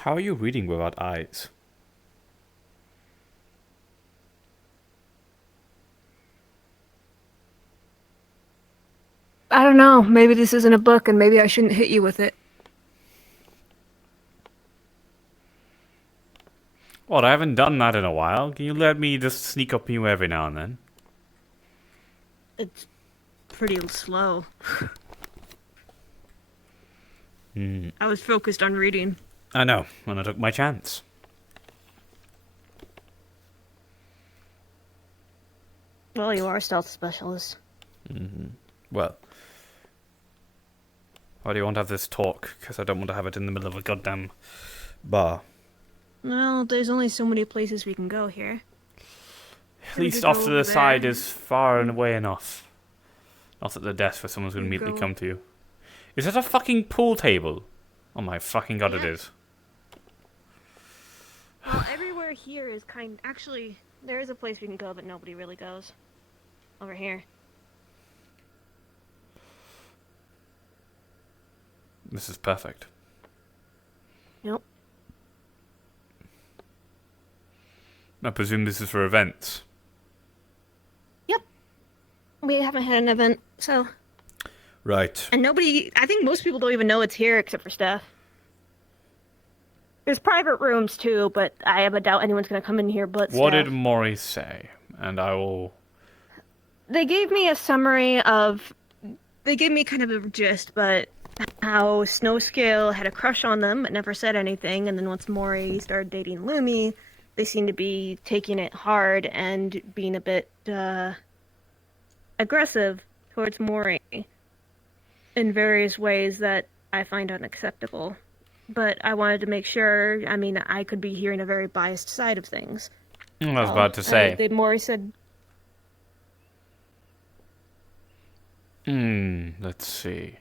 How are you reading without eyes? I don't know. Maybe this isn't a book and maybe I shouldn't hit you with it. What, I haven't done that in a while. Can you let me just sneak up on you every now and then? It's pretty slow. Hmm. I was focused on reading. I know, and I took my chance. Well, you are a stealth specialist. Well, why do you want to have this talk? Because I don't want to have it in the middle of a goddamn bar. Well, there's only so many places we can go here. At We least could off go to over the side there. is far and away enough. Not at the desk where someone's We going to could immediately go. come to you. Is that a fucking pool table? Oh my fucking god, it Yeah. is. Well, everywhere here is Actually, there is a place we can go, but nobody really goes. Over here. This is perfect. Nope. I presume this is for events. Yep. We haven't had an event, so. Right. And nobody. I think most people don't even know it's here except for Steph. There's private rooms too, but I have a doubt anyone's gonna come in here but What Steph. did Maury say? And I will... They gave me a summary of. They gave me kind of a gist, but how Snowscale had a crush on them but never said anything, and then once Maury started dating Lumi, they seemed to be taking it hard and being a bit aggressive towards Maury in various ways that I find unacceptable. But I wanted to make sure, I mean, I could be hearing a very biased side of things. I was Well, about to say. Maury said, Let's see.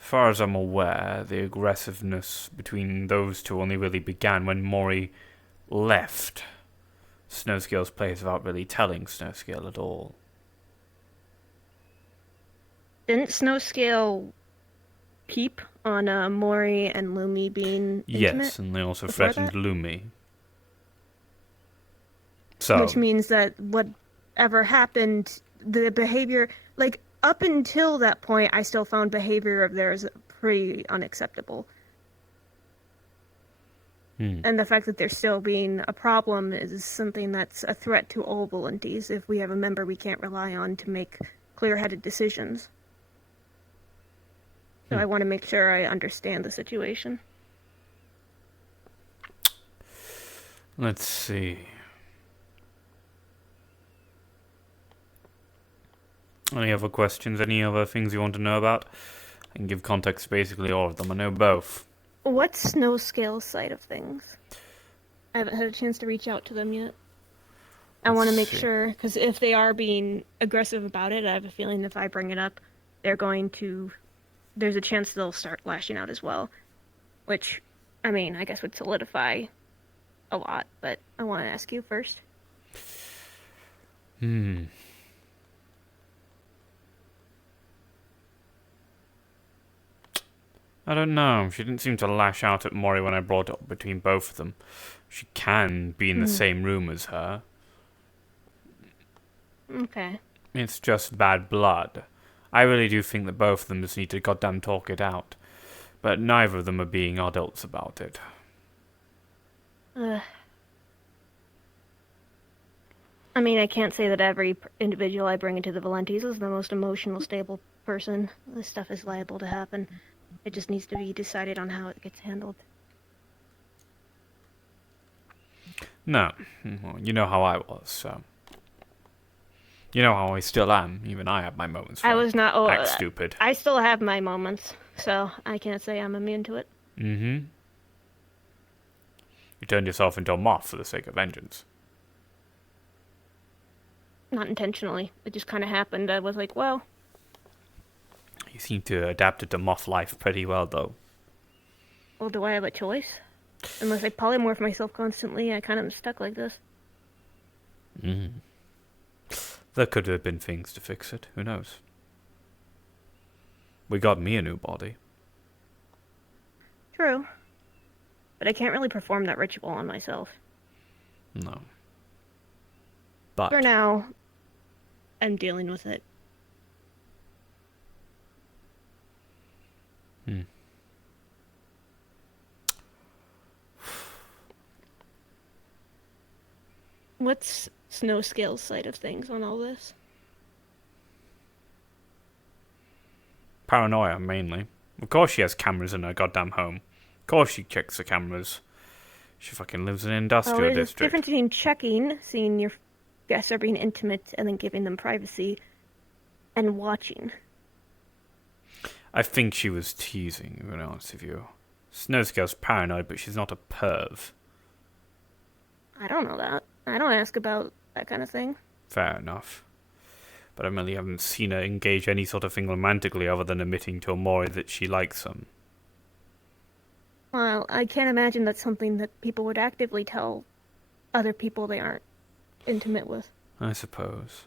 As far as I'm aware, the aggressiveness between those two only really began when Maury left Snowscale's place without really telling Snowscale at all. didn't Snowscale peep on Maury and Lumi being intimate Yes, and they also before threatened that? Lumi. Which So, means that whatever happened, the behavior, like up until that point, I still found behavior of theirs pretty unacceptable. And the fact that they're still being a problem is something that's a threat to all volunteers if we have a member we can't rely on to make clear-headed decisions. So I want to make sure I understand the situation. let's see. Any other questions? Any other things you want to know about? I can give context to basically all of them. I know both. What's Snowscale's side of things? I haven't had a chance to reach out to them yet. I want to Let's make see. sure, because if they are being aggressive about it, I have a feeling if I bring it up, they're going to. There's a chance they'll start lashing out as well. Which, I mean, I guess would solidify a lot, but I want to ask you first. I don't know. She didn't seem to lash out at Mori when I brought it up between both of them. She can be in the same room as her. Okay. It's just bad blood. I really do think that both of them just need to goddamn talk it out. But neither of them are being adults about it. Uh, I mean, I can't say that every individual I bring into the Valentes is the most emotional, stable person. This stuff is liable to happen. It just needs to be decided on how it gets handled. No. Well, you know how I was, so. You know how I still am. Even I have my moments I where was not. I act stupid. I still have my moments, so I can't say I'm immune to it. Mm-hmm. You turned yourself into a moth for the sake of vengeance. Not intentionally. It just kind of happened. I was like, well, You seem to adapt it to moth life pretty well, though. do I have a choice? Unless I polymorph myself constantly, I kind of am stuck like this. There could have been things to fix it. Who knows? We got me a new body. True. but I can't really perform that ritual on myself. No. But For now, I'm dealing with it. What's Snowscale's side of things on all this? paranoia, mainly. Of course she has cameras in her goddamn home. Of course she checks the cameras. She fucking lives in an industrial There's a district. difference between checking, seeing your guests are being intimate, and then giving them privacy, and watching. I think she was teasing, to be honest with you. Snowscale's paranoid, but she's not a perv. I don't know that. I don't ask about that kind of thing. Fair enough. But I really haven't seen her engage any sort of thing romantically other than admitting to Amori that she likes him. Well, I can't imagine that's something that people would actively tell other people they aren't intimate with. I suppose.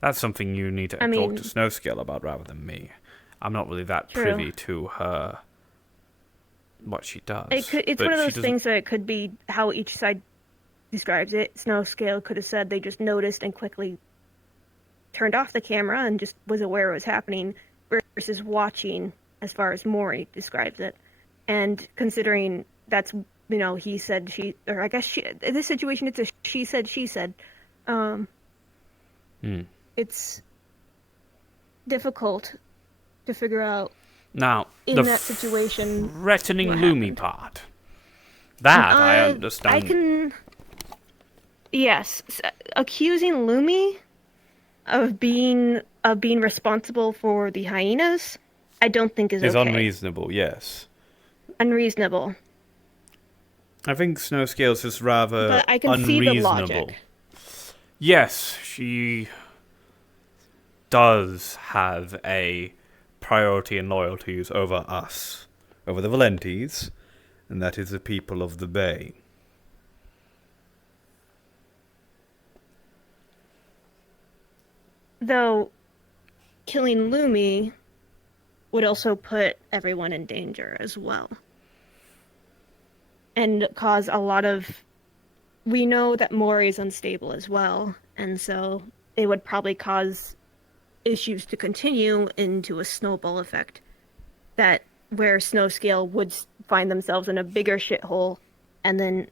That's something you need to talk to Snowscale about rather than me. I'm not really that privy to her, what she does. It's one of those things that it could be how each side describes it. Snowscale could have said they just noticed and quickly turned off the camera and just was aware it was happening, versus watching, as far as Mori describes it. And considering that's, he said, she, or I guess she, in this situation, it's a she said, it's difficult to figure out now in that situation threatening Lumi part. That I understand. Yes, accusing Lumi of being responsible for the hyenas, I don't think is okay. Unreasonable. Yes. Unreasonable. I think Snowscale's is rather but I can unreasonable. See the logic. Yes, she does have a priority and loyalties over us, over the Valentes, and that is the people of the Bay. Though, killing Lumi would also put everyone in danger as well. And cause a lot of... We know that Mori is unstable as well, and so it would probably cause issues to continue into a snowball effect, that where Snowscale would find themselves in a bigger shithole, and then,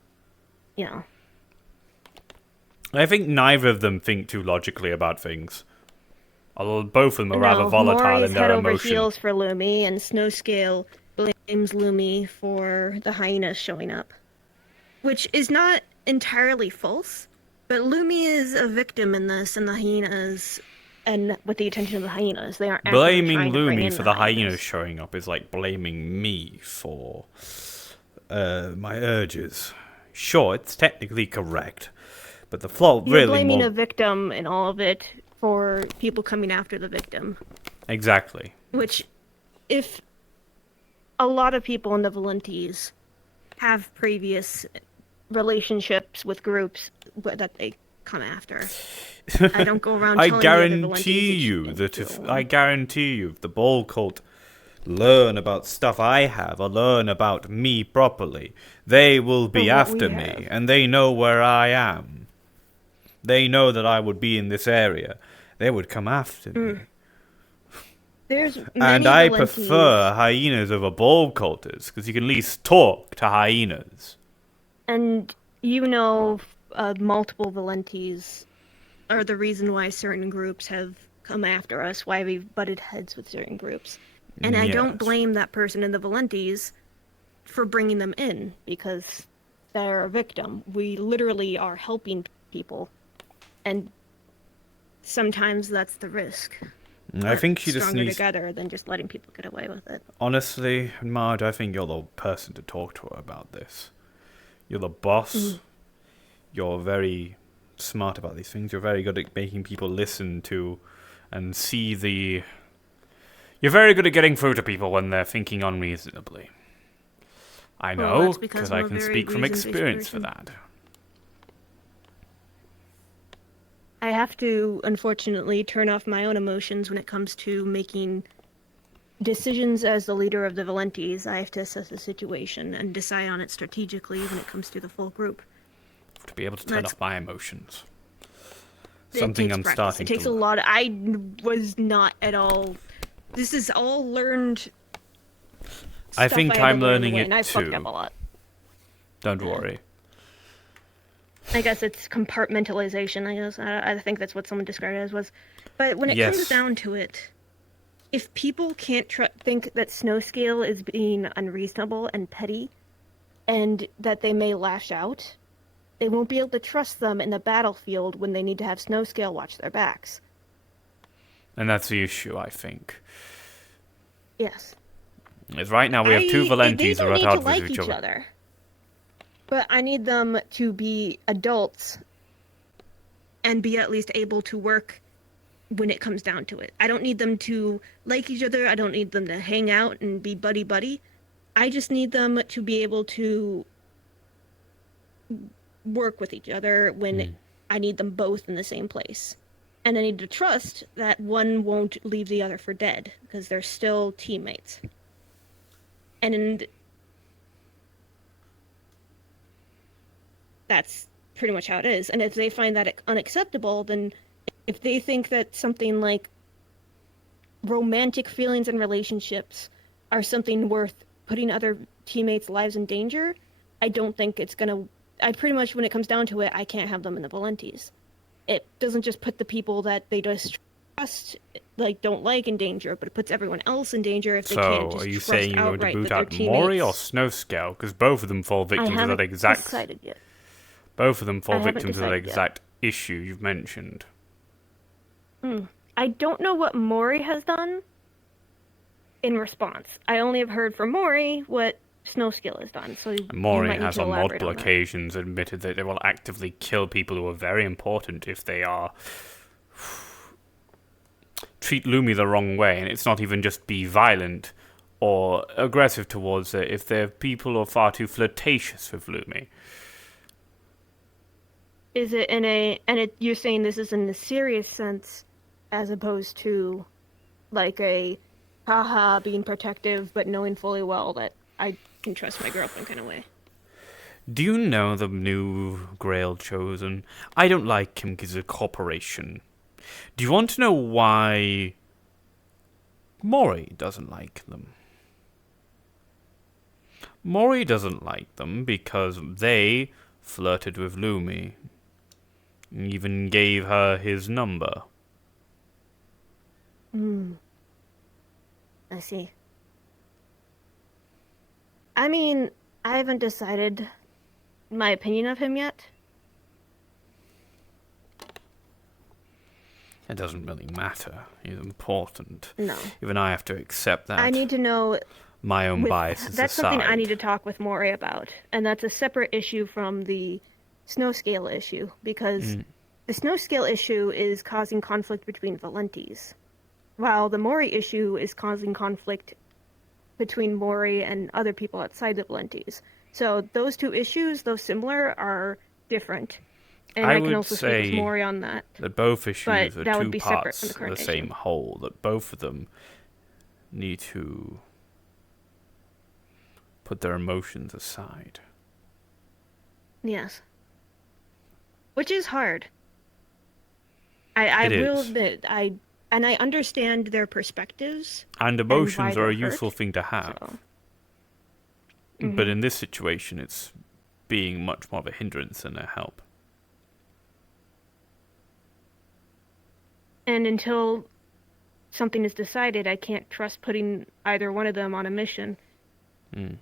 I think neither of them think too logically about things. Although both of them are rather volatile Mori's in their head emotion. over heels for Lumi, and Snowscale blames Lumi for the hyenas showing up. Which is not entirely false, but Lumi is a victim in this, and the hyenas, and with the attention of the hyenas, they aren't blaming Lumi for the hyenas showing up is like blaming me for my urges. Sure, it's technically correct, but the flaw You're really blaming a victim in all of it for people coming after the victim. Exactly. Which, if a lot of people in the Valentes have previous relationships with groups that they come after. I don't go around telling guarantee you that I guarantee you if the Ball Cult learn about stuff I have or learn about me properly, they will be after me, and they know where I am. They know that I would be in this area. They would come after me. And I prefer hyenas over Ball Culters, because you can at least talk to hyenas. And multiple Valentes are the reason why certain groups have come after us, why we've butted heads with certain groups. And I don't blame that person in the Valentes for bringing them in, because they're a victim. We literally are helping people, and sometimes that's the risk. I think she just needs together than just letting people get away with it. Honestly, Marge, I think you're the person to talk to her about this. You're the boss. You're very smart about these things. You're very good at making people listen to and see the... You're very good at getting through to people when they're thinking unreasonably. I know, because I can speak from experience for that. I have to, unfortunately, turn off my own emotions when it comes to making decisions as the leader of the Valentes, I have to assess the situation and decide on it strategically when it comes to the full group. To be able to turn That's off my emotions. it Something takes I'm practice. starting It takes a to. lot. I was not at all. This is all learned I stuff I think had to I'm learn the learning way, and it I fucked up too. a lot. Don't Yeah. worry. I guess it's compartmentalization. I guess I think that's what someone described it as was. But when it comes Yes. down to it, if people can't think that Snow Scale is being unreasonable and petty, and that they may lash out, they won't be able to trust them in the battlefield when they need to have Snow Scale watch their backs. And that's the issue, I think. Yes. Is right now we have two They Valentes who don't are at need to odds with like each each other. other. But I need them to be adults and be at least able to work when it comes down to it. I don't need them to like each other. I don't need them to hang out and be buddy buddy. I just need them to be able to work with each other when Hmm. I need them both in the same place. And I need to trust that one won't leave the other for dead because they're still teammates. And that's pretty much how it is. And if they find that unacceptable, then if they think that something like romantic feelings and relationships are something worth putting other teammates' lives in danger, I don't think it's gonna. I pretty much, when it comes down to it, I can't have them in the Valentes. It doesn't just put the people that they distrust, like don't like, in danger, but it puts everyone else in danger if they can't So, are just you trust saying you're going to outright boot that their out Mori or teammates. Snowscale? Because both of them fall I victim to that haven't exact. decided yet. Both of them I fall haven't victim to that decided yet. exact issue you've mentioned. I don't know what Mori has done in response. I only have heard from Mori what Snowskill has done, so And you Mori might need has to on elaborate multiple on that. occasions admitted that they will actively kill people who are very important if they are treat Lumi the wrong way, and it's not even just be violent or aggressive towards it if they're people who are far too flirtatious with Lumi. Is it in a you're saying this is in a serious sense as opposed to like a haha being protective but knowing fully well that I can trust my girlfriend kind of way. Do you know the new Grail Chosen? I don't like him because he's a corporation. Do you want to know why Mori doesn't like them? Mori doesn't like them because they flirted with Lumi. Even gave her his number. Hmm. I see. I mean, I haven't decided my opinion of him yet. It doesn't really matter. He's important. No. Even I have to accept that. I need to know My own with biases that's aside. something I need to talk with Mori about, and that's a separate issue from the snow scale issue because the snow scale issue is causing conflict between Valentes, while the Mori issue is causing conflict between Mori and other people outside the Valentes. So those two issues, though similar, are different. And I I can would also speak with say Mori on that. that both But issues are that would two be separate from parts the of the current same issue. whole. That both of them need to put their emotions aside. Yes. Which is hard. I It will is. admit, I understand their perspectives And and why emotions are they're a useful hurt. thing to have. So, But mhm. in this situation, it's being much more of a hindrance than a help. And until something is decided, I can't trust putting either one of them on a mission. Mm.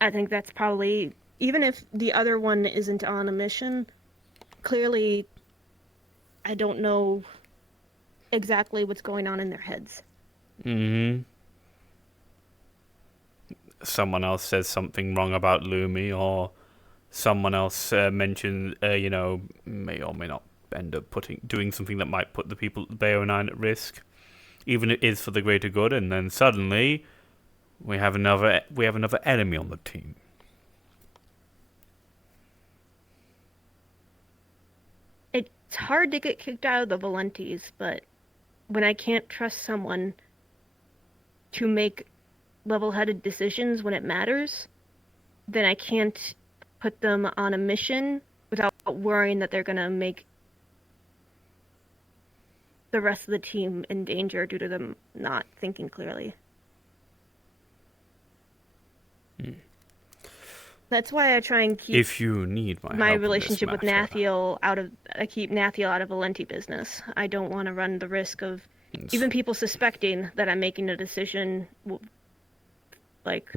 I think that's probably, even if the other one isn't on a mission, clearly I don't know exactly what's going on in their heads. Hmm. Someone else says something wrong about Lumi, or someone else mentioned, may or may not end up doing something that might put the people at Bayo 9 at risk, even if it is for the greater good, and then suddenly we have another enemy on the team. It's hard to get kicked out of the Valentes, but when I can't trust someone, to make level-headed decisions when it matters, then I can't put them on a mission without worrying that they're gonna make the rest of the team in danger due to them not thinking clearly. That's why I try and keep If you need my help relationship with in this matter, Nathiel I keep Nathiel out of Valenti business. I don't want to run the risk of even people suspecting that I'm making a decision, like,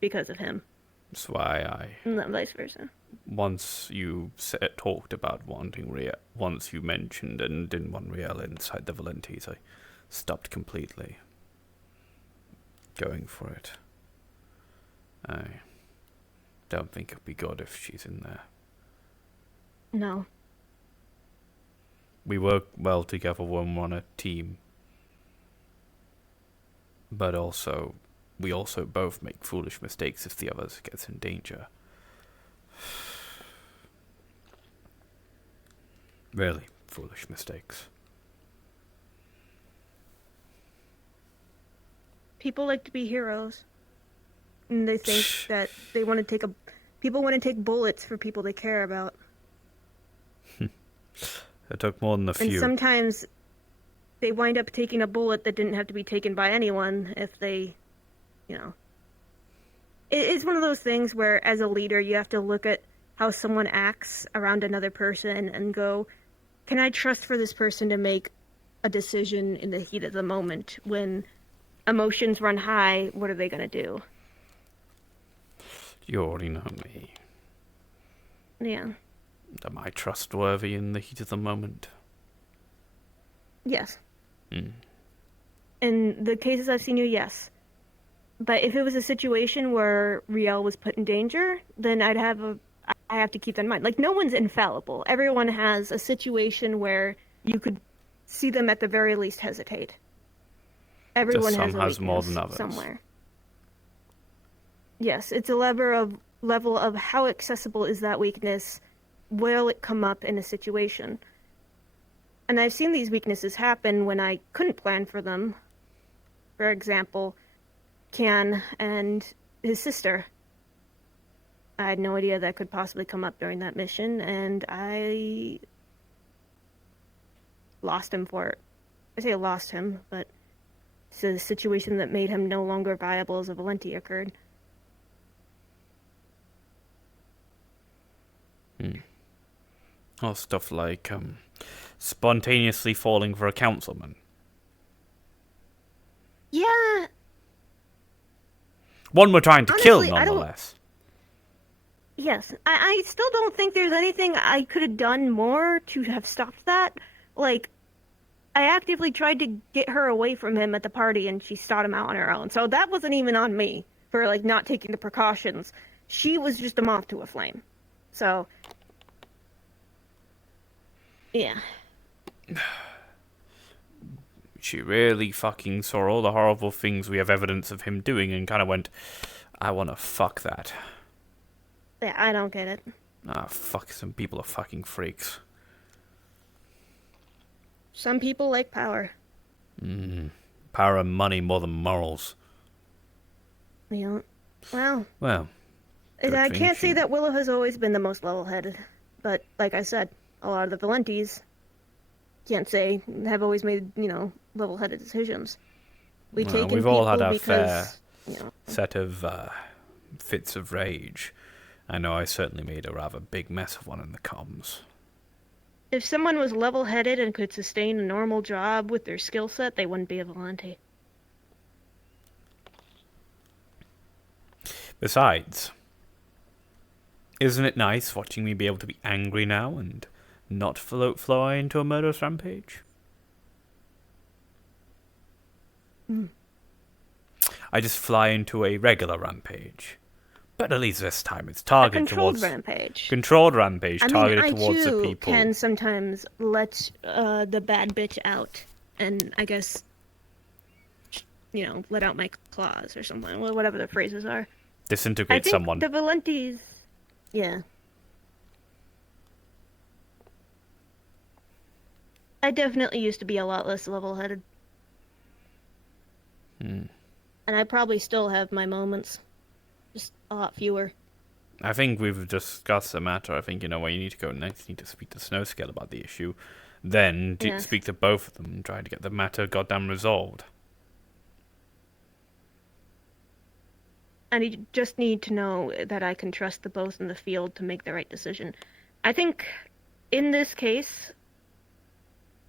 because of him. That's why And vice versa. once you talked about wanting Riel, once you mentioned and didn't want Riel inside the Valentis, I stopped completely going for it. I don't think it'd be good if she's in there. No. We work well together when we're on a team, but we also both make foolish mistakes if the other gets in danger. Really foolish mistakes. People like to be heroes. And they think that they want to people want to take bullets for people they care about. It took more than a few. And sometimes they wind up taking a bullet that didn't have to be taken by anyone if they, It's one of those things where, as a leader, you have to look at how someone acts around another person and go, can I trust for this person to make a decision in the heat of the moment when emotions run high? What are they going to do? You already know me. Yeah. Am I trustworthy in the heat of the moment? Yes. In the cases I've seen you, yes. But if it was a situation where Riel was put in danger, then I have to keep that in mind. Like, no one's infallible. Everyone has a situation where you could see them at the very least hesitate. Everyone Just has some a has more weakness than others. somewhere. Yes, it's a level of how accessible is that weakness. Will it come up in a situation? And I've seen these weaknesses happen when I couldn't plan for them. For example, Can and his sister. I had no idea that could possibly come up during that mission, and I lost him for it. I say I lost him, but it's a situation that made him no longer viable as a Valenti occurred. Or stuff like spontaneously falling for a councilman. Yeah. One we're trying to kill, Honestly, nonetheless. Yes, I still don't think there's anything I could have done more to have stopped that. Like, I actively tried to get her away from him at the party, and she sought him out on her own. So that wasn't even on me for, like, not taking the precautions. She was just a moth to a flame. So, yeah. She really fucking saw all the horrible things we have evidence of him doing and kind of went, I want to fuck that. Yeah, I don't get it. Fuck, some people are fucking freaks. Some people like power. Power and money more than morals. You know, Well, I can't say that Willow has always been the most level-headed. But, like I said, a lot of the Valentis can't say have always made, level-headed decisions. We've all had our fair set of fits of rage. I know I certainly made a rather big mess of one in the comms. If someone was level-headed and could sustain a normal job with their skill set, they wouldn't be a Valenti. Besides, isn't it nice watching me be able to be angry now and not fly into a murderous rampage? I just fly into a regular rampage. But at least this time it's targeted towards... Controlled rampage, targeted towards the people. I can sometimes let the bad bitch out, and I guess, let out my claws or something, whatever the phrases are. Disintegrate someone. The Valentis... Yeah. I definitely used to be a lot less level-headed. And I probably still have my moments, just a lot fewer. I think we've discussed the matter. I think, where you need to go next. You need to speak to Snowscale about the issue. Then Yes. speak to both of them and try to get the matter goddamn resolved. And you just need to know that I can trust the both in the field to make the right decision. I think in this case,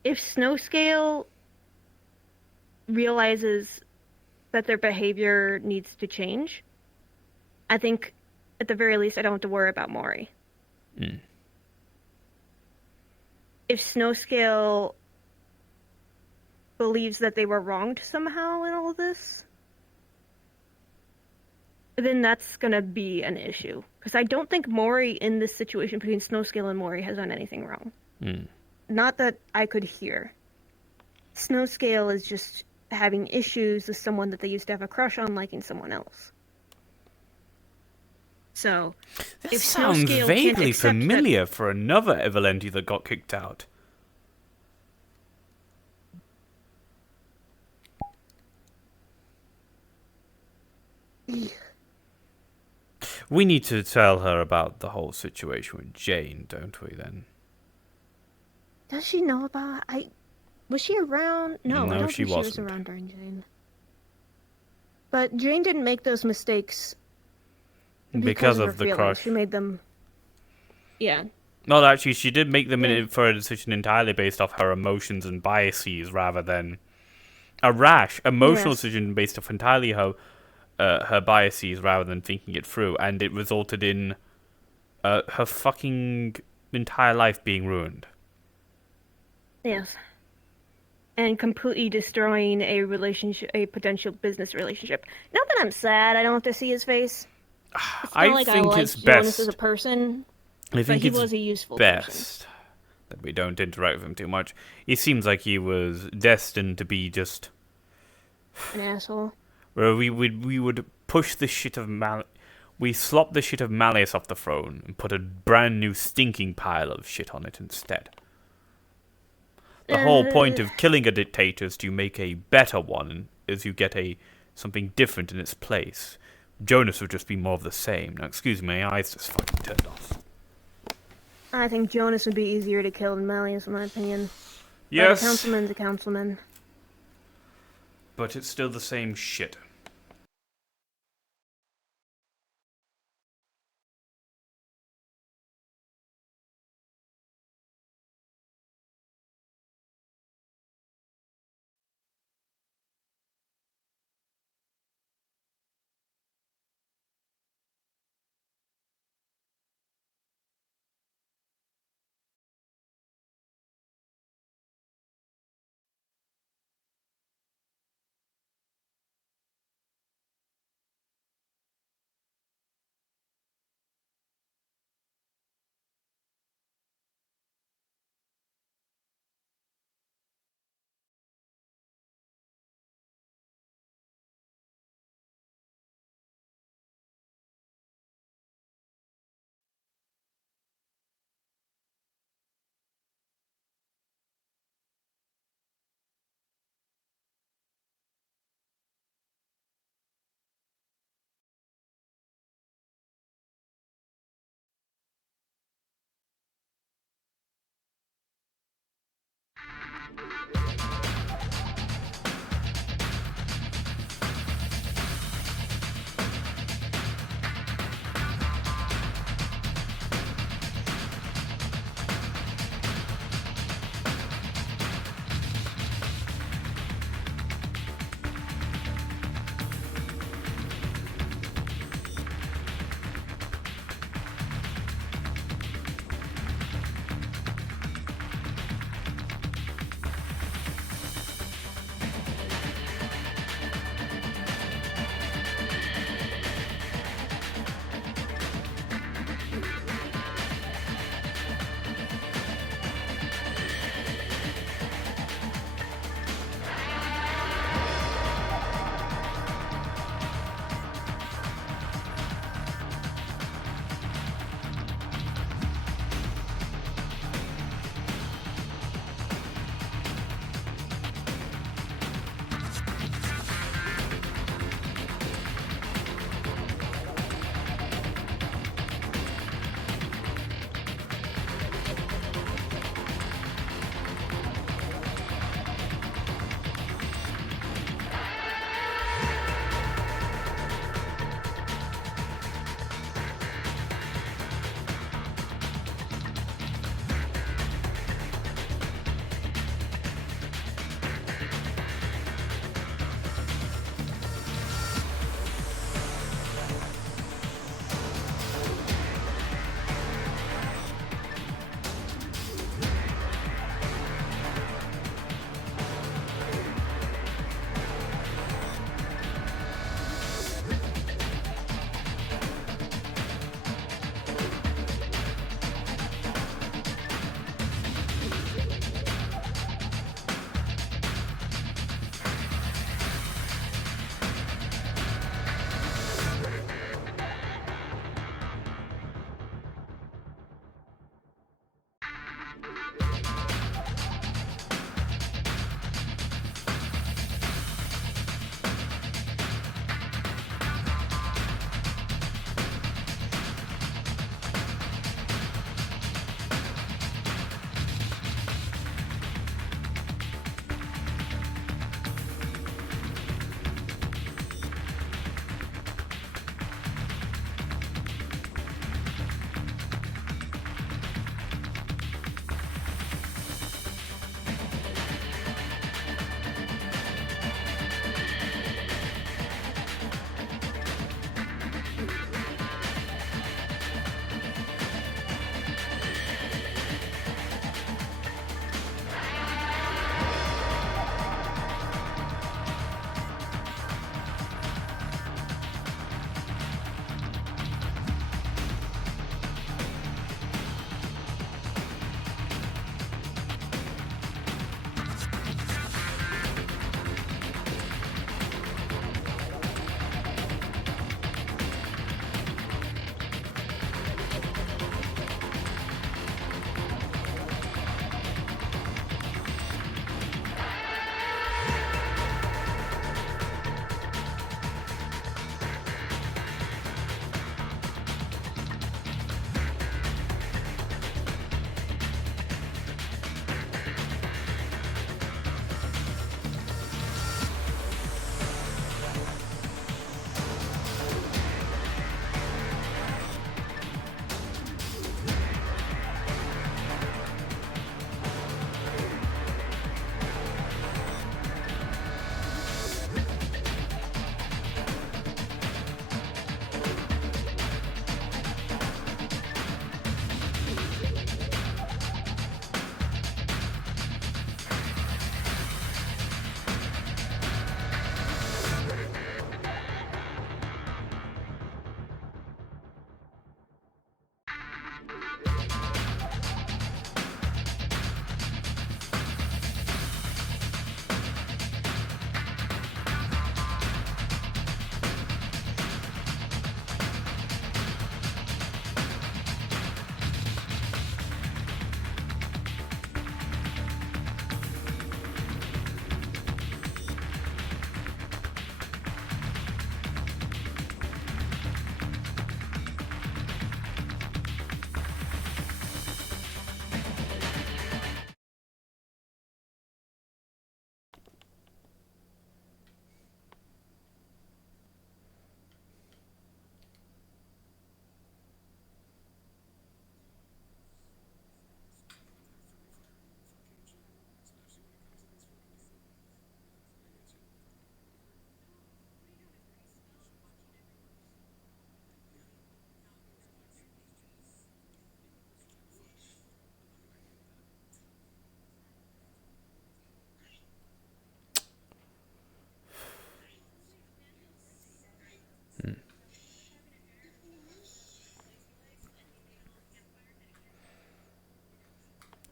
if Snowscale realizes that their behavior needs to change, I think at the very least I don't have to worry about Mori. Mm. If Snowscale believes that they were wronged somehow in all this, then that's gonna be an issue. Because I don't think Mori in this situation between Snowscale and Mori has done anything wrong. Mm. Not that I could hear. Snowscale is just having issues with someone that they used to have a crush on liking someone else. So, This if sounds Snowscale can't vaguely accept familiar for another Evalenti that got kicked out. that... We need to tell her about the whole situation with Jane, don't we, then? Does she know about... Was she around? No, I No, don't she think she was wasn't. around during Jane. But Jane didn't make those mistakes because of her the feelings. crush. She made them... Yeah. Well, actually, she did make them Yeah. for a decision entirely based off her emotions and biases rather than a rash emotional Yes. decision based off entirely her biases rather than thinking it through, and it resulted in her fucking entire life being ruined. Yes. And completely destroying a relationship, a potential business relationship. Not that I'm sad I don't have to see his face. It's not I like I think it's liked Jonas as a best. person, I but think he it's was a useful person. best that we don't interact with him too much. It seems like he was destined to be just An asshole. where we would push the shit of we slop the shit of Malleus off the throne and put a brand new stinking pile of shit on it instead. The whole point of killing a dictator is to make a better one, is you get something different in its place. Jonas would just be more of the same. Now, excuse me, my eyes just fucking turned off. I think Jonas would be easier to kill than Malleus, in my opinion. Yes, But a councilman's a councilman. but it's still the same shit.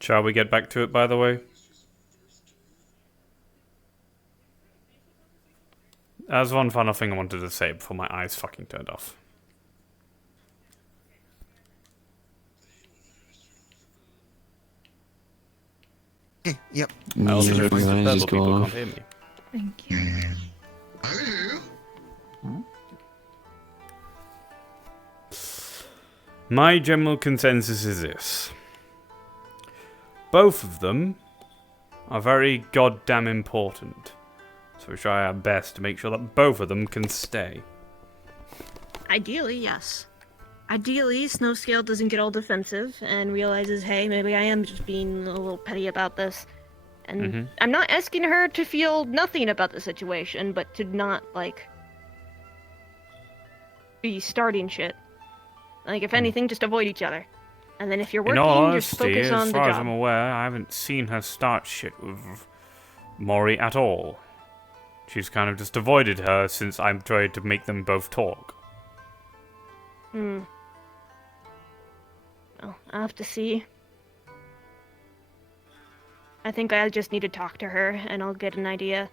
Shall we get back to it, by the way? There's one final thing I wanted to say before my eyes fucking turned off. Okay, yep. I also Yeah, noticed my the eyes verbal just go people off. can't hear me. Thank you. I hear you. My general consensus is this. Both of them are very goddamn important. So we try our best to make sure that both of them can stay. Ideally, yes. Ideally, Snowscale doesn't get all defensive and realizes, hey, maybe I am just being a little petty about this. And I'm not asking her to feel nothing about the situation, but to not, like, be starting shit. Like, if anything, just avoid each other. And then if you're In working, all just honesty, focus on as the far as I'm job. aware, I haven't seen her start shit with Mori at all. She's kind of just avoided her since I've tried to make them both talk. Well, I'll have to see. I think I just need to talk to her, and I'll get an idea.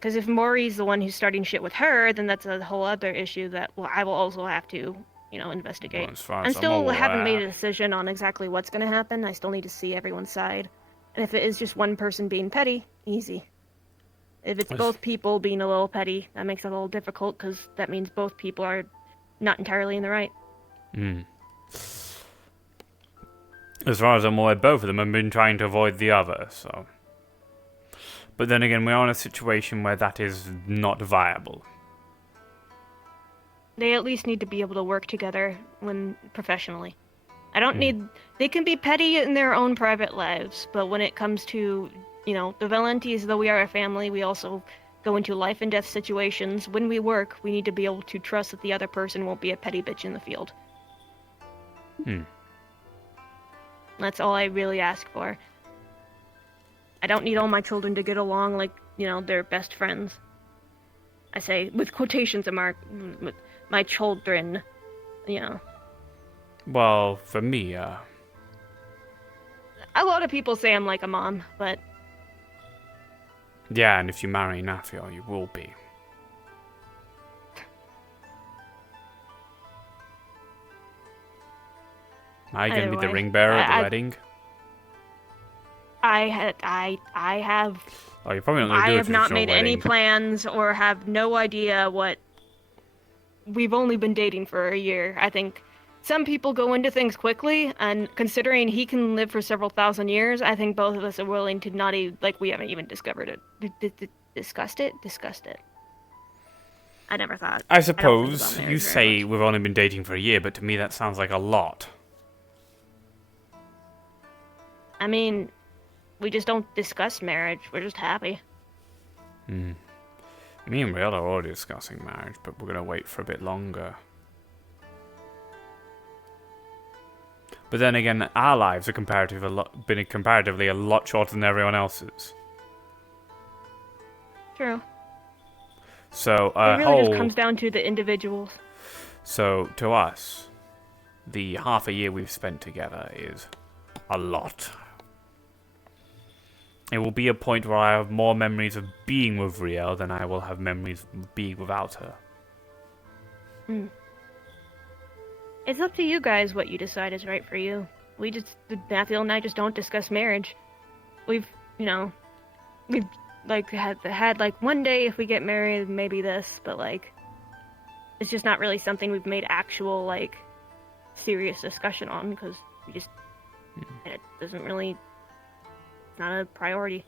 Because if Maury's the one who's starting shit with her, then that's a whole other issue that I will also have to, investigate. Well, as far I as I'm still haven't aware- made a decision on exactly what's going to happen. I still need to see everyone's side. And if it is just one person being petty, easy. If it's both people being a little petty, that makes it a little difficult, because that means both people are not entirely in the right. As far as I'm aware, both of them have been trying to avoid the other, so... But then again, we're in a situation where that is not viable. They at least need to be able to work together when professionally. I don't need... They can be petty in their own private lives, but when it comes to, the Valentis, though we are a family, we also go into life and death situations. When we work, we need to be able to trust that the other person won't be a petty bitch in the field. That's all I really ask for. I don't need all my children to get along like, they're best friends. I say, with quotations mark, with my children, Well, for me, A lot of people say I'm like a mom, but yeah, and if you marry Nafio, you will be. Am I going to Either be the way, ring bearer at the I- wedding? I have Oh, you're probably not going to I do a have not traditional made any wedding. plans or have no idea what. We've only been dating for a year. I think some people go into things quickly, and considering he can live for several thousand years, I think both of us are willing to not even, we haven't even discovered it. Discussed it? Discussed it. I never thought. I don't think suppose about you marriage very say much. we've only been dating for a year, but to me that sounds like a lot. I mean, we just don't discuss marriage. We're just happy. Me and Real are already discussing marriage, but we're going to wait for a bit longer. But then again, our lives are been comparatively a lot shorter than everyone else's. True. So, It really just comes down to the individuals. So, to us, the half a year we've spent together is a lot. It will be a point where I have more memories of being with Riel than I will have memories of being without her. It's up to you guys what you decide is right for you. Matthew and I just don't discuss marriage. We've had one day if we get married, maybe this, but it's just not really something we've made actual serious discussion on because it doesn't really, it's not a priority.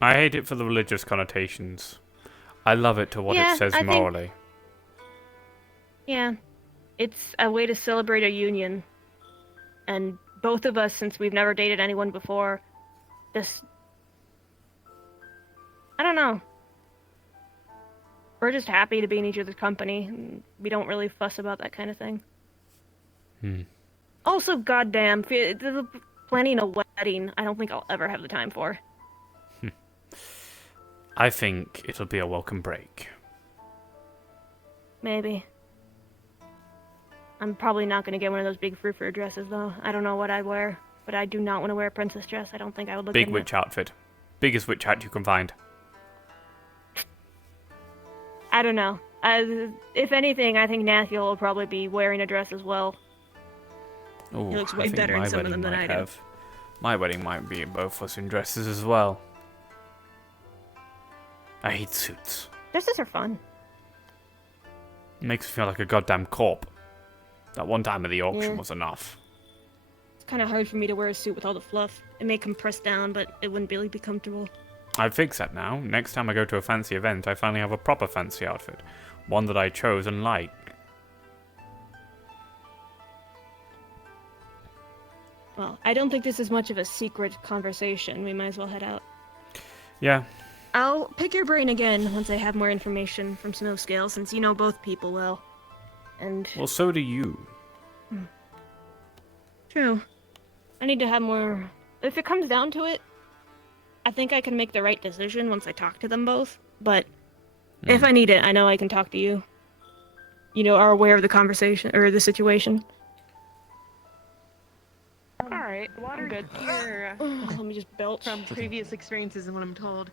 I hate it for the religious connotations. I love it to what Yeah, it says I think- morally. Yeah, it's a way to celebrate a union, and both of us, since we've never dated anyone before, I don't know. We're just happy to be in each other's company. And we don't really fuss about that kind of thing. Also, goddamn, planning a wedding, I don't think I'll ever have the time for. I think it'll be a welcome break. Maybe. I'm probably not gonna get one of those big frou-frou dresses, though. I don't know what I'd wear. but I do not want to wear a princess dress. I don't think I would look Big good in witch outfit. Biggest witch hat you can find. I don't know. If anything, I think Nathiel will probably be wearing a dress as well. Ooh, He looks I way think better in my some of them wedding than might I do. have. My wedding might be both of us in dresses as well. I hate suits. Dresses are fun. It makes me feel like a goddamn corp. That one time at the auction Yeah. was enough. It's kind of hard for me to wear a suit with all the fluff. It may compress down, but it wouldn't really be comfortable. I've fixed that now. Next time I go to a fancy event, I finally have a proper fancy outfit. One that I chose and like. Well, I don't think this is much of a secret conversation. We might as well head out. Yeah. I'll pick your brain again once I have more information from Snowscale, since you know both people well. And Well, so do you. true. I need to have more. If it comes down to it, I think I can make the right decision once I talk to them both. But if I need it, I know I can talk to you. You know, are aware of the conversation or the situation. Alright, water good. here, Let me just belch. from previous experiences and what I'm told,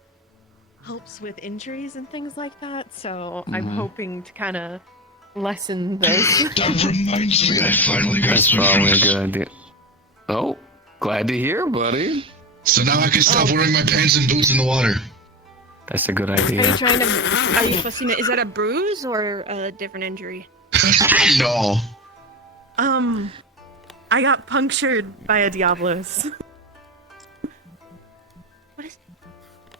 helps with injuries and things like that, so I'm hoping to kind of lessen those. That reminds me, I finally got That's some probably a drinks. good idea. Oh, glad to hear, buddy. So now I can stop wearing my pants and boots in the water. That's a good Are you idea. trying to? Are you fussing it? Is that a bruise or a different injury? No. I got punctured by a Diablos. What is?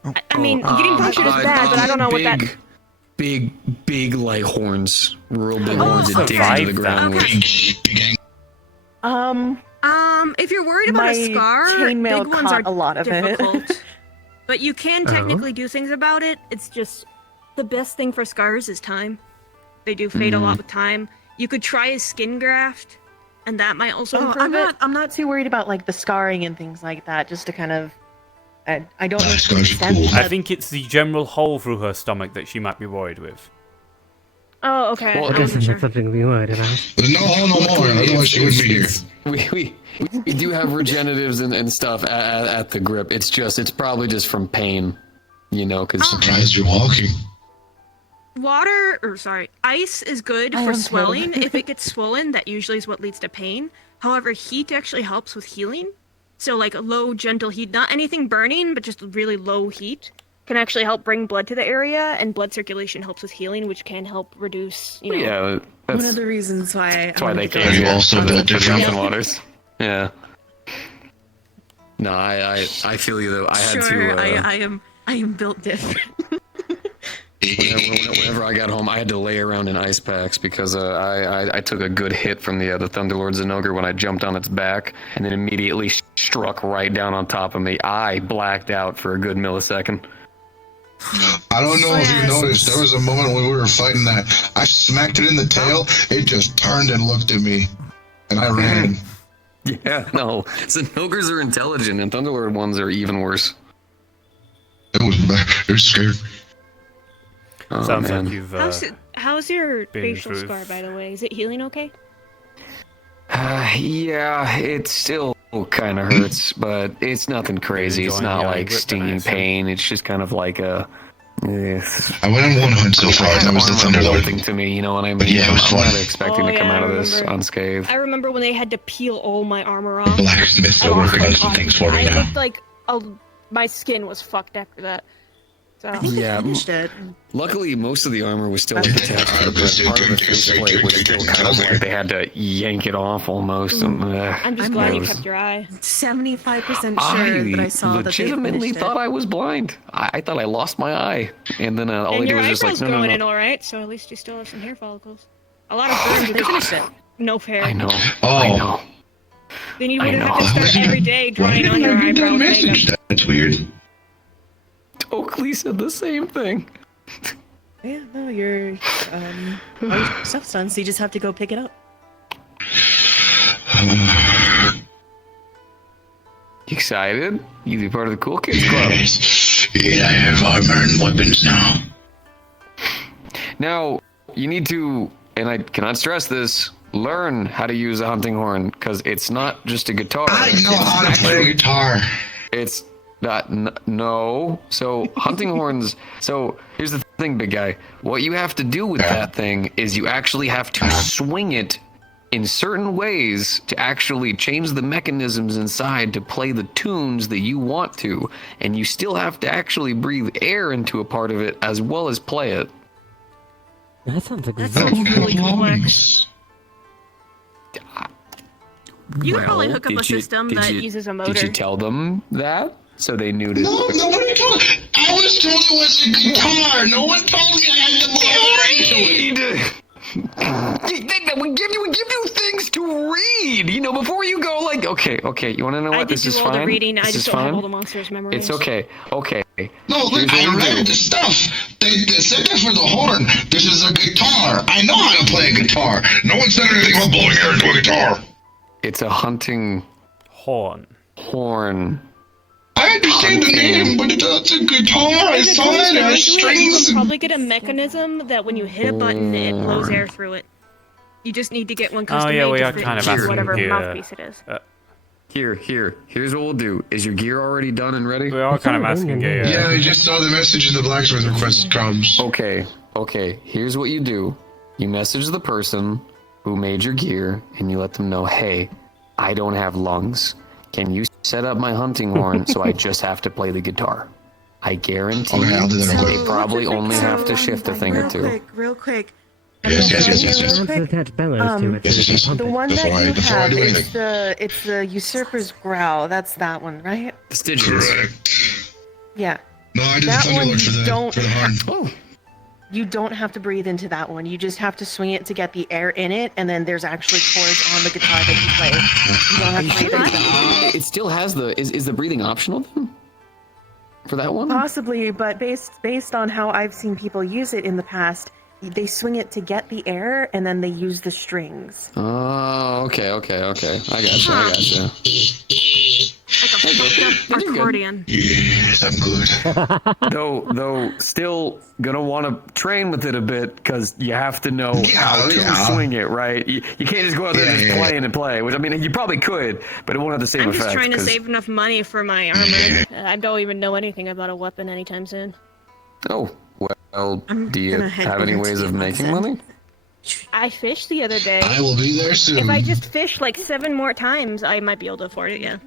I mean, getting punctured is bad, but I don't know what that. Big, like horns. Real big Oh, horns that dig into survived the ground. that. with. Big If you're worried about My a scar, chainmail big ones caught are a lot of it. difficult. But you can technically do things about it. It's just the best thing for scars is time. They do fade a lot with time. You could try a skin graft, and that might also improve it. I'm not too worried about like the scarring and things like that. Just to kind of, I don't know. Nah, to scars are extent, cool. I but- think it's the general hole through her stomach that she might be worried with. Oh, okay. Well, I it wasn't sure. something to be worried about. There's no hole no more, otherwise she wouldn't be here. We do have regeneratives and stuff at the grip. It's probably just from pain, you know, because Surprised you're walking. Ice is good I for am too. swelling. If it gets swollen, that usually is what leads to pain. However, heat actually helps with healing. So, like, low, gentle heat, not anything burning, but just really low heat, can actually help bring blood to the area, and blood circulation helps with healing, which can help reduce, you know. yeah, One that's of the reasons why that's why they wanted to came Are you here. also for built the different? mountain waters. Yeah. No, I feel you though. I had Sure, to. I am built different. Whenever I got home, I had to lay around in ice packs because I took a good hit from the Thunderlord Zinogre when I jumped on its back, and then immediately struck right down on top of me. I blacked out for a good millisecond. I don't know if you Yes. noticed, there was a moment when we were fighting that I smacked it in the tail, it just turned and looked at me, and I ran. Yeah, no, Zinogres are intelligent, and Thunderlord ones are even worse. It was bad. It was scared. Oh, Sounds man. like you've. How's your been facial through- scar, by the way? Is it healing okay? Yeah, it still kind of hurts, but it's nothing crazy. It's enjoying not the like grip, stinging I assume. pain. It's just kind of like a. I went on one hunt so far, that was the Thunderlord. Thing to me, you know what I mean? Yeah, it was I'm not fun. expecting Oh, to come yeah, out I of this remember. unscathed. I remember when they had to peel all my armor off. Blacksmith I are lost working my on some body. things for me I now. looked like my skin was fucked after that. So. Yeah, Finished it. luckily most of the armor was still attached, but part of the faceplate was still kind of like they had to yank it off almost. And, I'm just I'm glad you nervous. kept your eye. 75% sure that I saw that they legitimately finished thought it. I was blind. I thought I lost my eye, and then all And they did your was just eyebrow's like, no, growing no, in no. all right, so at least you still have some hair follicles. A lot of burns They finished it. no fair. I know. Oh. I know. Then you I would have know. to start every day Why drawing on didn't your I get eyebrow that with message? makeup. That's weird. Oakley said the same thing. Yeah, no, your all your stuff's done, so you just have to go pick it up. You excited? You be part of the cool kids club. Yes. Yeah, I have armor and weapons now. Now, you need to, and I cannot stress this, learn how to use a hunting horn, because it's not just a guitar. I know how to play guitar. It's not, no. So hunting horns, so here's the thing, big guy. What you have to do with that thing is you actually have to swing it in certain ways to actually change the mechanisms inside to play the tunes that you want to. And you still have to actually breathe air into a part of it as well as play it. That sounds That exhausting. sounds really complex. You could probably Well, hook up a did you- system did that you- uses a motor. Did you tell them that? So they knew to... No, nobody told me. I was told it was a guitar. No one told me I had to blow into it. We give you things to read, you know, before you go like, okay, you want to know what? I did This do is all fine. the reading. I This just is don't have fine. all the monsters' memories. It's okay. No, look, Here's I what we read do. the stuff. They said that for the horn. This is a guitar. I know how to play a guitar. No one said anything about blowing air into a guitar. It's a hunting Horn. horn. I understand the name, but it's a guitar. I If it saw goes it. It has through it, you strings. can probably get a mechanism that when you hit a button, it blows air through it. You just need to get one custom yeah, made we to are fit kind of into asking whatever gear. mouthpiece it is. Here's what we'll do. Is your gear already done and ready? We are kind of asking you. Yeah, I just saw the message in the blacksmith request comes. Okay. Here's what you do. You message the person who made your gear, and you let them know, hey, I don't have lungs. Can you set up my hunting horn so I just have to play the guitar? I guarantee Okay, I'll do that. they probably only have to shift a thing or two. Real quick. Yes. Let's attach bellows to it so we can pump The it. one Before that I- you before I have do is anything. it's the usurper's growl. That's that one, right? The Stygians. Correct. Yeah. No, I did the That one Thunderlord for you the don't horn. Oh, You don't have to breathe into that one. You just have to swing it to get the air in it, and then there's actually chords on the guitar that you play. You don't have to breathe into that. it still has the... Is the breathing optional then? For that one? Possibly, but based on how I've seen people use it in the past, they swing it to get the air, and then they use the strings. Oh, okay. I gotcha. Like a fucked up You're good. accordion. Yes, I'm good. Though, still gonna want to train with it a bit because you have to know how to Yeah. swing it, right? You can't just go out there and just Yeah. play and play. Which I mean, you probably could, but it won't have the same I'm effect. just trying to 'cause- save enough money for my armor. I don't even know anything about a weapon anytime soon. Oh well, I'm do you gonna head have any over to ways the of making onsen. money? I fished the other day. I will be there soon. If I just fish like 7 more times, I might be able to afford it, yeah.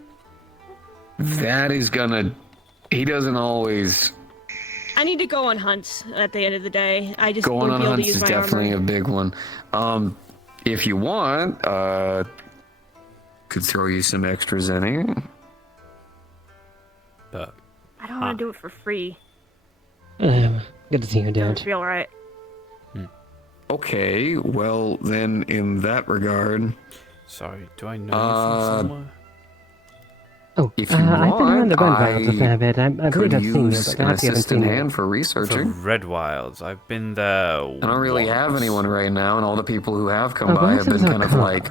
That is gonna. He doesn't always. I need to go on hunts at the end of the day. I just Going won't on be able to hunts use is my definitely armor. a big one. If you want, could throw you some extra zenny. But I don't want to do it for free. Good to see you, Doesn't Dad. feel right. Okay, well then, in that regard, sorry, do I know you Uh, from somewhere? Oh, if you I've been around the want, Red Wilds a fair bit. I believe could I've seen you, use but an perhaps you haven't assistant seen me. hand for For researching. Red Wilds, I've been there. I don't really have anyone right now, and all the people who have come Oh, by have perhaps it been was kind our of car. like,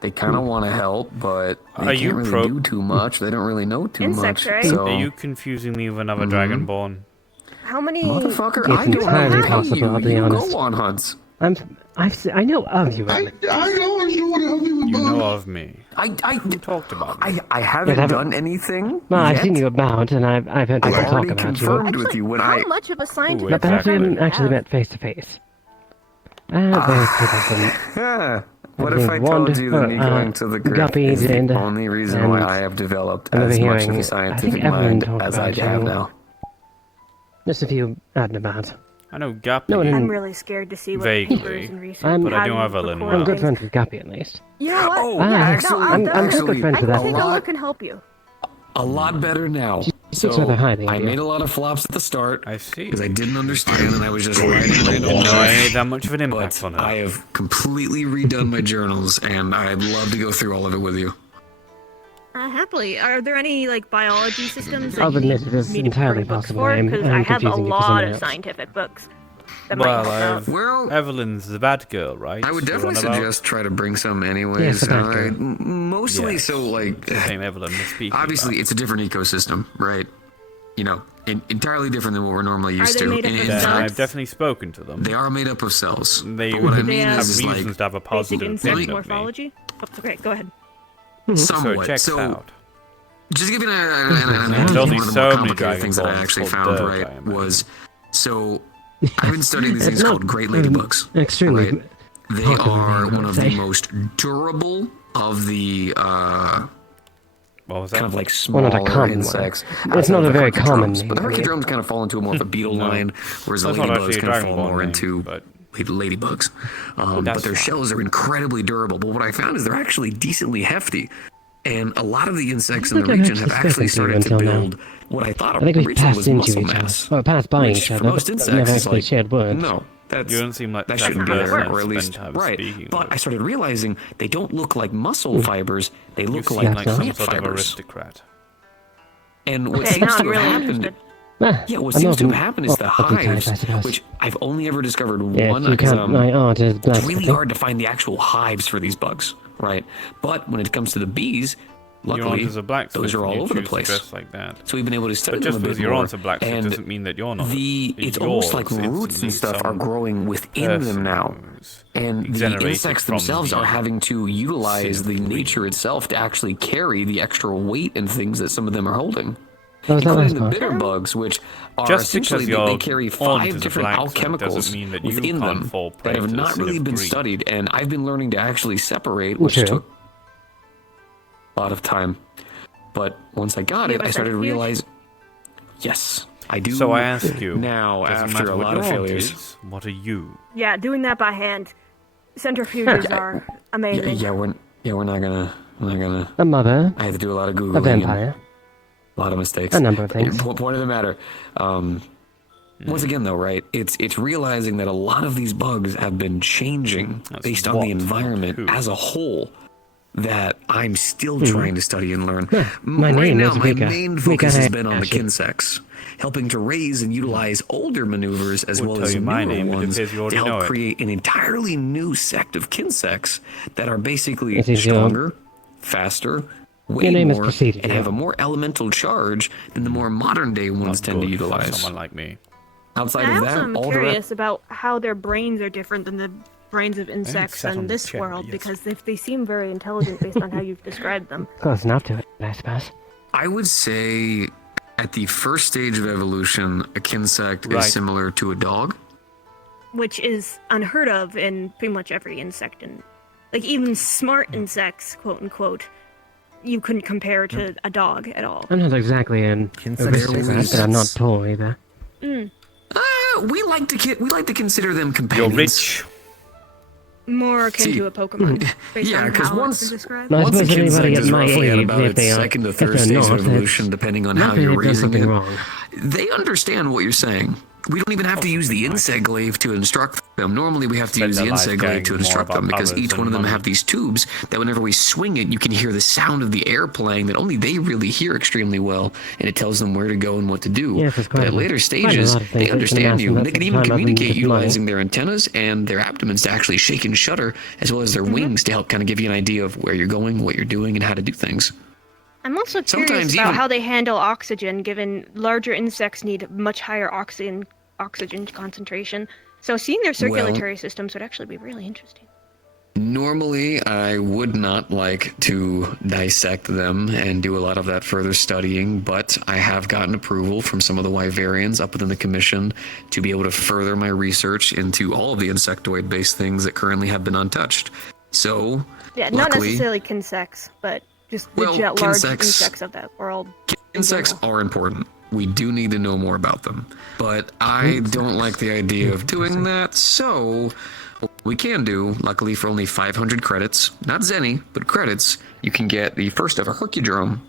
they kind of want to help, but they Are can't you really do too much. They don't really know too Insects, much. right? So, Are you confusing me with another Mhm. Dragonborn? How many... motherfucker, It's I don't entirely know possible, I'll be you honest. go on hunts. I know of you, I Ellen. always know what to help you with You both. know of me. I Who talked about me? I haven't haven't- done anything. Well, I've yet. seen you about, and I've heard I've people talk already about confirmed you. with you when how I. much of a scientific But perhaps we Exactly. haven't actually met face to face. Very typical. Yeah. What I if think I told Wand- you that me uh, going to the crypt Guppy is the did, only reason why and I have developed I'm as much of overhearing- I a think scientific Evelyn mind talked as I about have you. now? Just a few out and about. I know Guppy, No, I'm really scared to see what Vaguely. papers and research I'm- but I have don't have Ellen recordings. I'm good friends with Guppy, at least. You know what? Oh, yeah, actually, no, I'm good actually, friends I with can that. take a lot- look and help you. A lot better now. speaks rather highly of I you. made a lot of flops at the start I see. because I didn't understand and I was just writing random No, I stuff. ain't that much of an impact But on her. I have completely redone my journals and I'd love to go through all of it with you. Happily. Are there any like biology systems that I'll you need admit it is me to entirely print books possible for? I'm- Because I'm I have a confusing you for lot someone of else. scientific books. That Well, might help out. Well, Evelyn's the bad girl, right? I would The definitely one about- suggest try to bring some anyways. Yes, about that. Mostly Yes. so like Same Evelyn was speaking obviously about. it's a different ecosystem, right? entirely different than what we're normally used they to. made up In of Yeah, cells? I've definitely spoken to them. they are made up of cells. They, But what I Do they mean have is reasons like to have a Basic positive insect opinion of me. morphology? Oh, okay, go ahead. So it somewhat. checks So out. just giving There's one only of the so more many complicated Dragon things that I Balls actually called found dirt, I right imagine. was so I've been studying these It's things not, called great ladybugs. extremely Right? They popular are name, I one would of say. the most durable of the What was that? kind of like Well, not a smaller common one. insects. It's outside not of a the very common hercudrums. But the name, I mean. hercudrums kind of fall into more of a beetle No. line, whereas the That's not actually ladybugs a kind of Dragon fall Ball more name, into but ladybugs. But that's their fine. shells are incredibly durable. But what I found is they're actually decently hefty. And a lot of the insects in the I've region have actually actually spoken to you started to until now. build what I thought I think we've originally passed was into muscle each other. mass. Well, passed by Which each for other, most but insects never is actually like, shared words. no, that's You don't seem like the that type shouldn't of be person there, I'd or at least spend time right. speaking But with. I started realizing they don't look like muscle fibers; they You look seem like like some plant sort of fibers. aristocrat. And what Okay, seems now to I'm have really happened, interested. yeah, what I'm seems to not have happened is the awfully tight, hives, I suppose. which I've only ever discovered Yes, one. you Because can't. My art is it's really blacksmithing. hard to find the actual hives for these bugs, right? But when it comes to the bees, Your luckily, aunt is a blacksmith. those are and all you over the choose to place. dress like that. So we've been able to study But them just a bit because your more. aunt's a blacksmith And doesn't mean that you're not. it's almost like Yours roots and instantly stuff are some growing within them person now. who's And the generated insects from themselves are the having to utilize the sin of nature itself to actually carry the extra weight and things that some of them are holding. Oh, is that Including the nice bitter bugs, which are Just essentially because they your carry aunt 5 is a different blacksmith alchemicals doesn't mean that you within can't them fall prey that have to the not sin really of been greed. studied, and I've been learning to actually separate, which True. took a lot of time. But once I got Do you it, have a I started to centrifuge? realize, yes, I do. So I ask you, now, doesn't after matter a what lot of your aunt failures. is, what are you? Yeah, doing that by hand. Centrifuges are amazing. We're not gonna. A mother, I had to do a lot of a googling and vampire, a lot of mistakes. a number of things. Point of the matter. Once again, though, right? It's realizing that a lot of these bugs have been changing That's based on what, the environment who? as a whole. That I'm still trying to study and learn. My Right name now, is my Vika. main Vika focus has been on the Hayashi. kinsects, helping to raise and utilize older maneuvers as Would well tell as you my newer name, but it ones appears you to already know help it. create an entirely new sect of kinsects that are basically This is your- stronger, faster, way Your name is more, Proceeded, and yeah. have a more elemental charge than the more modern day ones Not tend to good for utilize. someone like me. Outside I of also that, am all the curious about how their brains are different than the brains of insects sat on in the this chair, world, yes. because they seem very intelligent based on how you've described them. Close enough to it, I suppose. I would say at the first stage of evolution, a kinsect Right. is similar to a dog. Which is unheard of in pretty much every insect, and like even smart insects, quote unquote, you couldn't compare to a dog at all. I'm not exactly an aristocrat, but I'm not tall either. We like to consider them You're companions. rich. More akin See, to a Pokemon, based yeah, on 'cause how once- it's been described. No, I Once a suppose anybody kinsect at is my roughly at age, about if its they are, second to if third they're stage not, of evolution, it's depending on how likely you're they've done raising something it, wrong. they understand what you're saying. We don't even have to use the insect glaive to instruct them. Normally, we have to Spend use the their life insect glaive caring to more instruct them about because others each than one of them money. have these tubes that whenever we swing it, you can hear the sound of the air playing that only they really hear extremely well, and it tells them where to go and what to do. Yes, it's quite but at a- later quite a stages, lot of things they we can understand ask you, them and they at can the even time other than communicate just money. utilizing their antennas and their abdomens to actually shake and shudder, as well as their wings to help kind of give you an idea of where you're going, what you're doing, and how to do things. I'm also curious Sometimes about even- how they handle oxygen, given larger insects need much higher oxygen concentration. So seeing their circulatory systems would actually be really interesting. Normally, I would not like to dissect them and do a lot of that further studying, but I have gotten approval from some of the Wyverians up within the Commission to be able to further my research into all of the insectoid-based things that currently have been untouched. So, Yeah, not luckily, necessarily insects, but just the Well, large insects- insects of that world. insects are important. We do need to know more about them. But I don't like the idea of doing that, so what we can do, luckily for only 500 credits, not Zenny, but credits, you can get the first ever Hercudrome.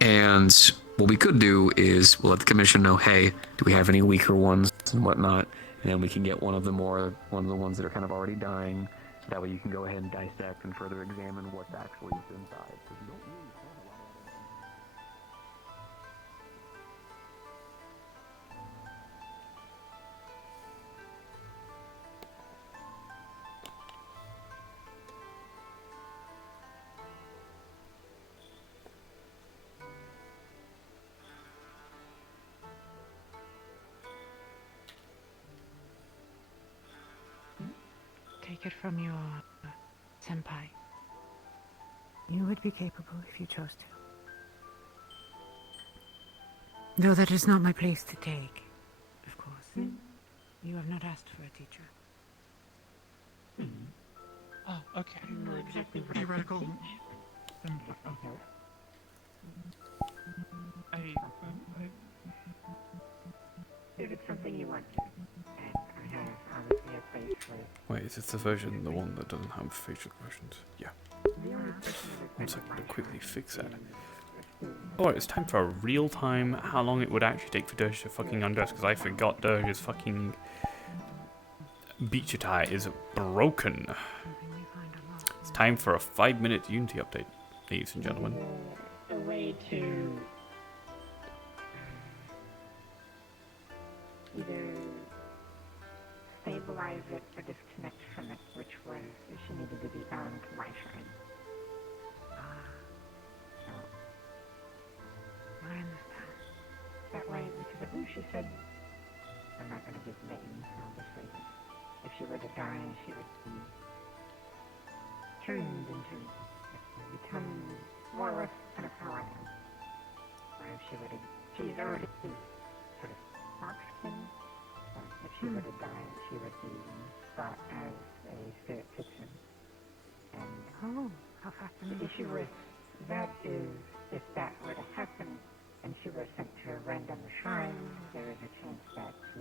And what we could do is we'll let the Commission know, hey, do we have any weaker ones and whatnot? And then we can get one of the ones that are kind of already dying. That way you can go ahead and dissect and further examine what's actually inside. 'Cause you don't really have a lot of take it from your senpai. You would be capable if you chose to. Though that is not my place to take, of course. You have not asked for a teacher. Oh, okay. Not exactly what Theoretical. Okay. If it's something you want to, and I have obviously a place for it. Wait, is this the version, the one that doesn't have facial expressions? Yeah. One second to quickly fix that. Oh, it's time for a real time how long it would actually take for Dirge to fucking undress, because I forgot Dirge's fucking beach attire is broken. It's time for a 5-minute Unity update, ladies and gentlemen. A way to either stabilize it or disconnect from it, which was if she needed to be bound to my shrine. So, I understand. That way, because I believe she said, I'm not going to give names, obviously. If she were to die, she would be turned into, become more or less kind of how I am. Or if she were to, she's already sort of fox-kin. If she were to die, she would be thought as a spirit fiction. And how fascinating. The issue with that is, if that were to happen, and she were sent to a random shrine, there is a chance that she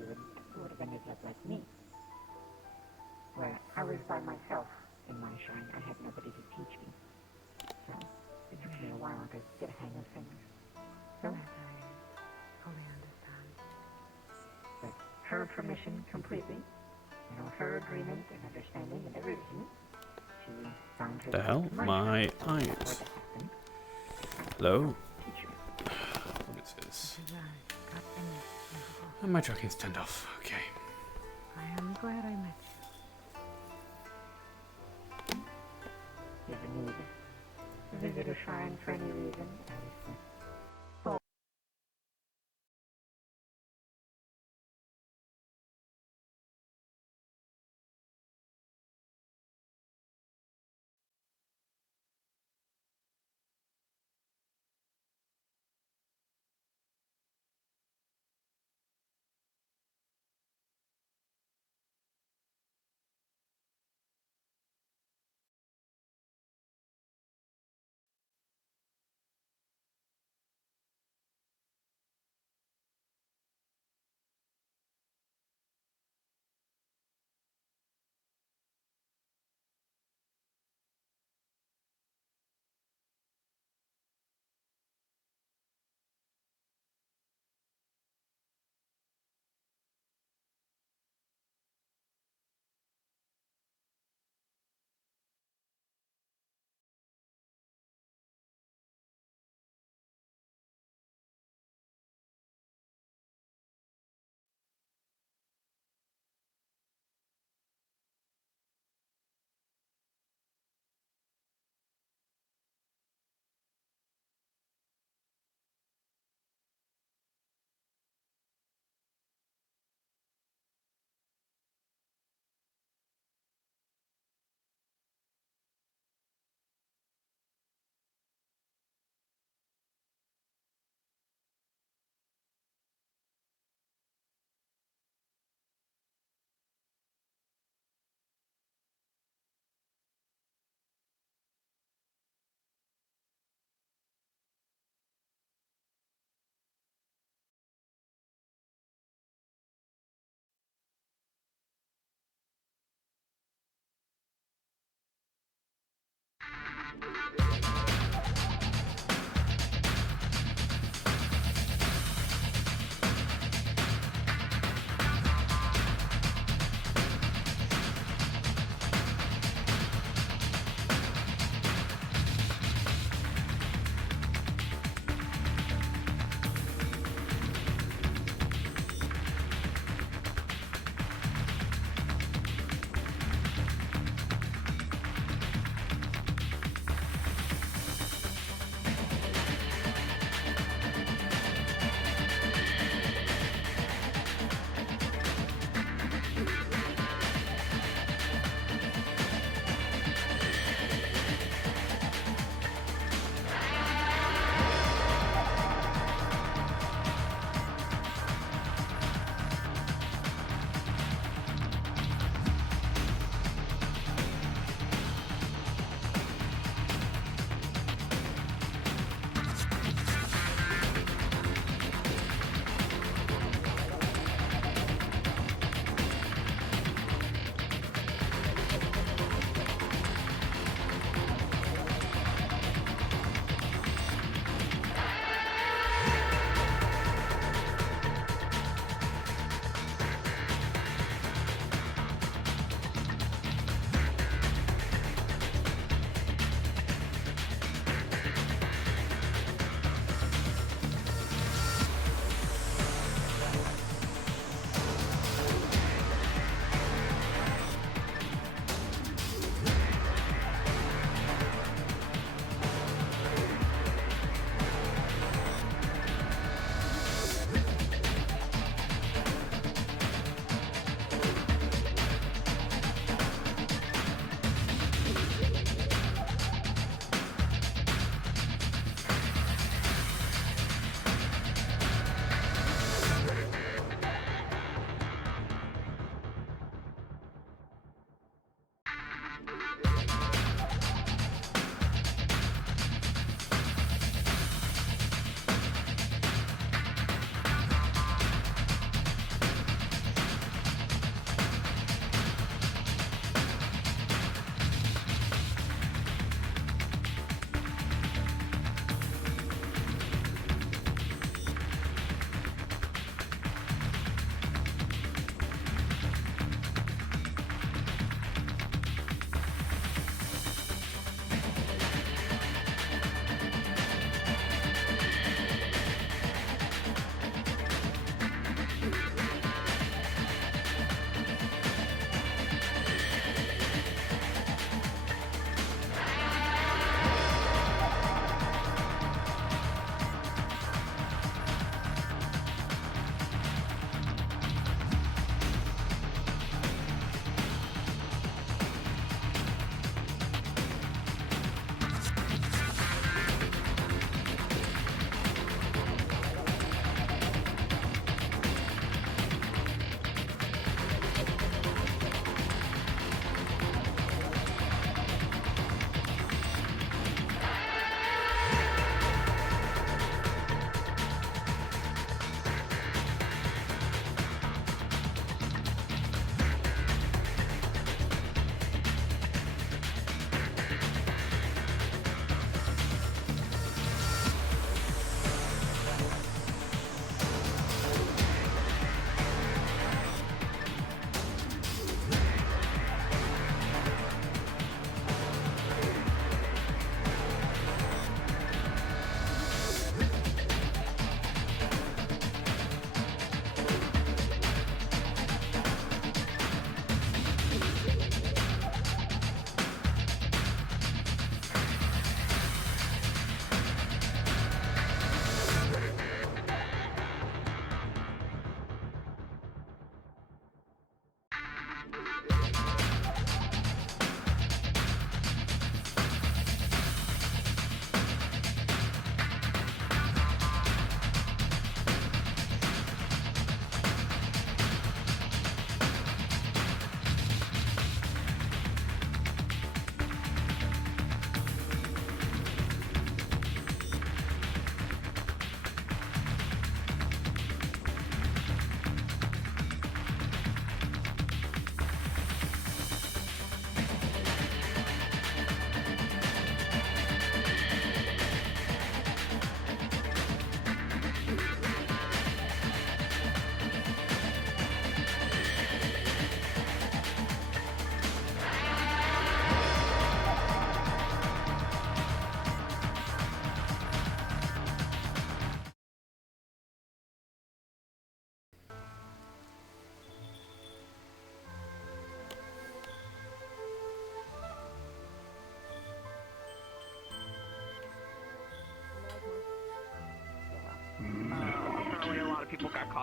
would have ended up like me. Where I was by myself in my shrine, I had nobody to teach me. So, it took me a while to get a hang of things. So, I fully understand. But her permission completely, her agreement and understanding and everything, she found her... The hell? My eyes. Hello? What is this? And my tracking's turned off. Okay. I am glad I met you. If you ever need to visit a shrine for any reason,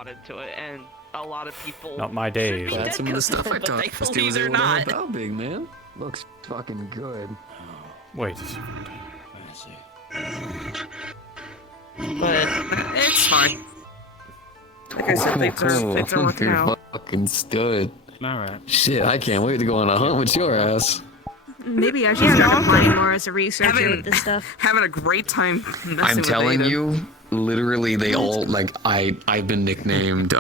thought into it, and a lot of people. Not my days. Should be That's dead some of the 'cause stuff I but they talked told to me was they're able to not. help out, big man. Looks fucking good. Wait a second. But it's fine. Like I said, things are working You're out. fucking stud. Alright. Shit, I can't wait to go on a hunt with your ass. Maybe I should start applying more as a researcher Having- with this stuff. Having a great time messing I'm with telling Ada. you, literally, they all like I've been nicknamed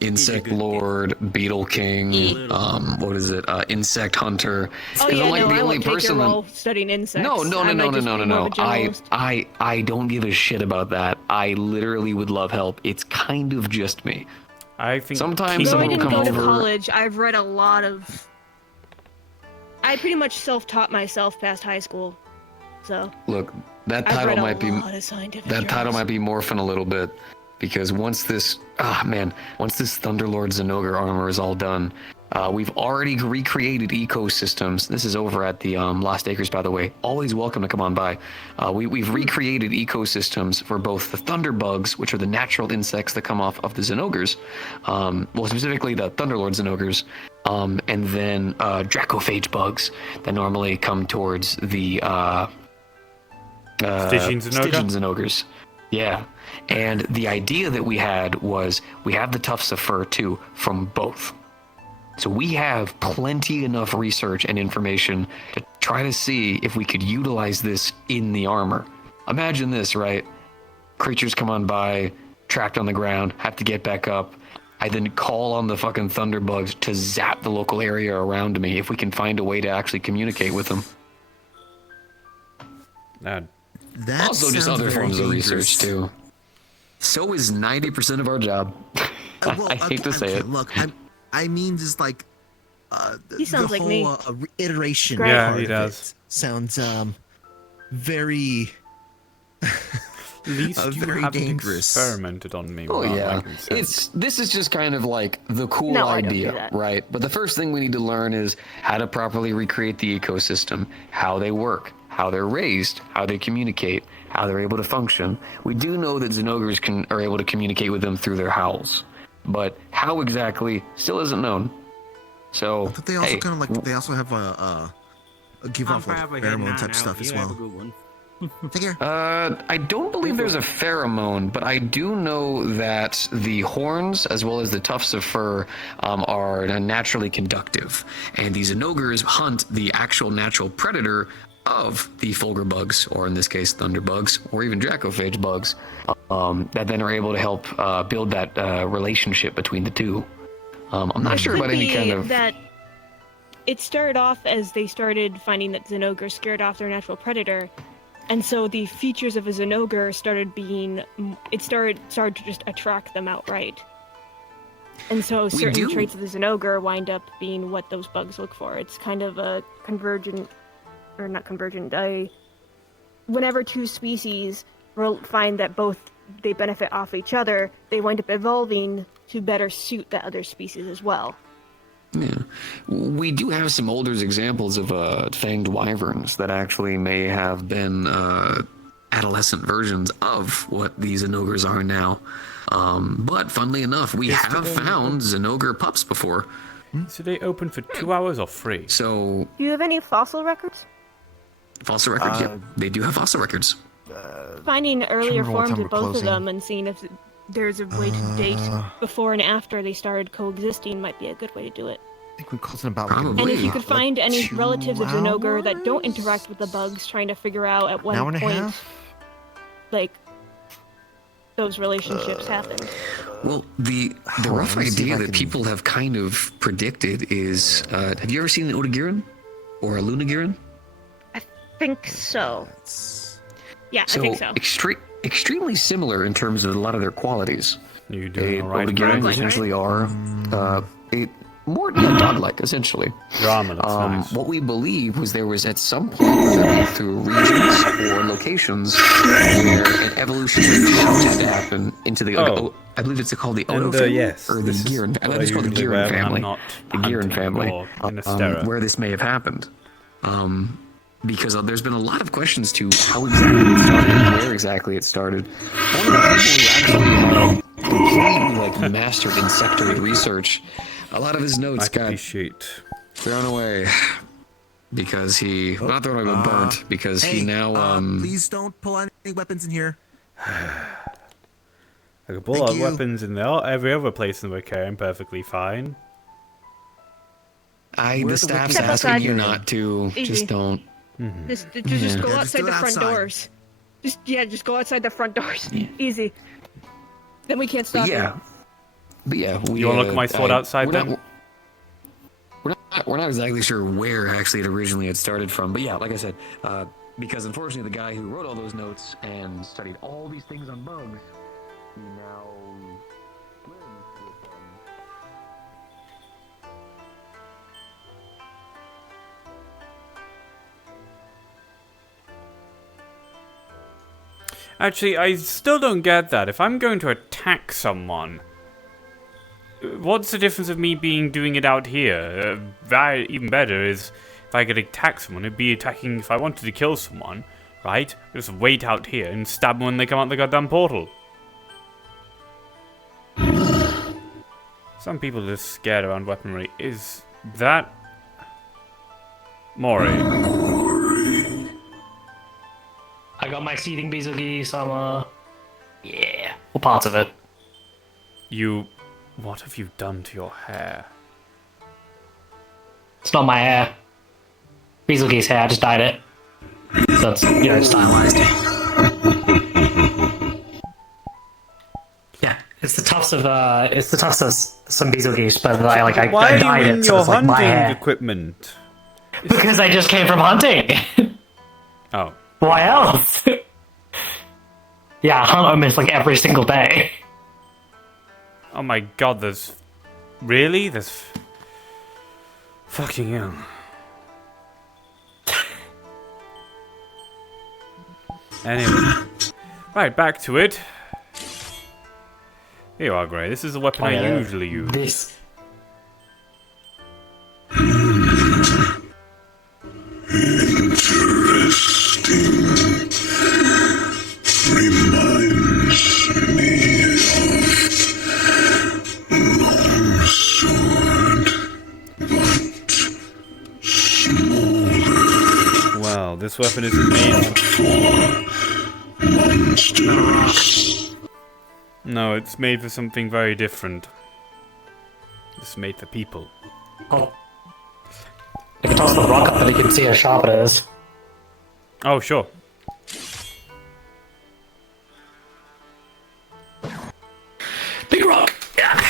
Insect Lord, Beetle King, what is it? Insect Hunter. Oh 'Cause yeah, I'm like no, the I only won't take person your that- role studying insects. No, no, no, I no, might no, just no, be no, more no. of a generalist. I don't give a shit about that. I literally would love help. It's kind of just me. I think Sometimes King- Though I someone will didn't come go to over. college, I've read a lot of. I pretty much self-taught myself past high school, so Look, that I've title read a might be lot of scientific that title journals. might be morphing a little bit, because once this Thunderlord Zenogre armor is all done, we've already recreated ecosystems. This is over at the Lost Acres, by the way. Always welcome to come on by. We've recreated ecosystems for both the Thunderbugs, which are the natural insects that come off of the Zenogres, well, specifically the Thunderlord Zenogres, and then Dracophage bugs that normally come towards the Stygian Zenogre? Stygian Zenogres. Yeah. And the idea that we had was we have the tufts of fur too from both. So we have plenty enough research and information to try to see if we could utilize this in the armor. Imagine this, right? Creatures come on by, trapped on the ground, have to get back up. I then call on the fucking thunderbugs to zap the local area around me if we can find a way to actually communicate with them. That Also, just sounds other very forms of dangerous. research too. So is 90% of our job. Well, I hate to say it. Look, I mean, just like He sounds the like me. whole iteration. Great. Yeah, part he of does. it sounds very. At least you very haven't dangerous. experimented on me. Oh without yeah, my consent. this is just kind of like the cool No, I don't do idea, that. right? But the first thing we need to learn is how to properly recreate the ecosystem, how they work, how they're raised, how they communicate, how they're able to function. We do know that Zenogres are able to communicate with them through their howls, but how exactly still isn't known. So But they also hey, kind of like they also have a give off like probably heading pheromone on type now. stuff as You have a well. good one. Take care. I don't believe there's a pheromone, but I do know that the horns, as well as the tufts of fur, are naturally conductive. And these Zenogres hunt the actual natural predator of the Fulgur bugs, or in this case, thunderbugs, or even Dracophage bugs, that then are able to help build that relationship between the two. I'm not sure Could about any be kind of... that it started off as they started finding that Zenogre scared off their natural predator, and so the features of a Zenogre started to just attract them outright. And so certain do. traits of the Zenogre wind up being what those bugs look for. It's kind of a convergent, or not convergent. Whenever two species find that both they benefit off each other, they wind up evolving to better suit the other species as well. Yeah, we do have some older examples of fanged wyverns that actually may have been adolescent versions of what these Zenogres are now. But funnily enough, we have found Zenogre pups before. So they open for 2 hours or free? So Do you have any fossil records? fossil records, yep, they do have fossil records. Finding earlier remember what forms time of we're both of closing. them and seeing if there's a way to date before and after they started coexisting might be a good way to do it. I think we closed in about Probably. And if you could find any 2 relatives of Zenogre that don't hours? interact with the bugs, trying to figure out at An what hour and a point, half? like, those relationships happen. Well, the Hold on, rough let me see if idea I that can- people have kind of predicted is, have you ever seen an Otagiran or a Lunagiran? I think so. Yeah, So, I think so. extremely similar in terms of a lot of their qualities. You They doing alright? Otagiran Dog-like, essentially are more dog-like, essentially. Drama, that's nice. What we believe was there was at some point, whether it be through regions or locations, where an evolutionary change had to happen into the. Oh. I believe it's called the And, Oto family, yes, or the this is Giran. I what believe it's called the usually wear Giran when I'm family. not The Giran hunting family, or in Astera. where this may have happened. Because there's been a lot of questions to how exactly it started, where exactly it started. One of the people who actually completely like mastered insectoid research. A lot of his notes I got appreciate. thrown away because he not thrown away, but burnt because Hey, he now please don't pull any weapons in here. I could pull Thank out you. weapons in there. Every other place in the carrying perfectly fine. the Where's the staff's wiki- Step asking aside. you not to. Easy. Just don't. Just Yeah. go Yeah, just outside do the it front outside. doors. Just go outside the front doors. Yeah. Easy. Then we can't But stop yeah, you. but yeah. We, You want to look at my sword outside we're then? not, we're not exactly sure where actually it originally had started from, but yeah, like I said, because unfortunately the guy who wrote all those notes and studied all these things on bugs, he now lives with them. Actually, I still don't get that. If I'm going to attack someone, what's the difference of me doing it out here? Even better is if I could attack someone, it'd be attacking if I wanted to kill someone, right? Just wait out here and stab them when they come out the goddamn portal. Some people are just scared around weaponry. Is that Mori? I got my seeding Bizugi, some, yeah, well, parts of it. What have you done to your hair? It's not my hair. Bizugi's hair, I just dyed it. So it's, you know, stylized. Yeah, it's the tufts of some Bizugis, but I Why are dyed you in it, so your it's like my hunting hair. equipment? Because I just came from hunting. Oh. Why else? Yeah, I hunt almost like every single day. Oh my god, Really? There's... Fucking hell. Anyway. Right, back to it. Here you are, Grey. This is the weapon I usually use. This. Reminds me of long sword, but smaller Well, this weapon isn't made... for monsters. No, it's made for something very different. It's made for people. Oh. I can toss the rock up and you can see how sharp it is. Oh, sure. Big rock! Yeah.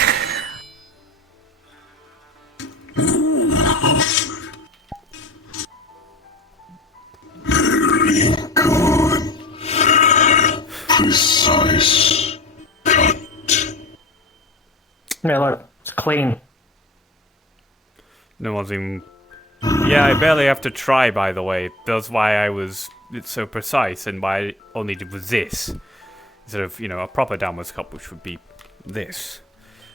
Very good. Precise cut. Yeah, look, it's clean. No one's even... Yeah, I barely have to try, by the way. That's why it's so precise, and why I only did was this. Instead of, a proper downwards cup, which would be this.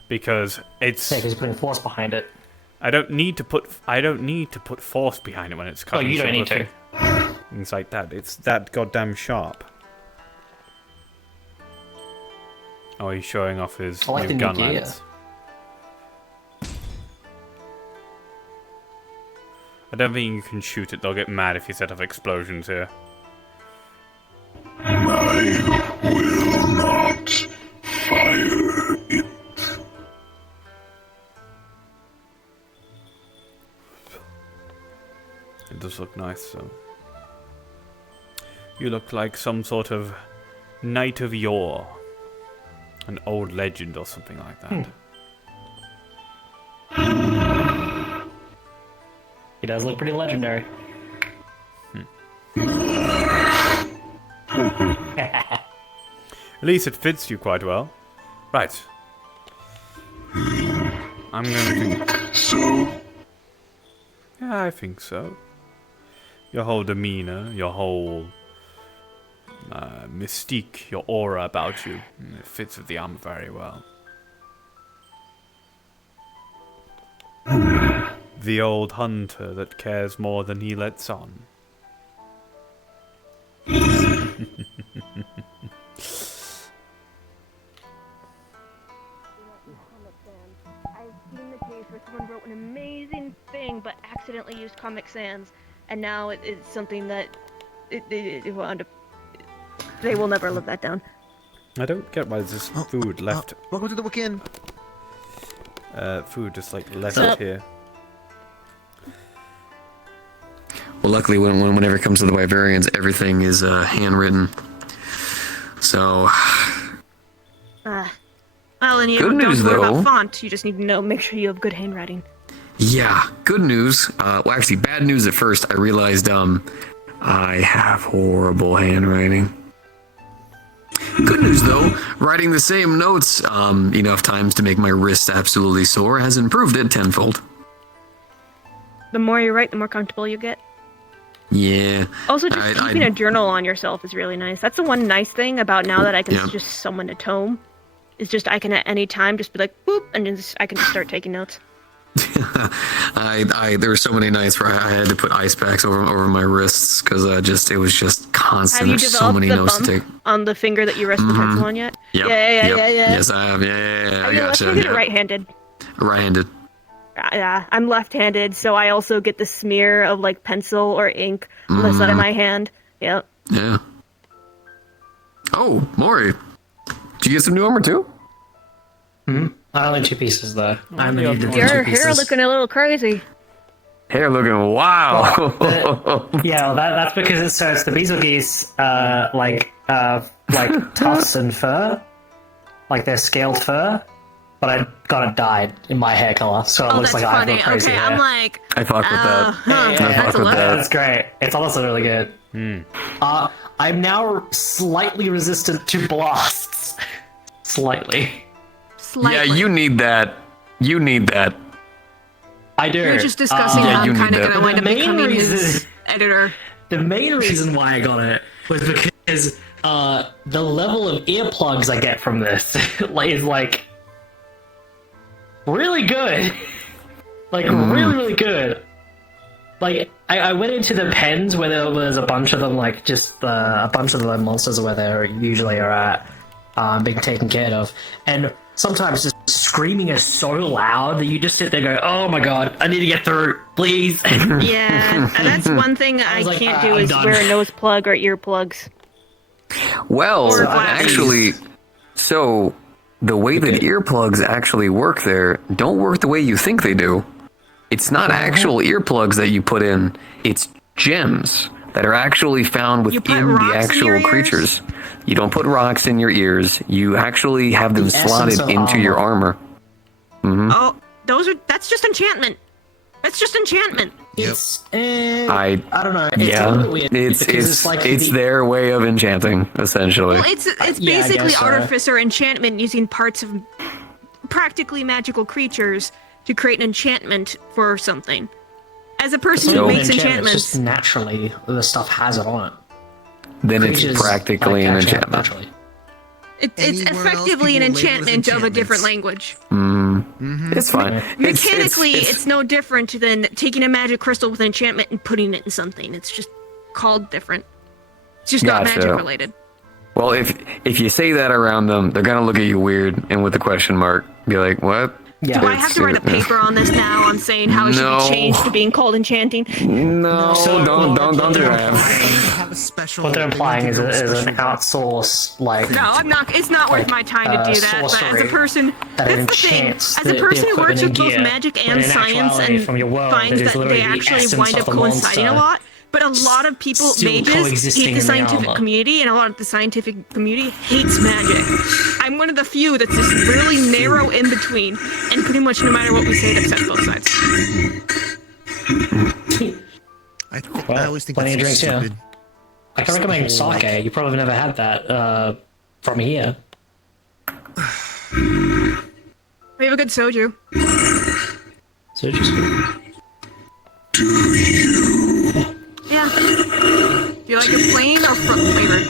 Because it's... Yeah, because you're putting force behind it. I don't need to put force behind it when it's cutting. Oh, you don't need to. Things like that. It's that goddamn sharp. Oh, he's showing off his I like the new new gun gear. lance. I don't think you can shoot it. They'll get mad if you set off explosions here. I will not fire it. It does look nice, though. You look like some sort of knight of yore. An old legend or something like that. He does look pretty legendary. At least it fits you quite well. Right. I'm going to... So, Yeah, I think so. Your whole demeanor, your whole mystique, your aura about you, it fits with the armor very well. The old hunter that cares more than he lets on. where someone wrote an amazing thing but accidentally used Comic Sans, and now it's something that it wound up. They will never live that down. I don't get why there's food left. Welcome to the weekend. Food just like left Sup? here. Well, luckily, whenever it comes to the Wyverians, everything is handwritten. So, Well, and you Good don't news, worry though. about font. You just need to make sure you have good handwriting. yeah, good news. Well, actually, bad news at first. I realized I have horrible handwriting. Good news, though. Writing the same notes enough times to make my wrists absolutely sore has improved it tenfold. The more you write, the more comfortable you get. Yeah. Also, just keeping a journal on yourself is really nice. That's the one nice thing about now that I can just summon a tome. Is just I can at any time just be like, boop, and I can just start taking notes. There were so many nights where I had to put ice packs over my wrists because it was just constant. Have you There's so developed many the notes to bump take. on the finger that you rest the pencil on yet? Yep. Yeah. Yes, I have. Yeah. Are I you gotcha. left-handed or right-handed? Right-handed. Yeah, I'm left-handed, so I also get the smear of like pencil or ink on the side of my hand. Yep. Yeah. Oh, Maury. Did you get some new armor too? I only 2 pieces though. I only needed 2 Your pieces. hair looking a little crazy. Hair looking wow. Yeah, well, that's because it's the Beetlegeese, like tufts and fur, like they're scaled fur, but I got it dyed in my hair color, so it looks like I have a crazy hair. I'm like, I fuck with that. Yeah, that's a lot. That's great. It's also really good. I'm now slightly resistant to blasts. Slightly. Yeah, you need that. You need that. I do. We're just discussing how I'm kind of going to wind up becoming his editor. The main reason why I got it was because the level of earplugs I get from this is like really good. Like really good. Like I went into the pens where there was a bunch of them, like just a bunch of the monsters where they usually are at, being taken care of, and sometimes just screaming is so loud that you just sit there and go, oh my god, I need to get through, please. Yeah, and that's one thing I was like, can't do I'm is done. wear a nose plug or earplugs. Well, Or glasses. actually, so the way that earplugs actually work there don't work the way you think they do. It's not actual earplugs that you put in, it's gems that are actually found You put within the rocks in your actual ears? creatures. You don't put rocks in your ears, you actually have them The essence slotted of into your armor. Oh, that's just enchantment. That's just enchantment. It's I don't know. It's Yeah, a little weird it's because like the- their way of enchanting, essentially. Well, it's Yeah, I basically guess so. artificer enchantment using parts of practically magical creatures to create an enchantment for something. As a person It's who not makes an enchantment, enchantments, it's just naturally the stuff has it on it. Then Creatures, it's practically like, an enchant enchantment. naturally. it's Anywhere else effectively an people label it as enchantment of a different enchantments. language. It's fine. Mechanically, it's no different than taking a magic crystal with an enchantment and putting it in something. It's just called different. It's just not Gotcha. magic related. Well, if you say that around them, they're gonna look at you weird and with a question mark, be like, "What?" Yeah. Do I have to write a paper on this now on saying how it should No. be changed to being called enchanting? No, So don't do they're that. Have a special. What they're implying is, they need to is have a an special- outsource, like No, I'm not. It's not worth my time to do that. But as a sorcery person, that that's the thing. enchants As a the person who equipment works with and both gear, magic when and in science actuality, and from your world, finds it is that literally they the actually essence wind of up the coinciding a monster lot. But a lot of people, still mages, coexisting hate in the the scientific armor. community, and a lot of the scientific community hates magic. I'm one of the few that's just really narrow in between, and pretty much no matter what we say, it upsets both sides. I always think plenty that's of drinks, yeah. stupid. I can recommend sake. You probably never had that from here. We have a good soju. So just Yeah. Do you like it plain or fruit flavored?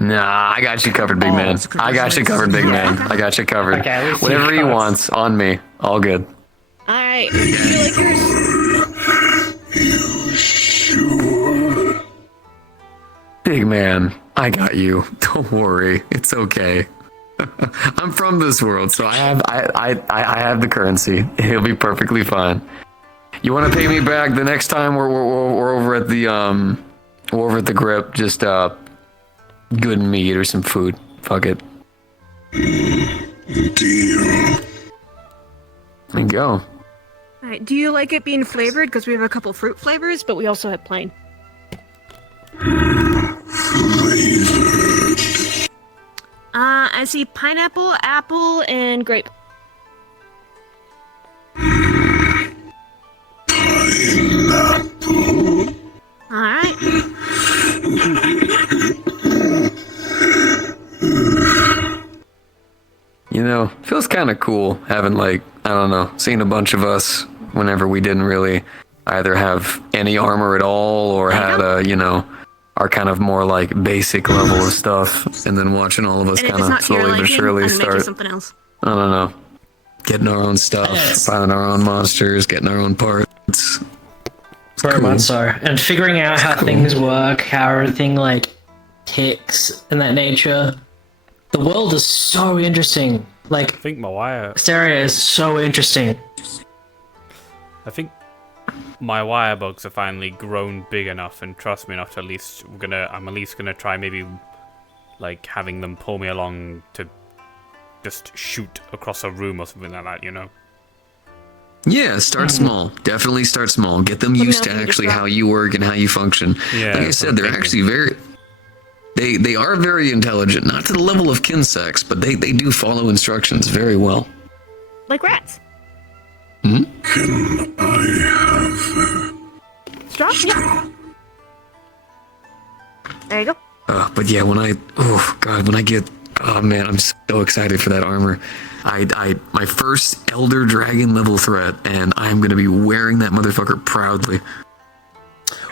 Nah, I got you covered, big man. I got you covered, big man. I got you covered. Okay, at least you Whatever he got it. wants, on me. All good. All right. Do you like yours? Big man, I got you. Don't worry. It's okay. I'm from this world, so I have the currency. It'll be perfectly fine. You want to pay me back the next time we're over at the grip? Just good meat or some food. Fuck it. Deal. There you go. Alright, do you like it being flavored? Because we have a couple fruit flavors, but we also have plain. I see pineapple, apple, and grape. Pineapple. Alright. You know, feels kind of cool having, like, I don't know, seeing a bunch of us whenever we didn't really either have any armor at all or had our kind of more like basic level of stuff, and then watching all of us And if kind it's of not to your slowly but liking, surely I'm gonna make you start, something else. I don't know, getting our own stuff, finding our own monsters, getting our own parts. It's Very cool. much so. And figuring out how things work, how everything like ticks and that nature. The world is so interesting. Like, I think my wire. Asteria is so interesting. I think my wire bugs have finally grown big enough and trust me enough to I'm at least gonna try maybe like having them pull me along to just shoot across a room or something like that, you know? Yeah, start small. Definitely start small. Get them used to know if you actually just how you work and how you function. Yeah, like I that's said, what they're I'm actually very... They are very intelligent. Not to the level of Kinsex, but they do follow instructions very well. Like rats. Can I have... Straw? Yeah. There you go. But yeah, when I get, oh man, I'm so excited for that armor. My first Elder Dragon level threat, and I'm gonna be wearing that motherfucker proudly.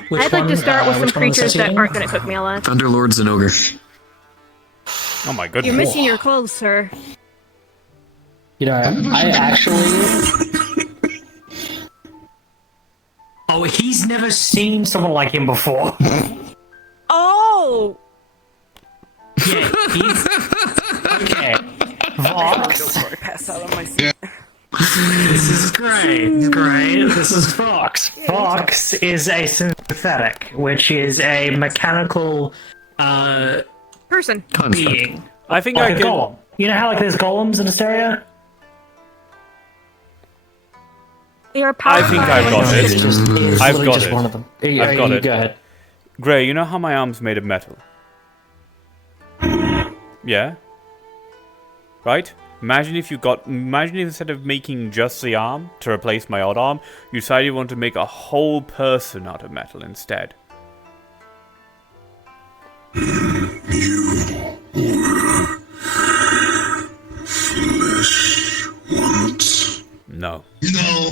Which I'd like to one, start with some which one was creatures that again? aren't going to cook me alive. Thunderlords and Ogre. Oh my goodness. You're missing your clothes, sir. You know, I actually... Oh, he's never seen someone like him before. Oh! Yeah, he's... Okay. Vox. Pass out on my This is great. This is Fox. Fox is a synthetic, which is a mechanical Person. being. I think Like I a can. golem. You know how like there's golems in Asteria? They are powered I think by I've got electricity. it. It's I've literally got just it. one of them. I've got it. Go ahead. Gray, you know how my arm's made of metal? Yeah? Right? Imagine if instead of making just the arm to replace my odd arm, you decided you want to make a whole person out of metal instead. You were flesh once? No. No.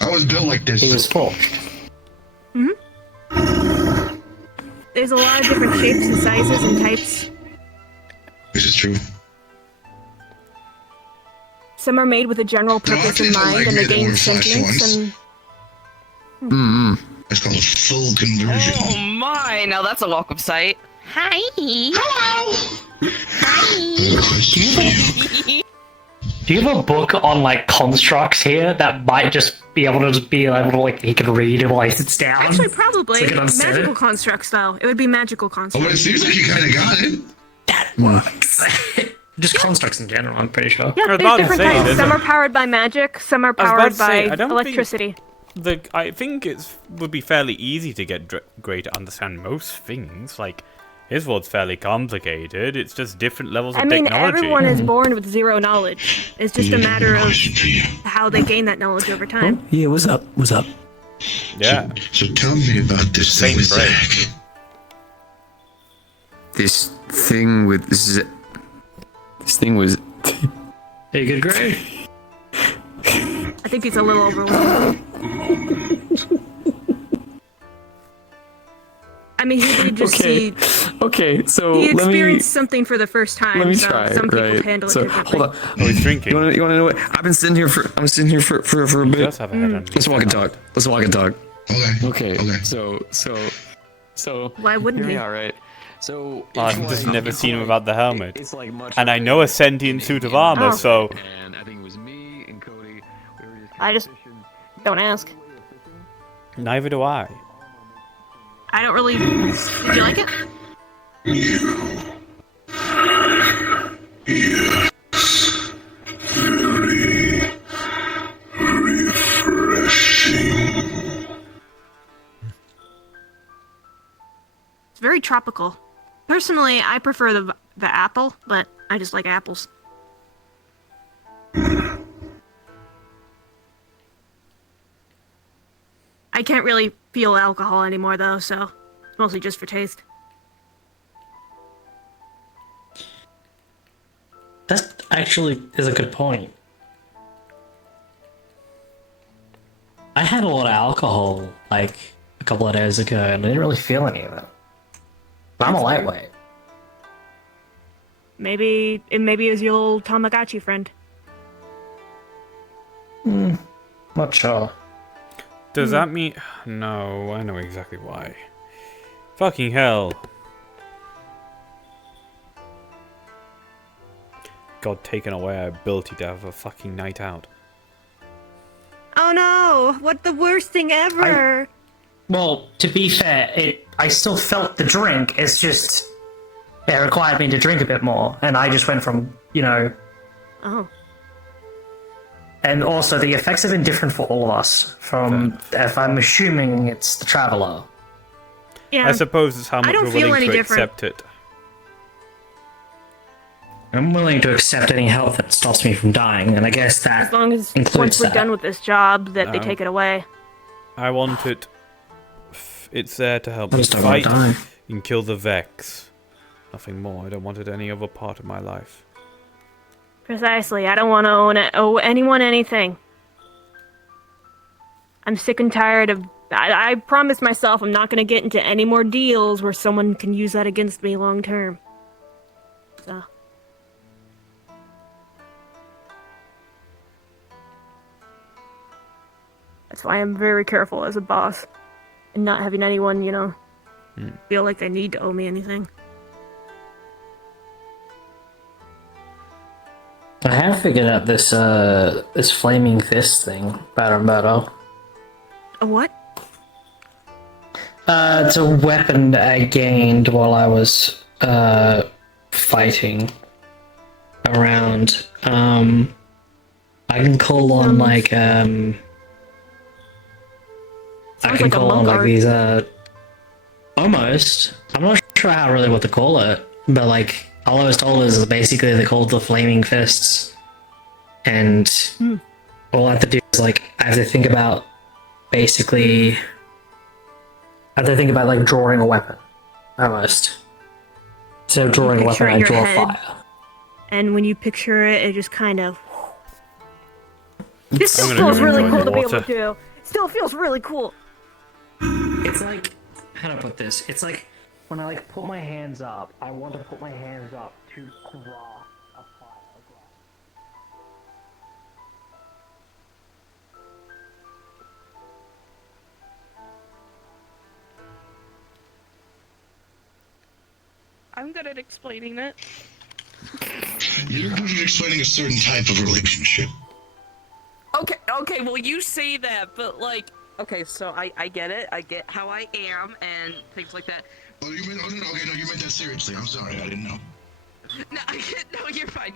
I was built like this. He was forged. There's a lot of different shapes and sizes and types. This is true. Some are made with a general No, I purpose in think I mind, like and they made the gain orange flash sentience, ones. and It's called full conversion. Oh my! Now that's a welcome sight. Hi. Hello! Do you have a book on like constructs here that might just be able to like he can read while he sits down? actually probably So you can understand magical it? construct style. It would be magical Oh, construct. it seems like you kind of got it. Works. Just constructs in general, I'm pretty sure. Yeah, I was there's about to different say, types. there's Some a- are powered by magic, some are I was about powered to say, by I don't think- electricity. I think it would be fairly easy to get Gray to understand most things. Like, his world's fairly complicated. It's just different levels of I mean, technology. everyone is born with zero knowledge. It's just a matter of Question for you. how they gain that knowledge over time. Yeah, what's up? Yeah. So tell me about this thing with Same brain. Zach. This thing was... Hey, good Gray. I think he's a little overwhelmed. I mean, he did just see. Okay, so He experienced something for the first time. let me so try, some people right? handle it So, differently. hold on. Oh, he's drinking. You wanna know what? I'm sitting here for a He bit. does have a head on. Let's walk and talk. Okay. Okay. Okay. So Why wouldn't here we he? are, right? So I've just never seen him without the helmet. It's like much. And I know a sentient suit of armor, Oh. so And I think it was me and Cody. We were just I just don't ask. neither do I. I don't really. Did you like it? It's very tropical. Personally, I prefer the apple, but I just like apples. I can't really feel alcohol anymore, though, so it's mostly just for taste. That actually is a good point. I had a lot of alcohol like a couple of days ago, and I didn't really feel any of it. But I'm a lightweight. Maybe it was your old Tamagotchi friend. Not sure. Does that mean... No, I know exactly why. Fucking hell. God taken away our ability to have a fucking night out. Oh no! What the worst thing ever! Well, to be fair, I still felt the drink. It's just it required me to drink a bit more, and I just went from Oh. And also, the effects have been different for all of us. From if I'm assuming it's the traveler. Yeah. I suppose it's how much don't we're feel willing any to different. accept it. I'm willing to accept any help that stops me from dying, and I guess that As long as includes once we're that. done with this job, that they No. take it away. I want it... It's there to help I me just don't want fight to die. and kill the Vex. Nothing more. I don't want it any other part of my life. Precisely. I don't want to owe anyone anything. I'm sick and tired of... I promised myself I'm not going to get into any more deals where someone can use that against me long term. So... That's why I'm very careful as a boss. And not having anyone, feel like they need to owe me anything. I have figured out this this flaming fist thing better and better. A what? It's a weapon that I gained while I was fighting around. I can call on like I Sounds can like a call on monk like art. these almost. I'm not sure how really what to call it, but like all I was told is basically they're called the flaming fists, and all I have to do is like I have to think about basically. I have to think about like drawing a weapon, almost. Instead of drawing a picture weapon, it in I draw your head. fire. And when you picture it, it just kind of... This still I'm gonna feels go really enjoy cool the to be able water. to do. Still feels really cool. It's like, how to put this? It's like when I like put my hands up, I want to put my hands up to draw a fire. I'm good at explaining it. You're good at explaining a certain type of relationship. Okay, well, you say that, but like, okay, so I get it. I get how I am and things like that. Oh, you meant, you meant that seriously. I'm sorry, I didn't know. No, no, you're fine.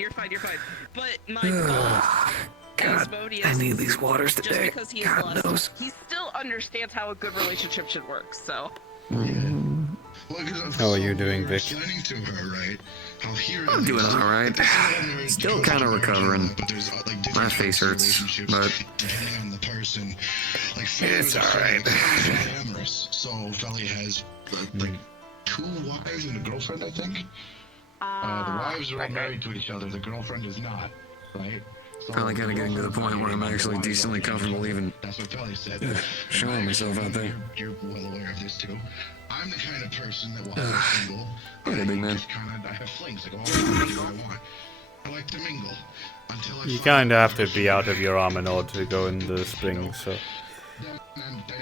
But my boss, Asmodeus, I need these waters just today. because he is God blessed, knows. he still understands how a good relationship should work. So. How are you doing, Vic? Explaining to her, right? How here I'm doing alright. Still kind of recovering. But there's like My face hurts, but depending on the person, like it's alright. Amorous. So Felly has like 2 wives and a girlfriend, I think. The wives are all married to each other. The girlfriend is not, right? So Finally kind of getting to the point where I'm actually decently comfortable even That's what Felly said. showing myself out there. You're well aware of this too. I'm the kind of person that while I'm single, Okay, big man. I have flings. I go, oh, I do what I want. I like to mingle until I You find kind of have to be out of your armor in order to go in the springs, so...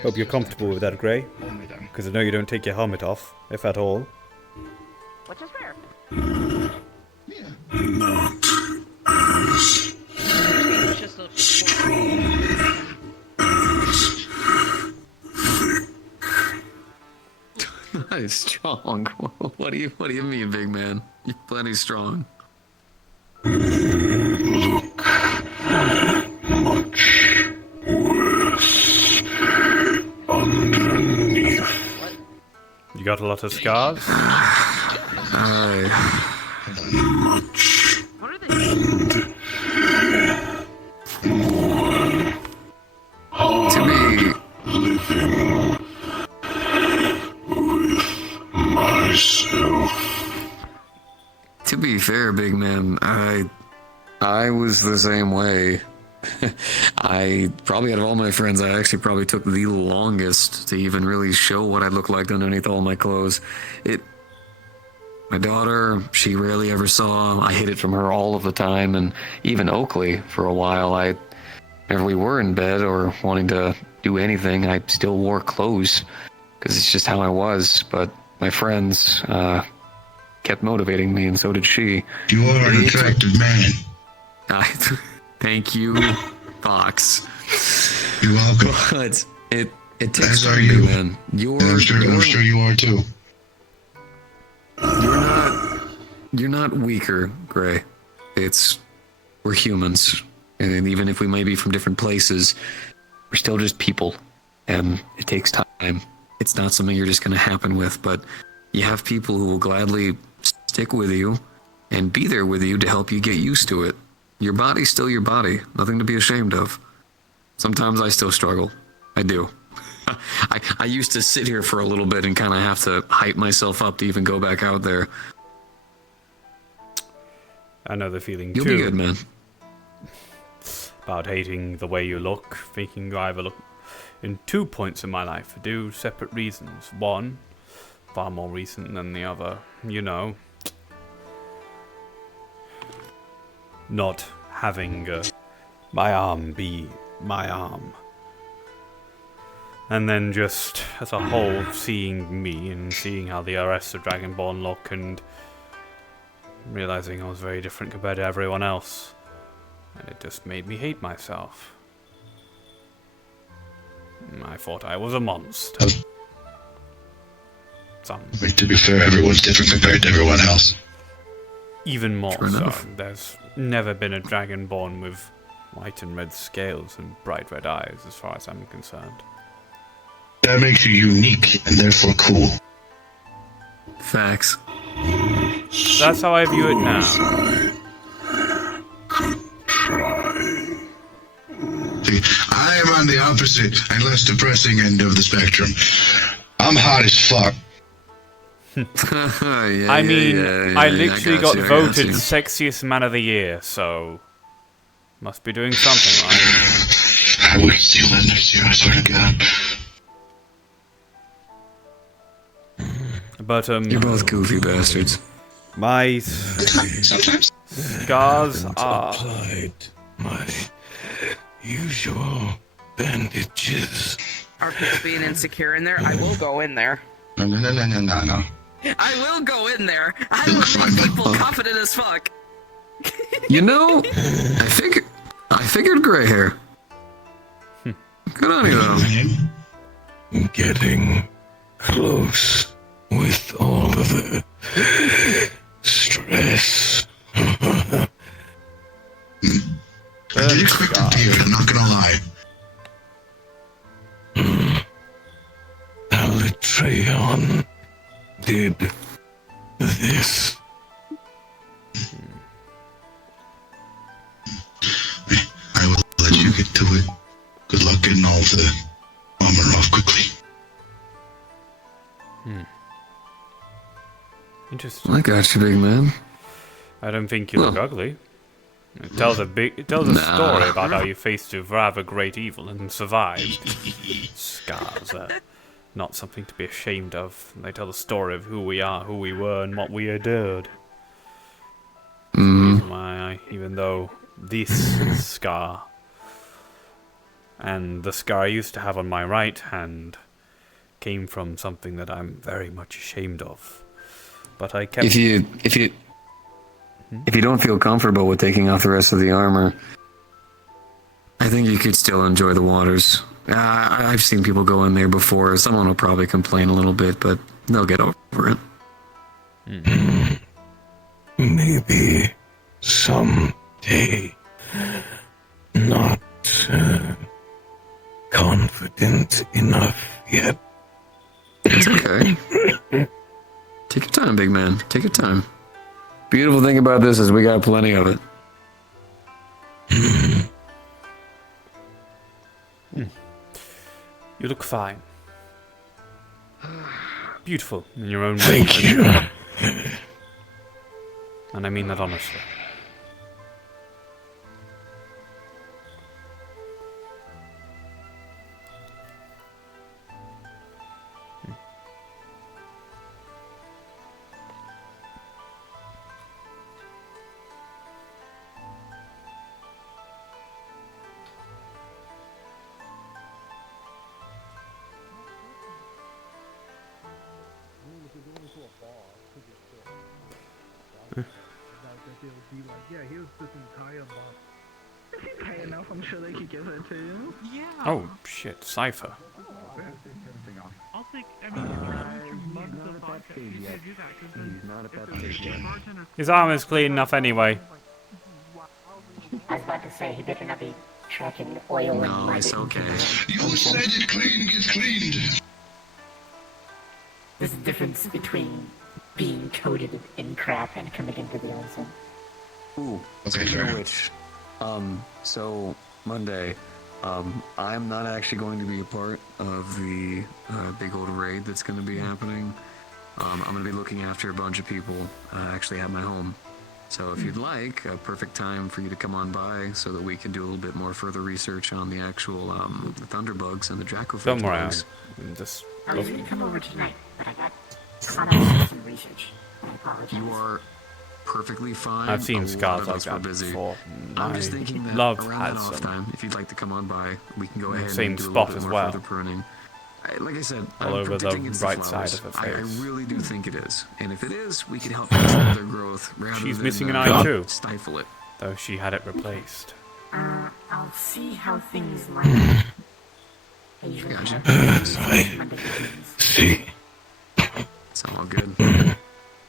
Hope you're comfortable with that, Gray. only them. Because I know you don't take your helmet off, if at all. Which is fair. Not as It's just a That is strong. What do you mean, big man? You're plenty strong. look much worse underneath. You got a lot of scars? Much What are they? To be living with myself. To be fair, big man, I was the same way. I probably out of all my friends, I actually probably took the longest to even really show what I looked like underneath all my clothes. My daughter, she rarely ever saw. I hid it from her all of the time, and even Oakley for a while. Whenever we were in bed or wanting to do anything, I still wore clothes because it's just how I was. But my friends kept motivating me, and so did she. You are an attractive man. Thank you, Fox. You're welcome. But it takes As are time, you. man. I'm sure you are too. You're not weaker, Gray. We're humans, and even if we may be from different places, we're still just people, and it takes time. It's not something you're just going to happen with, but you have people who will gladly stick with you and be there with you to help you get used to it. Your body's still your body, nothing to be ashamed of. Sometimes I still struggle. I do. I used to sit here for a little bit and kind of have to hype myself up to even go back out there. I know the feeling You'll too. be good, man. About hating the way you look, thinking you either look in 2 points in my life for two separate reasons. One, far more recent than the other. You know, not having my arm be my arm. And then just, as a whole, seeing me and seeing how the rest of Dragonborn look and realizing I was very different compared to everyone else. And it just made me hate myself. I thought I was a monster. But to be fair, everyone's different compared to everyone else. Even more True so. enough. There's never been a Dragonborn with white and red scales and bright red eyes, as far as I'm concerned. That makes you unique and therefore cool. Facts. That's how I view it now. See, I am on the opposite and less depressing end of the spectrum. I'm hot as fuck. I mean, I literally got voted sexiest man of the year, so must be doing something right. I would steal that next year, I swear to God. But You're both goofy bastards. my Sometimes. scars are Applied my usual bandages. Are people being insecure in there? I will go in there. No. I will go in there. I will make people confident as fuck. You know, I figured gray hair. Good on you, though. Getting close with all of the stress. I did expect it here, I'm not gonna lie. Alitreon did this. I will let you get to it. Good luck getting all the armor off quickly. interesting. I got you, big man. I don't think you look ugly. It tells a story about how you faced a rather great evil and survived. Scars are not something to be ashamed of. They tell the story of who we are, who we were, and what we endured. The reason why even though this scar and the scar I used to have on my right hand came from something that I'm very much ashamed of. But I kept. If you don't feel comfortable with taking off the rest of the armor, I think you could still enjoy the waters. I've seen people go in there before. Someone will probably complain a little bit, but they'll get over it. Maybe someday. Not confident enough yet. It's okay. Take your time, big man. Take your time. Beautiful thing about this is we got plenty of it. You look fine. Beautiful in your own way. Thank you. And I mean that honestly. I'm sure they could give it to you. Yeah. Oh shit, Cypher. I'll take, I mean, if you're switching mugs of vodka, you can do that, because then if the bartender... His arm is clean enough anyway. I was about to say, he better not be tracking oil in my... it's okay. You said it gets cleaned. There's a difference between being coated in crap and coming into the onsen. Ooh, Okay, speaking of fair. which, so Monday, I'm not actually going to be a part of the big old raid that's going to be happening. I'm going to be looking after a bunch of people actually at my home. So if you'd like, a perfect time for you to come on by so that we can do a little bit more further research on the actual the thunderbugs and the jackofish Don't worry, bugs. I'm just. I was going to come over tonight, but I got caught up with some research. I apologize. You are perfectly fine. I've seen A lot scars of like us were that busy. before. I'm My just thinking that love around had that off some. time, if you'd like to come on by, we can go ahead Same and do a spot little bit as more well. further pruning. Like I said, All I'm over the predicting it's right the side flowers. of her I face. really do think it is, and if it is, we can help control their growth rather She's than missing an eye too, stifle it. though she had it replaced. I'll see how things line up. I usually Gotcha. have Monday evenings. See, It's all good.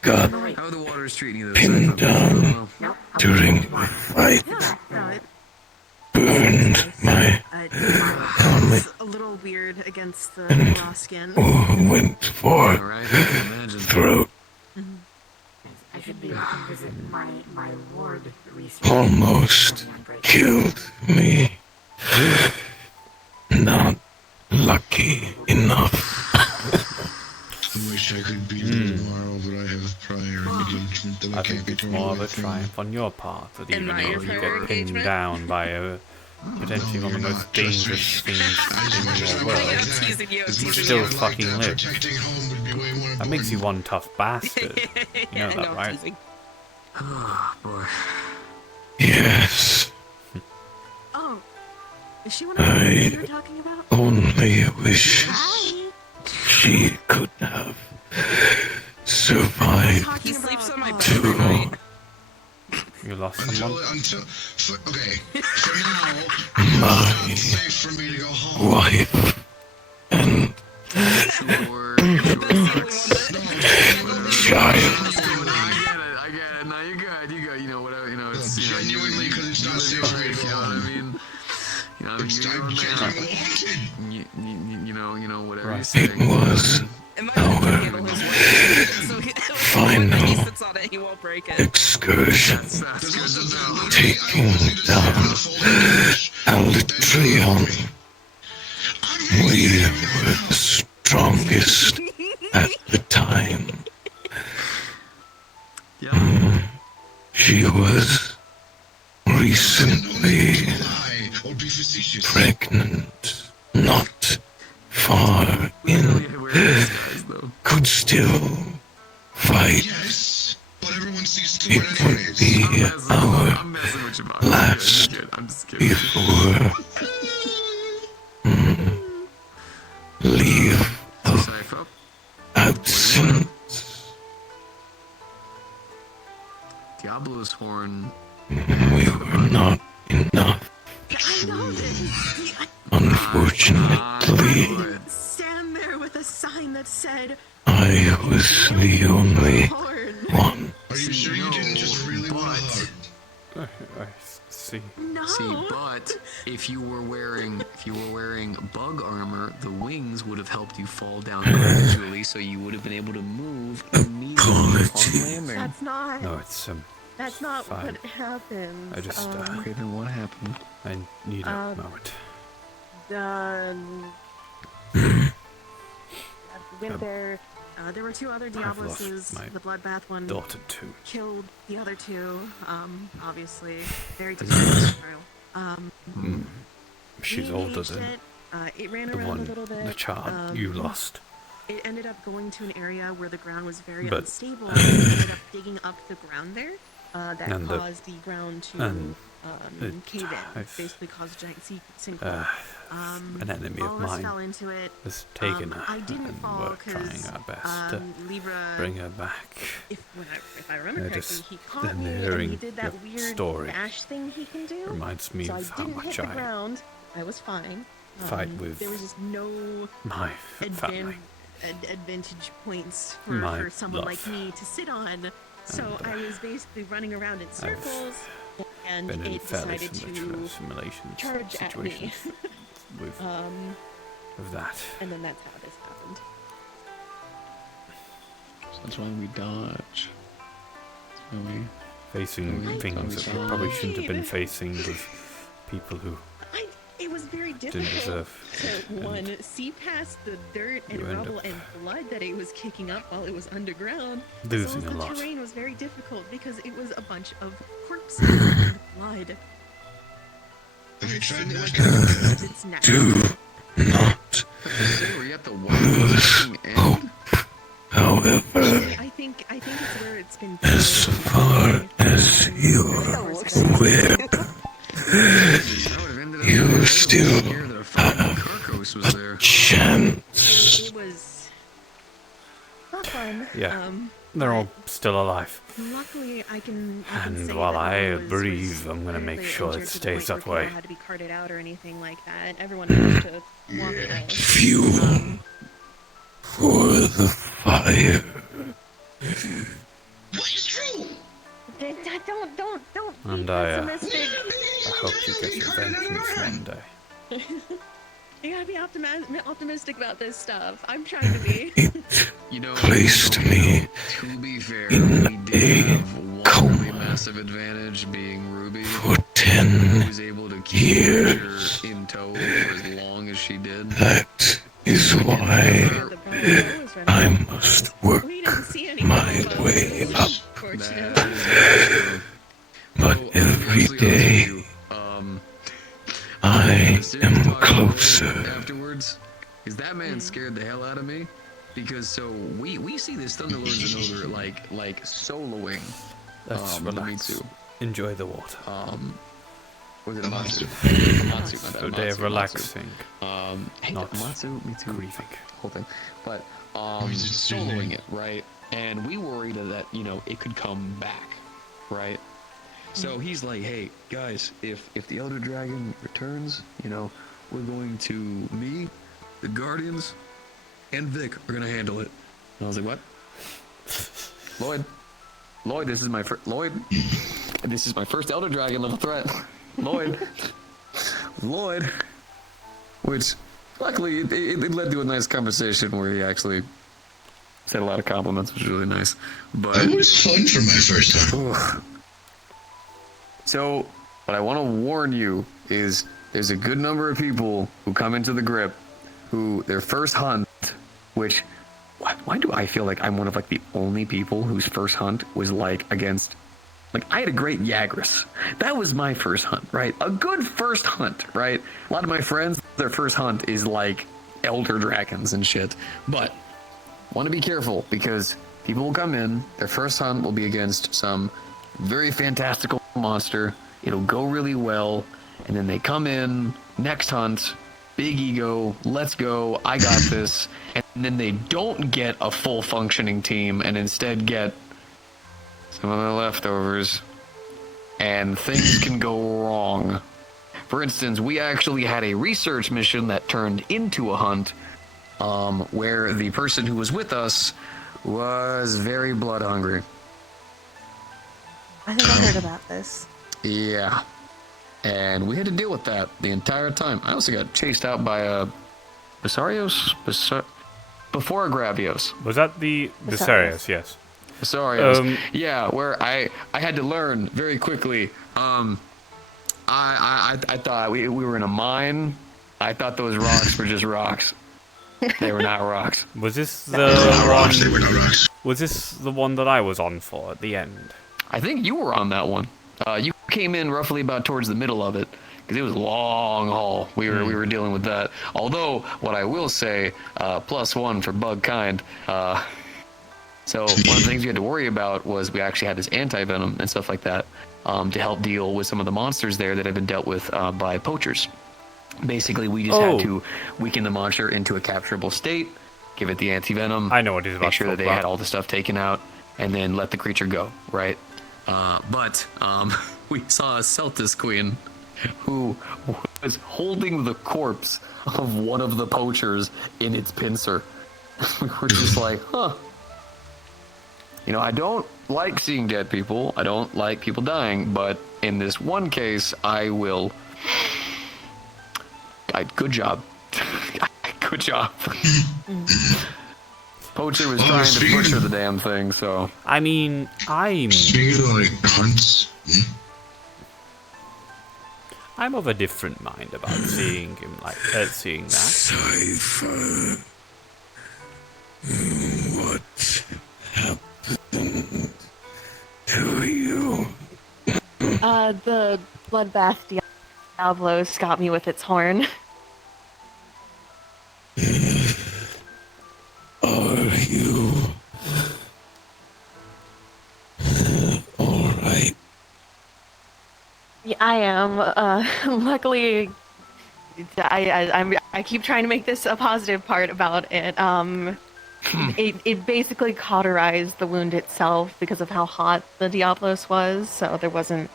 got How are the waters treating you? pinned down Nope, I'll during the fight. Yeah, no, Burned my it's a little weird against the raw skin. went for Alright, I can imagine. throat. I should be able to visit my ward research. Almost killed me. Not lucky enough. I wish I could be there tomorrow, but I have prior engagement that I I can't think be it's told more of a away from. triumph on your part that And even not your if you prior get pinned engagement? down by a potentially one of the most dangerous things in the world, Teasing you, As much teasing as still I would like fucking that, live. protecting home would be way more That makes you important. one tough bastard. You know that, No, right? teasing. Oh, boy. Yes, Oh, is she one of the ones you were talking about? only wish Hi. she could have survived He sleeps on my bed to every night. You lost Until, someone? okay, for now, my it's safe for me to go home. wife and Sure, child. I get it. No, you're good. You good. You know, whatever. You know, it's Genuinely, because it's not safe for me to go You know what I home. mean? You know, I mean, It's you're I'm going there. genuinely wanted. You know, whatever Right. you say. It was And my husband can handle his weight. So he Final sits on it, he won't break it. excursion That's good to know. taking down Alitrion. We were the strongest at the time. Yeah. She was recently Lie or be facetious. pregnant, not far in, Where are these guys, though? could still fight. Yes, but everyone sees through It it would anyways. be our I'm messing with you, Bob. last I'm just kidding. before leave of Cypher. absence. horn. We were not enough. I know that. Unfortunately, Stand there with a sign that said, I was the only one. Are you sure you didn't just really want to hug? I see. No. See, but if you were wearing bug armor, the wings would have helped you fall down gradually, so you would have been able to move immediately on landing. That's not. No, it's That's not fine. what happens. I just Okay, then what happened? I need a moment. Went there. There were 2 other I've Diabloses. lost my The Bloodbath one daughter too. killed the other 2. Obviously, very disrespectful. She's we older engaged than it. It ran the around one, a little bit. the child you lost. It ended up going to an area where the ground was very But- unstable. And it ended up digging up the ground there. That And the- caused the ground to cave in. I've- Basically caused a giant sinkhole. An enemy all of of us mine fell into it. has taken her, I didn't and fall we're trying because our best to Libra. bring her back. If I remember I correctly, just- he caught then me and hearing he did that your weird story bash thing he can do. reminds me so of I how didn't much hit the I ground. I was fine. fight with There was just no my family. advantage points for, My someone love. like me to sit on. So And, I was basically running around in circles, and Been in it fairly decided similar to simulations charge at me. situations with that. And then that's how this happened. That's why we dodge. That's why we... Facing I things that we probably shouldn't have been facing with people who It was very didn't difficult deserve. to one see past the dirt and you end rubble up and blood that it was kicking up while it was underground. losing so a the lot. terrain was very difficult because it was a bunch of corpses and blood. Have you tried It was that? its neck. Do not Were you at the lose hope. However, I think it's where it's been. as far as you're aware, you still Carcos was there. chance. It was not fun. Yeah, they're all still alive. Luckily, I can And say while that I no one breathe, I'm gonna make critically sure it injured to the stays point that where way. people had to be carted out or anything like that. Everyone had to walk away. Fuel for the fire. Don't. And be I pessimistic. hope you get your vengeance one day. You gotta be optimistic about this stuff. I'm trying to be. You know, Placed me to be fair, in we did have one really massive advantage being Ruby. for Who 10 was able to keep years. her in tow for as long as she did. That is why I must work my way up. But every day, I am closer. Afterwards, because that man scared the hell out of me. Because so we see this Thunderlords and Ogre like soloing. Let's relax. Mitsu. Enjoy the water. Was it Amatsu? Amatsu, my bad. A day of Amatsu, relaxing. Hey, not Amatsu, Mitsu, grieving. whole thing. But soloing it, right? And we worried that it could come back, right? So he's like, hey guys, if the Elder Dragon returns, we're going to me, the Guardians, and Vic are gonna handle it. And I was like, what? Lloyd, this is my first Elder Dragon level threat. Lloyd. Which, luckily, it led to a nice conversation where he actually said a lot of compliments, which was really nice. But It was fun for my first time. So, what I want to warn you is there's a good number of people who come into the grip who their first hunt, which why do I feel like I'm one of the only people whose first hunt was against I had a great Yagras. That was my first hunt, right? A good first hunt, right? A lot of my friends, their first hunt is Elder Dragons and shit. But want to be careful because people will come in, their first hunt will be against some very fantastical monster. It'll go really well, and then they come in, next hunt, big ego, let's go, I got this, and then they don't get a full functioning team and instead get some of the leftovers. and things can go wrong. For instance, we actually had a research mission that turned into a hunt, where the person who was with us was very blood hungry. I think I heard about this. Yeah. And we had to deal with that the entire time. I also got chased out by a Before Gravios. Was that the Visarius? Yes. Visarius. Yeah, where I had to learn very quickly. I thought we were in a mine. I thought those rocks were just rocks. They were not rocks. Was this the rocks, they were one? not rocks. Was this the one that I was on for at the end? I think you were on that one. You came in roughly about towards the middle of it, because it was a long haul. We were dealing with that. Although, what I will say, +1 for bug kind. So one of the things we had to worry about was we actually had this anti-venom and stuff like that to help deal with some of the monsters there that have been dealt with by poachers. Basically, we just had to weaken the monster into a capturable state, give it the anti-venom. I know what he's about make sure to that they talk had about. all the stuff taken out, and then let the creature go, right? But we saw a Celtis queen who was holding the corpse of one of the poachers in its pincer. We were just like, huh. You know, I don't like seeing dead people. I don't like people dying, but in this one case, I will. Good job. Good job. Poacher was trying to butcher the damn thing, so. I mean, Speaking of like hunts. I'm of a different mind about seeing him seeing that. Cypher. What happened to you? The bloodbath Diablos got me with its horn. Are you alright? Yeah, I am. Luckily, I keep trying to make this a positive part about it. It basically cauterized the wound itself because of how hot the Diablos was, so there wasn't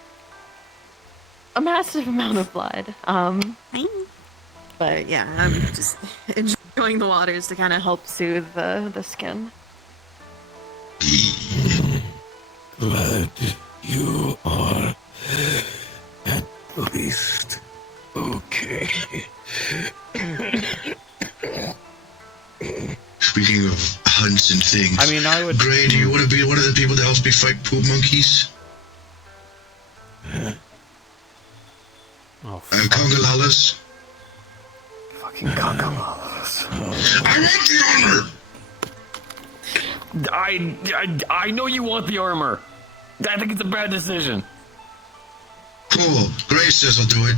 a massive amount of blood. But yeah, I'm just enjoying the waters to kind of help soothe the skin. Glad you are at least okay. Speaking of hunts and things. I mean, I would. Gray, do you want to be one of the people that helps me fight poop monkeys? Oh, Congolalas? Fucking Congolalas. I want the armor! I know you want the armor. I think it's a bad decision. Cool. Gray says I'll do it.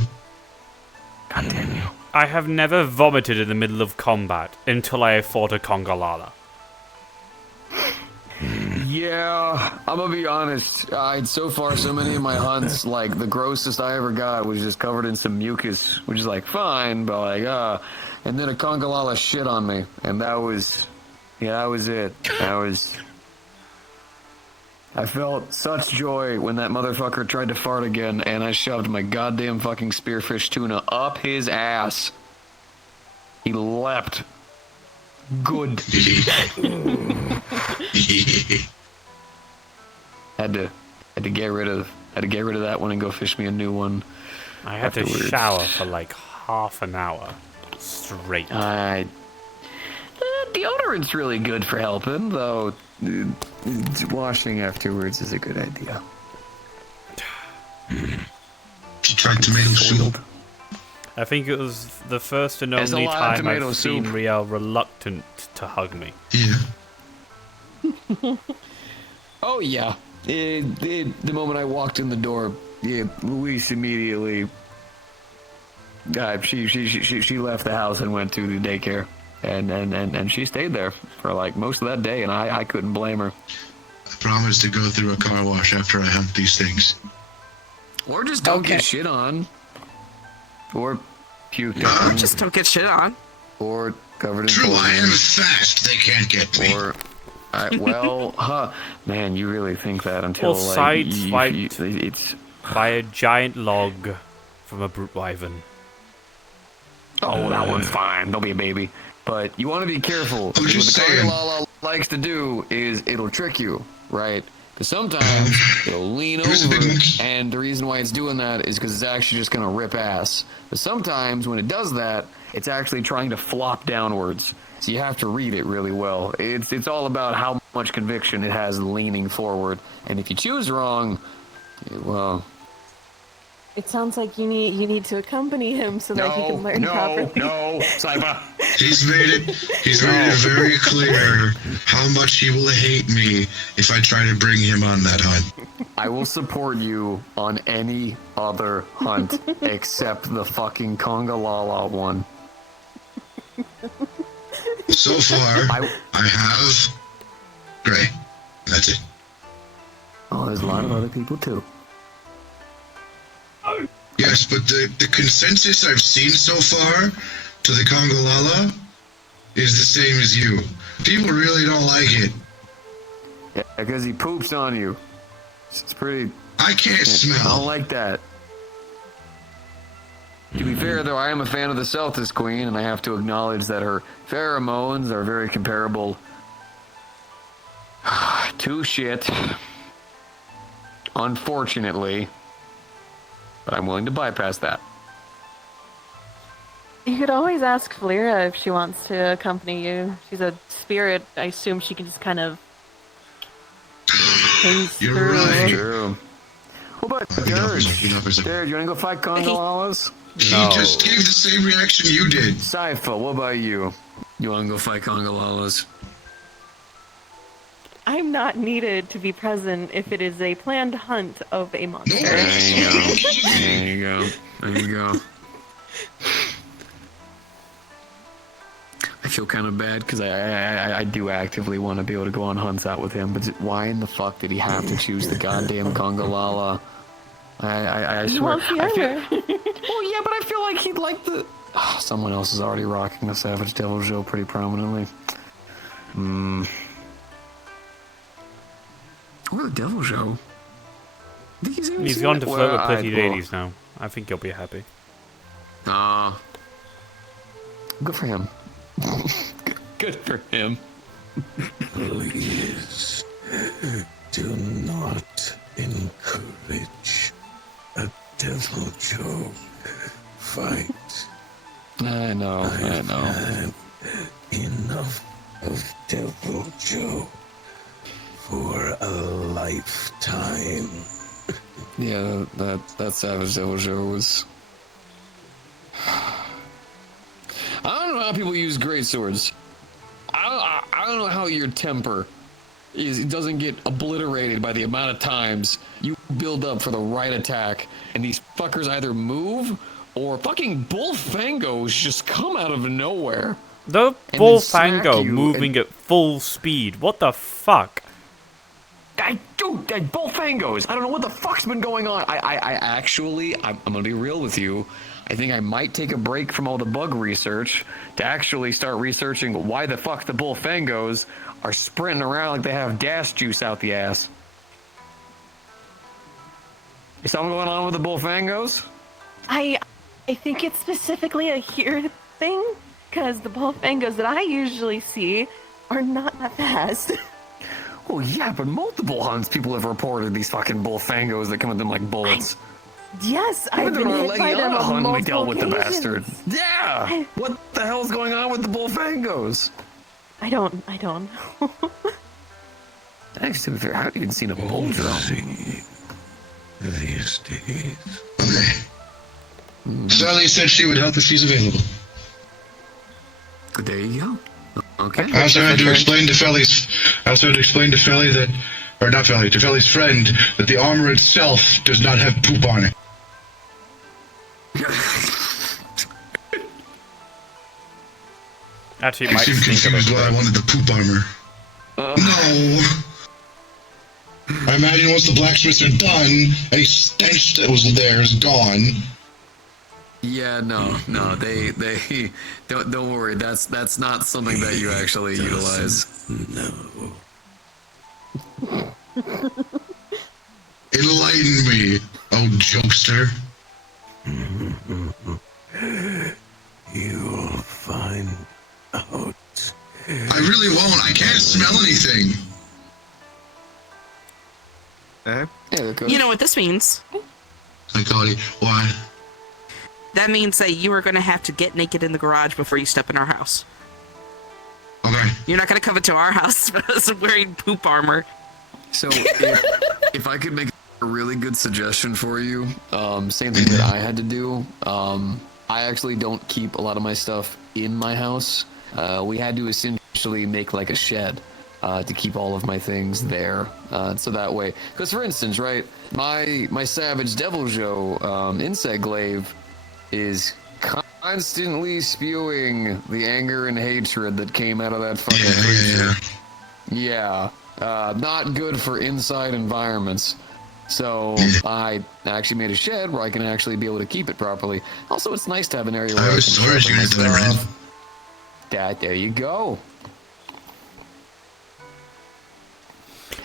God damn you. I have never vomited in the middle of combat until I fought a Congolala. Yeah, I'm gonna be honest. So far, so many of my hunts, like, the grossest I ever got was just covered in some mucus, which is, like, fine, but, like, and then a Congolala shit on me, and that was it. I felt such joy when that motherfucker tried to fart again, and I shoved my goddamn fucking spearfish tuna up his ass. He leapt. Good. had to get rid of that one and go fish me a new one. I had to shower for like half an hour straight. The deodorant's really good for helping, though. Washing afterwards is a good idea. She tried tomato soup. I think it was the first and There's a only lot of time tomato I've seen soup. Riel reluctant to hug me. Yeah. Oh yeah. The moment I walked in the door, Luis immediately. She left the house and went to the daycare, and she stayed there for like most of that day, and I couldn't blame her. I promise to go through a car wash after I hunt these things. Or just don't get shit on. Or puke on. Or just don't get shit on. Or covered in True, I poison. am fast. They can't get me. Or, man, you really think that until Or like sideswiped. it's by a giant log from a brute wyvern. Oh, that one's fine. Don't be a baby. But you want to be careful. What the Kangalala likes to do is it'll trick you, right? Because sometimes it'll lean over, and the reason why it's doing that is because it's actually just going to rip ass. But sometimes when it does that, it's actually trying to flop downwards. So you have to read it really well. It's all about how much conviction it has leaning forward. And if you choose wrong, well... It sounds like you need to accompany him so that he can learn properly. No, Saiba. He's made it very clear how much he will hate me if I try to bring him on that hunt. I will support you on any other hunt except the fucking Kangalala one. So far, I have Gray. That's it. Oh, there's a lot of other people too. Yes, but the consensus I've seen so far to the Kangalala is the same as you. People really don't like it. Yeah, because he poops on you. It's pretty... I can't smell. I don't like that. To be fair, though, I am a fan of the Celtis Queen, and I have to acknowledge that her pheromones are very comparable to shit. Unfortunately. But I'm willing to bypass that. You could always ask Falira if she wants to accompany you. She's a spirit. I assume she can just kind of pace You're through. right. True. What about Dirge? Dirge, you want to go fight Kongalalas? He just gave the same reaction you did. Saifa, what about you? You want to go fight Kongalalas? I'm not needed to be present if it is a planned hunt of a monster. There you go. There you go. I feel kind of bad because I do actively want to be able to go on hunts out with him, but why in the fuck did he have to choose the goddamn Kongalala? I swear. Well, yeah, but I feel like he'd like the... someone else is already rocking the Savage Devil Joe pretty prominently. Or the Devil Joe. He's gone to flirt with pretty ladies now. I think he'll be happy. Good for him. Good for him. Please do not encourage a Devil Joe fight. I know. I've had enough of Devil Joe for a lifetime. Yeah, that Savage Devil Joe was... I don't know how people use great swords. I don't know how your temper doesn't get obliterated by the amount of times you build up for the right attack, and these fuckers either move or fucking Bullfangos just come out of nowhere. The Bullfango moving at full speed. What the fuck? Dude, Bullfangos. I don't know what the fuck's been going on. I'm gonna be real with you. I think I might take a break from all the bug research to actually start researching why the fuck the Bullfangos are sprinting around like they have gas juice out the ass. Is something going on with the Bullfangos? I think it's specifically a here thing, because the Bullfangos that I usually see are not that fast. Well, yeah, but multiple hunts people have reported these fucking Bullfangos that come at them like bullets. Yes, I've been hit by them on multiple we dealt with occasions. the bastard. Yeah! What the hell's going on with the Bullfangos? I don't know. Actually, to be fair, I haven't even seen a bull drum. These days. Okay. Sally said she would help if she's available. There you go. Okay. I also had to explain to Felly's that, or not Felly, to Felly's friend, that the armor itself does not have poop on it. Actually, it I might seemed stink a bit. confused why I wanted the poop armor. No. I imagine once the blacksmiths are done, any stench that was there is gone. Yeah, no, they don't worry. That's not something that you actually utilize. No. Enlighten me. Oh, jokester. You'll find out. I really won't. I can't smell anything. You know what this means? Psychology. Why? That means that you are going to have to get naked in the garage before you step in our house. Okay. You're not going to come into our house wearing poop armor. So, if I could make a really good suggestion for you, same thing that I had to do. I actually don't keep a lot of my stuff in my house. We had to essentially make like a shed to keep all of my things there. So that way, because for instance, right, my Savage Devil Joe insect glaive is constantly spewing the anger and hatred that came out of that fucking creature. Yeah. Not good for inside environments. So I actually made a shed where I can actually be able to keep it properly. Also, it's nice to have an area where I can storage unit that I read. There you go.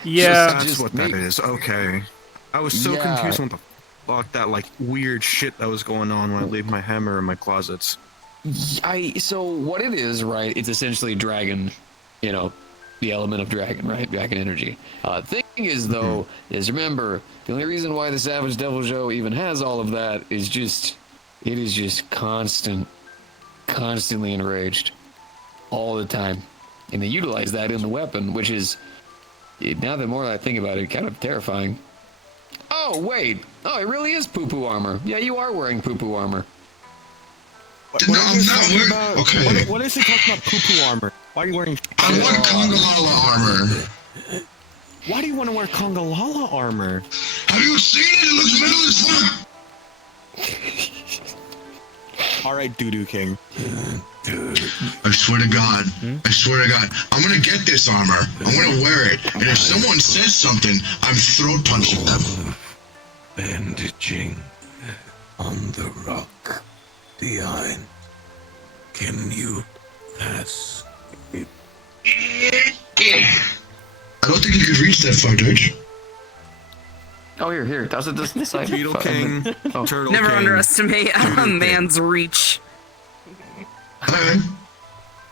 Yeah, That's what that is. Okay. I was so confused on what the fuck that like weird shit that was going on when I leave my hammer in my closets. So what it is, right? It's essentially dragon, you know, the element of dragon, right? Dragon energy. Thing is, though, is remember the only reason why the Savage Devil Joe even has all of that is just it is just constantly enraged all the time, and they utilize that in the weapon, which is now the more I think about it, kind of terrifying. Oh wait, oh it really is poo-poo armor. Yeah, you are wearing poo-poo armor. No, I'm not wearing. Okay. What is he talking about? Poo-poo armor. Why are you wearing? I want Congalala armor. Why do you want to wear Congalala armor? Have you seen it? It looks metal as fuck. All right, Doo-Doo King. I swear to God. I swear to God. I'm gonna get this armor. I'm gonna wear it. And if someone says something, I'm throat punching them. Bandaging on the rock behind. Can you pass it? I don't think you could reach that far, Dodge. Oh, here. Does it this side? Beetle King, Turtle Never King. underestimate a man's reach. I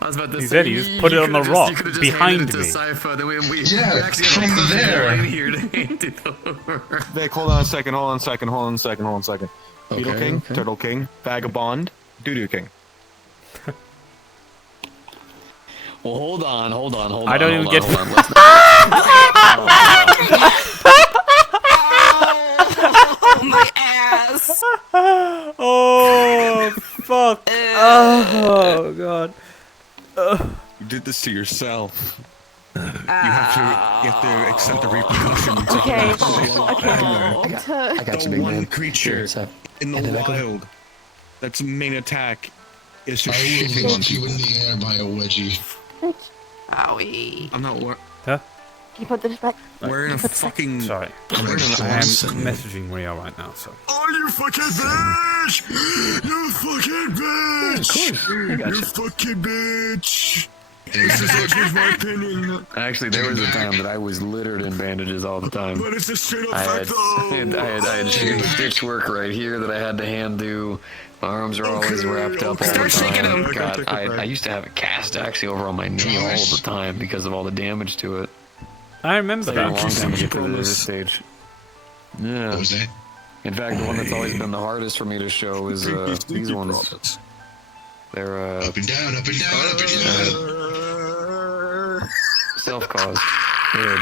was about to He say, said he just put it on the rock behind me. Yeah, from there. Vic, hold on a second. Beetle King, Turtle King, Vagabond, Doo-Doo King. Well, hold on. I don't even get. My ass! Oh fuck! Oh god! You did this to yourself. You have to accept the repercussions. Okay. I got you, big man. One creature in the wild that's main attack is just I will shitting on lift you people. in the air by a wedgie. Owie. I'm not Can you put this back? wearing a fucking. Sorry, I am messaging Rio right now. So. Oh, you fucking bitch! You fucking bitch! You fucking bitch! This is just my opinion. Actually, there was a time that I was littered in bandages all the time. But it's a straight up I fact, though. had stitch work right here that I had to hand do. My arms are always wrapped up all the Start shaking time. them. God, I used to have a cast actually over on my knee all the time because of all the damage to it. I remember It's taken a that. long time to get to this stage. Yeah. What was that? In fact, the one that's always been the hardest for me to show is these ones. They're Up and down, up and down, up and down. self-caused. The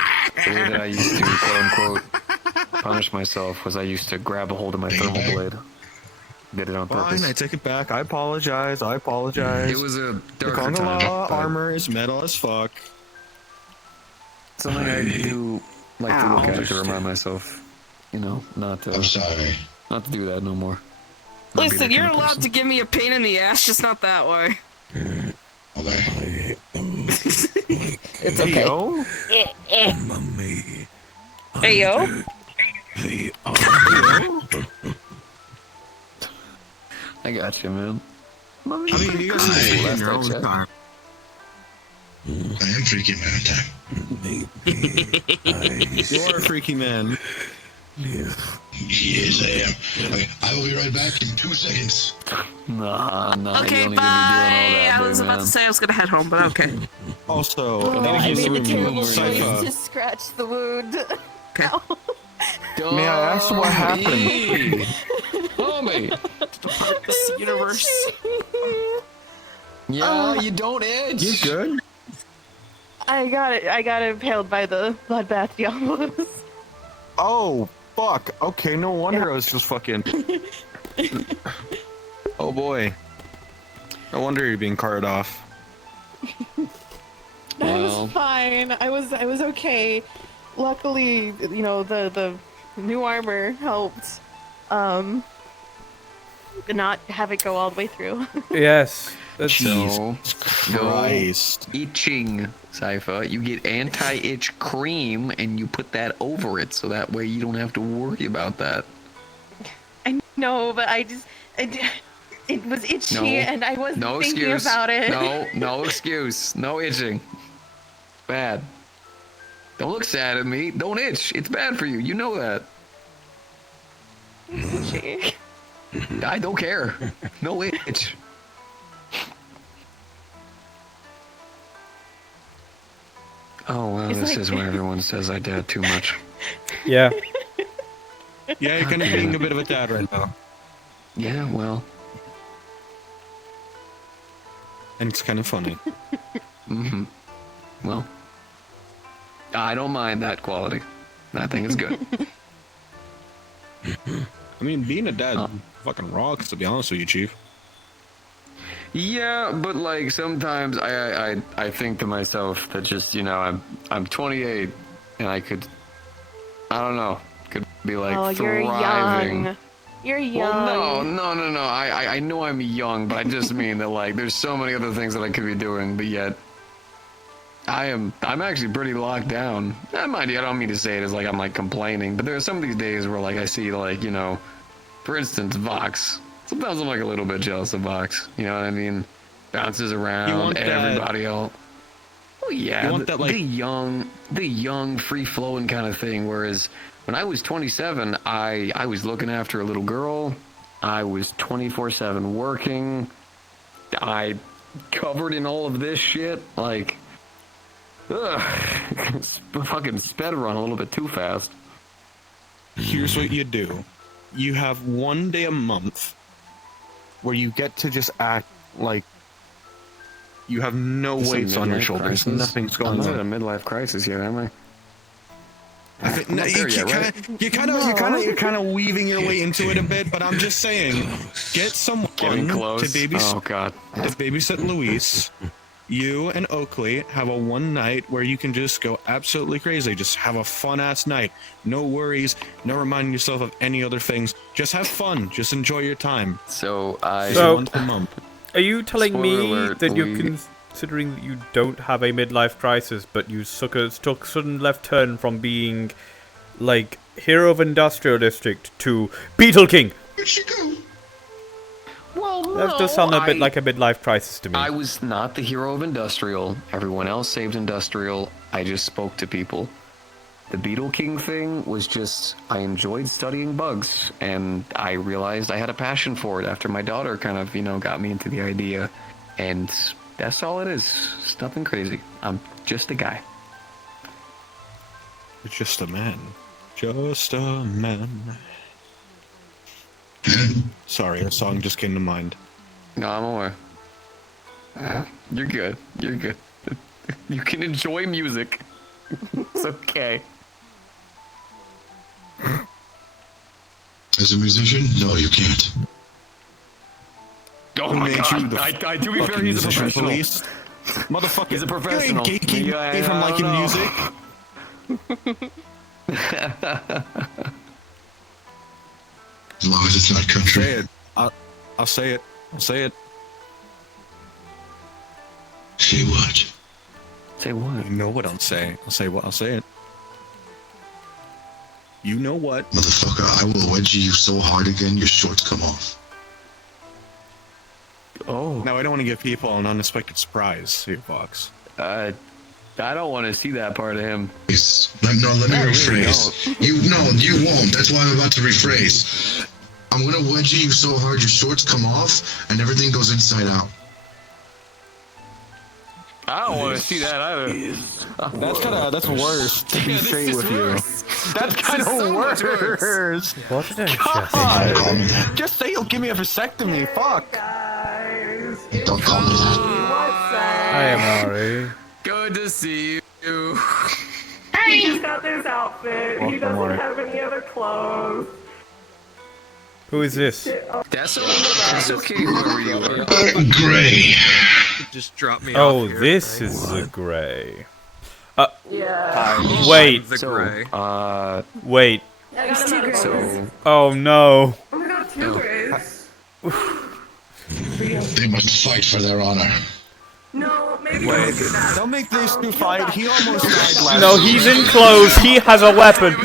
way that I used to, quote-unquote, punish myself was I used to grab a hold of my thermal blade. Did it on purpose. Fine, I take it back. I apologize. It was a The darker time. Congalala but armor is metal as fuck. something I do like to look at to remind myself, you know, not I'm to sorry. do that no more. Not be Listen, that you're kind of allowed person. to give me a pain in the ass, just not that way. Okay. It's okay. Yo? Mummy. Hey, yo. The I got you, man. I mean, you guys are taking your own time. I am freaking man attack. maybe I You are a freaky man. Yes, I am. Okay, I will be right back in 2 seconds. Nah, Okay, you don't need to be doing all bye. that, I was big about to man. say I was gonna head home, but okay. Also, Oh, I anything made the to terrible remove choice Sypha. to scratch the wound. Okay. May I ask what happened? Homie! The part of this universe. Yeah, you don't itch. You good? I got impaled by the bloodbath Diablos. Oh, fuck. Okay, no wonder I was just fucking... Oh boy. No wonder you're being carted off. I was fine. I was okay. Luckily, you know, the new armor helped not have it go all the way through. Yes. That's So, Christ. no itching, Sypha. You get anti-itch cream and you put that over it, so that way you don't have to worry about that. I know, but it was itchy No, and I wasn't no thinking excuse. about it. No excuse. No itching. Bad. Don't look sad at me. Don't itch. It's bad for you. You know that. It's itchy. I don't care. No itch. Oh, well, It's this like- is where everyone says I dad too much. Yeah. Yeah, you're kind of being a bit of a dad right now. Yeah, well. And it's kind of funny. Mm-hmm. Well, I don't mind that quality. That thing is good. I mean, being a dad fucking rocks, to be honest with you, Chief. Yeah, but like sometimes I think to myself that just, you know, I'm 28 and I don't know, could be like Oh, you're thriving. young. You're young. Well, no. I know I'm young, but I just mean that like there's so many other things that I could be doing, but yet I'm actually pretty locked down. Mind you, I don't mean to say it as like I'm like complaining, but there are some of these days where like I see like, you know, for instance, Vox. Sometimes I'm like a little bit jealous of Vox. You know what I mean? Bounces around everybody else. Oh yeah, You want that, like... the young, free flowing kind of thing. Whereas when I was 27, I was looking after a little girl. I was 24/7 working. I covered in all of this shit. Like, fucking sped run a little bit too fast. Here's what you do. You have one day a month where you get to just act like you have no weights on your shoulders. Nothing's going on. I'm not at a midlife crisis yet, am I? No, you're kind of weaving your way into it a bit, but I'm just saying, get someone to babysit Luis. You and Oakley have a one night where you can just go absolutely crazy. Just have a fun ass night. No worries. No reminding yourself of any other things. Just have fun. Just enjoy your time. So once a month. Are you telling Spoiler me alert, that you're considering that you don't have a midlife crisis, but you took a sudden left turn from being like hero of industrial district to Beetle King? Where'd she go? Well, That does sound a bit like a midlife crisis to me. I was not the hero of industrial. Everyone else saved industrial. I just spoke to people. The Beetle King thing was just, I enjoyed studying bugs, and I realized I had a passion for it after my daughter kind of, you know, got me into the idea. And that's all it is. It's nothing crazy. I'm just a guy. You're just a man. Just a man. Sorry, a song just came to mind. No, I'm aware. You're good. You're good. You can enjoy music. It's okay. As a musician, no, you can't. Oh my god! I do be fair, he's a professional. Police. Motherfucker, He's a professional. You ain't gatekeeping me from liking music. As long as it's not country. Say it. I'll say it. I'll say it. Say what? Say what? You know what I'll say. I'll say what I'll say it. You know what? Motherfucker, I will wedgie you so hard again, your shorts come off. Oh. Now, I don't want to give people an unexpected surprise here, Fox. I I don't want to see that part of him. Let me rephrase. You won't. That's why I'm about to rephrase. I'm gonna wedgie you so hard your shorts come off and everything goes inside out. I don't want to see that either. That's worse. To be straight with you, that's kind of worse. What did I God. Just say you'll give me a vasectomy. Fuck. Don't call me that. Hi, Amari. Good to see you. He's got this outfit. He doesn't have any other clothes. Who is this? That's okay, whoever you are. Gray. Just drop me Oh, off here. this is the gray. Yeah. Wait. The gray. Wait. I got another So, Oh no. Oh my god, two grays. They must fight for their honor. No, maybe Wait, don't make these two fight. He almost died last No, he's in clothes. He has a weapon.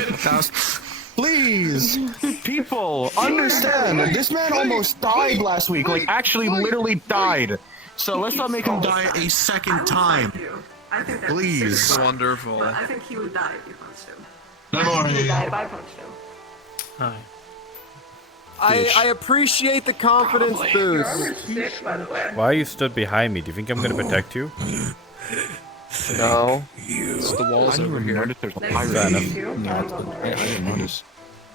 Please, people, understand. This man almost died last week. Like, actually, literally died. So let's not make him die a second time. Please. Wonderful. I think he would die if you punched him. No, He would die if I punched him. Hi. I appreciate the confidence boost. Sick, by the way. Why are you stood behind me? Do you think I'm gonna protect you? No. It's the walls over here. There's a Fair pirate. enough. I didn't notice.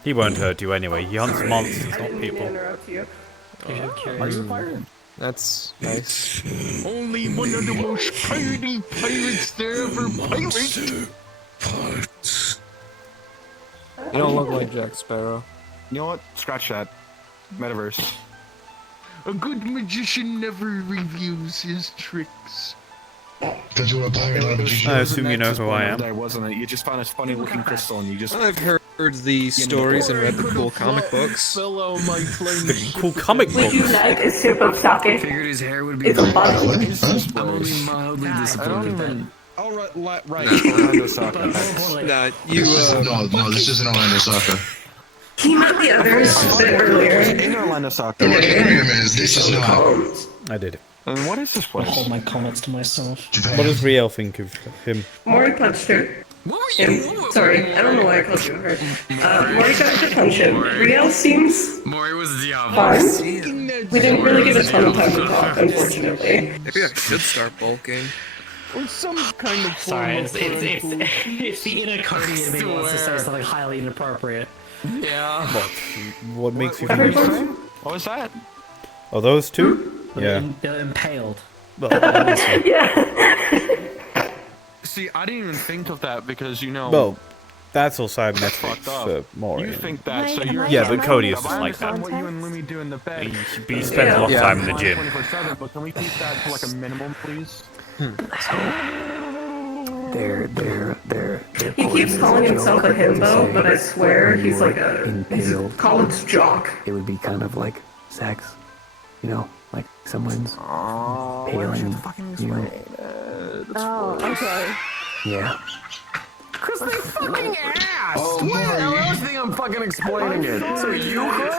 He won't hurt you anyway. He hunts monsters, I not didn't mean to people. interrupt you. Are you a pirate? That's nice. Only one of the most piratey pirates there ever pirated. You don't look like Jack Sparrow. You know what? Scratch that. Metaverse. A good magician never reveals his tricks. Because you're a pirate, not a magician. I assume you know who I am. There wasn't it? You just found this funny looking crystal and you just. I've heard the stories and read the cool comic books. The cool comic Would you books. like a sip of sake? figured his hair would be. It's a bottle. I'm only mildly I don't disappointed. even. Oh, right. Orlando Soccer. Nah, you, No, this isn't Orlando Soccer. He met the others a bit earlier. In Orlando Soccer. Wait a minute, this is not. I did. And what is this place? I'll hold my comments to myself. What does Riel think of him? Mori punched her. Sorry, I don't know why I called you her. Mori got to punch him. Riel seems Maury was Diablo. fine. We didn't really get a ton of time to talk, unfortunately. maybe I should start bulking. Or some kind of Sorry, form it's of it's the inner Cody in me wants to say something highly inappropriate. Yeah. What makes you think? What was that? Oh, those two? Yeah. They're impaled. Well, obviously. See, I didn't even think of that because Well, that's also meant fucked up. for Maury. You think that, so you're. Yeah, but Cody is I just like that. understand what you and Lumi do in the bed. He spends a lot of time in the gym. 24/7, but can we keep that to like a minimum, please? They're He keeps calling himself a himbo, but I swear he's like a college jock. It would be kind of like sex, you know, like someone's impaling you. Oh, okay. Yeah. Cause they fucking asked! What the hell else think I'm fucking explaining it? So you could?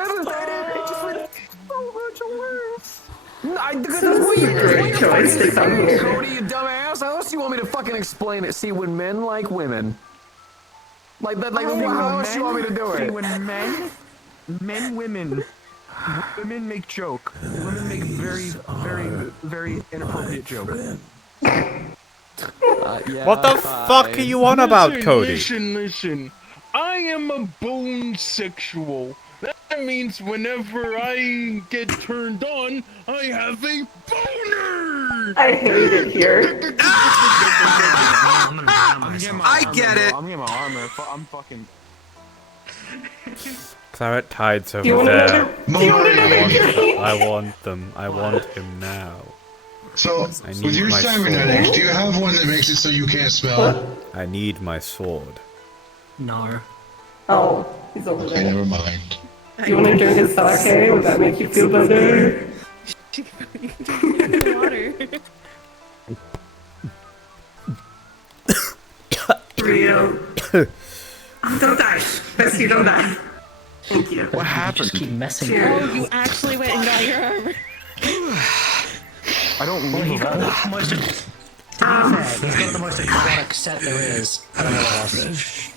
This is a great choice to come here. Cody, you dumbass! How else do you want me to fucking explain it? See, when men like women, how else do you want me to do See, it? when women make joke. Women make very inappropriate joke. What the fuck are you on about, Cody? Listen. I am a bone sexual. That means whenever I get turned on, I have a boner! I hate it here. I get it. I'm getting my armor. I'm fucking. Claret Tide's over You want there. I want them. I want him now. So, I need with your my cybernetics, sword. do you have one that makes it so you can't smell? I need my sword. No. Oh, he's over Okay, there. never mind. Do you want to drink his sake? Would that make you feel better? Water. Rio. Don't die. Bestie, don't die. Thank you. What happened? Keep messing. Oh, you actually went and got your armor. I don't Well, leave you got alone. most of. To be fair, he's got the most aquatic set there is out of all of us.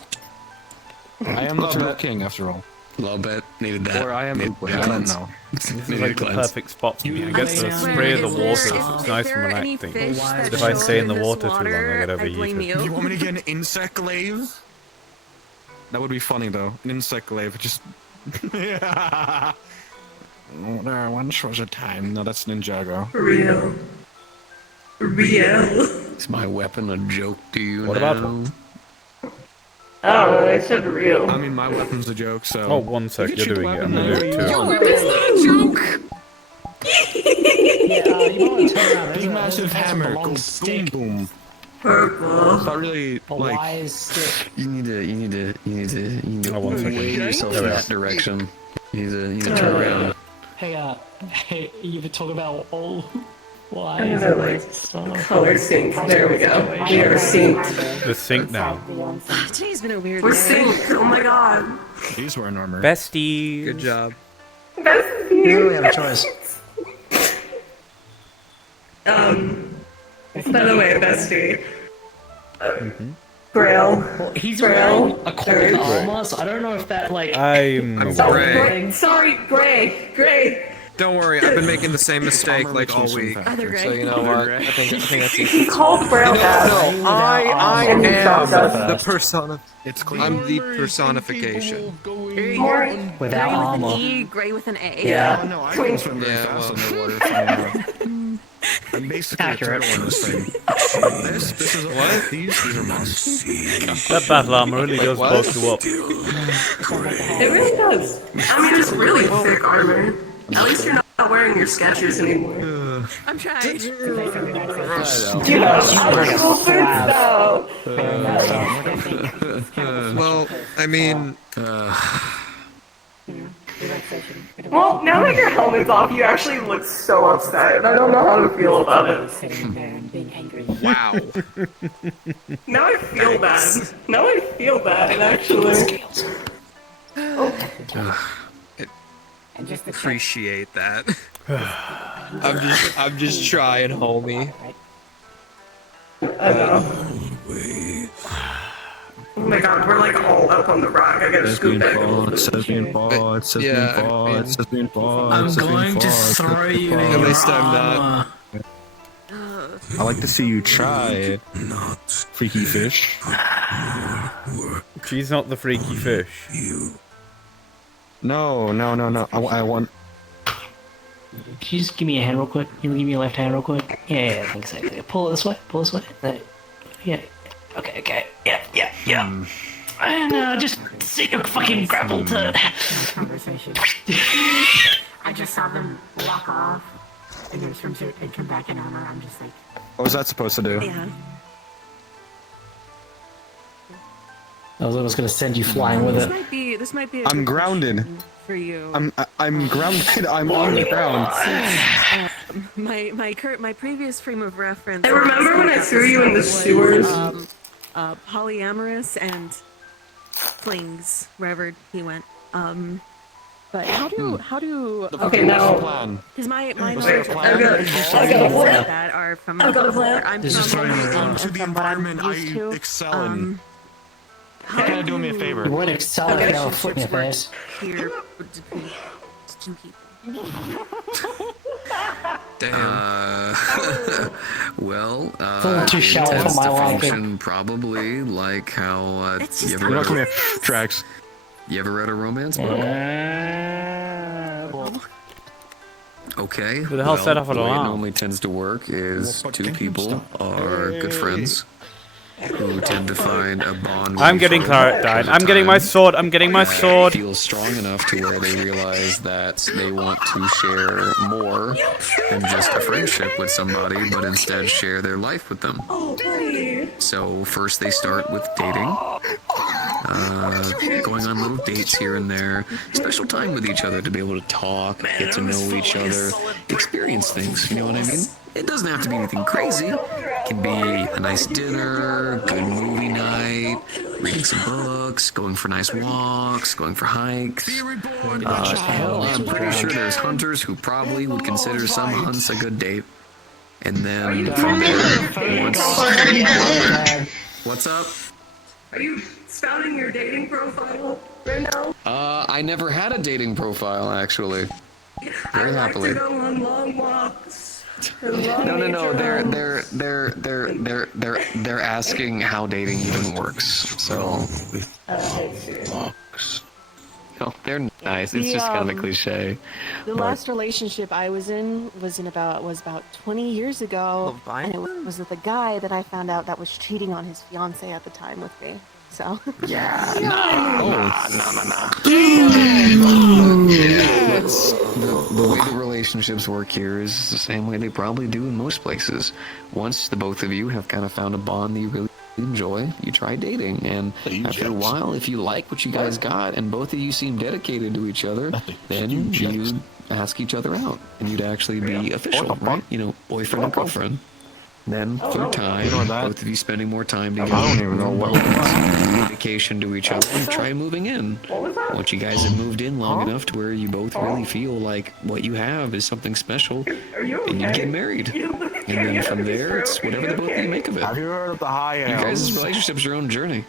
I am the turtle king, after all. Love bet. Needed that. Or I am. Needed I don't know. This is like the perfect spot for me. I get to spray the water, so it's nice and relaxing. But if I stay in the water too long, I get overheated. You want me to get an insect glaive? That would be funny though. An insect glaive, just. Yeah. There once was a time. No, that's Ninjago. For real. Is my weapon a joke to you? What now? about Oh, I said real. I mean, my weapon's a joke, so. Oh, one sec, you're doing it. I'm gonna do it too. It's not a joke! You want to turn around. Big massive hammer. Boom, Stick. boom. Purple. It's not really like. Wise stick. You need to Oh, one second. weigh yourself There in we that are. direction. You need to turn around. Hey, you ever talk about all I wise know, like, color sync. There we go. We are synced. The sink now. Today's been a weird We're synced. Oh my god. He's wearing armor. Bestie. Good job. You really have a choice. By the way, bestie. Grail. Well, he's Grail. wearing a cold armor, so I don't know if that, like... I'm Gray. Sorry, Gray. Don't worry, I've been making the same mistake like all week. So you know what? I think that's easy. He called Grail that. No, I am the It's persona. Clean. I'm the personification. Without armor. E, Gray with an A. Yeah. No, I can swim very Yeah, fast well. underwater. I'm basically Accurate. a turtle in this thing. This is what? These are moss. That battle armor really does what? bulk you up. It really does. I mean, it's really thick armor. At least you're not wearing your Skechers anymore. I'm trying. You Well, I mean, Well, now that your helmet's off, you actually look so upset, and I don't know how to feel about it. wow. Now I feel bad. Now I feel bad, actually. Appreciate that. I'm just trying, homie. I know. Oh my god, we're like all up on the rock. I gotta scoot back. I'm going to throw you in your armor. I like to see you try, freaky fish. She's not the freaky fish. No. I want. Can you just give me a hand real quick? Can you give me a left hand real quick? Yeah, exactly. Pull it this way. Pull this way. Yeah. Okay. Yeah. And just sit your fucking grapple to. Conversation. I just saw them walk off in their swimsuit and come back in armor. I'm just like. What was that supposed to do? Yeah. I was gonna send you flying with it. This might be. I'm grounded. For you. I'm grounded. I'm on the ground. My previous frame of reference. I remember when I threw you in the sewers. Polyamorous and flings wherever he went. But how do okay now? Because my I've got a plan. That are from I've got a plan. I'm To the environment I excel in. You gotta do me a favor. You would excel if you had a foot in your face. Here, Damn. Well, Too shallow for intends my to liking. function probably like how you You're not coming tracks. You ever read a romance book? Okay. Who the hell set off an the way it alarm? normally tends to work is two people are good friends who tend to find a bond. I'm getting Claritine. I'm getting my sword. I'm getting my sword. Feels strong enough to where they realize that they want to share more than just a friendship with somebody, but instead share their life with them. So first they start with dating, going on little dates here and there, special time with each other to be able to talk, get to know each other, experience things. You know what I mean? It doesn't have to be anything crazy. It can be a nice dinner, good movie night, reading some books, going for nice walks, going for hikes. Hell, I'm pretty sure there's hunters who probably would consider some hunts a good date. And then what's up? Are you spouting your dating profile right now? I never had a dating profile actually. Very happily. I like to go on long walks. No. They're asking how dating even works. So. No, they're nice. It's just kind of a cliche. The last relationship I was in was about 20 years ago, and it was with a guy that I found out that was cheating on his fiance at the time with me. So yeah, no. The way the relationships work here is the same way they probably do in most places. Once the both of you have kind of found a bond that you really enjoy, you try dating, and after a while, if you like what you guys got and both of you seem dedicated to each other, then you ask each other out and you'd actually be official, right? You know, boyfriend and girlfriend. Then through time, both of you spending more time together, I don't even know what dedication to each other, and try moving in. Once you guys have moved in long enough to where you both really feel like what you have is something special, then you get married. And then from there, it's whatever the both of you make of it. Have you heard of the high You guys' relationship's your own journey.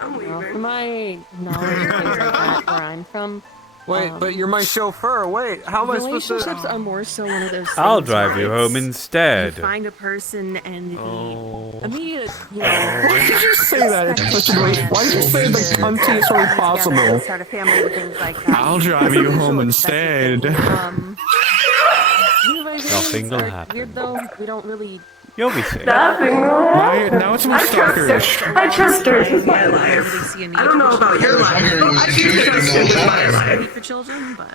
Well, from my knowledge of things like that, where I'm from. Wait, but you're my chauffeur. Wait, how am I supposed to? Relationships are more so one of those things. I'll drive you where home it's- instead. You find a person and the immediate, Why did you say that? It's such a great. Why did you say it the cuntiest way possible? Start a family and things like that. I'll drive you home instead. Nothing will happen. Weird though. We don't really. You'll be safe. Now it's more stalkerish. I trust her with my life. I don't know about your life. I do trust her with my life. For children, but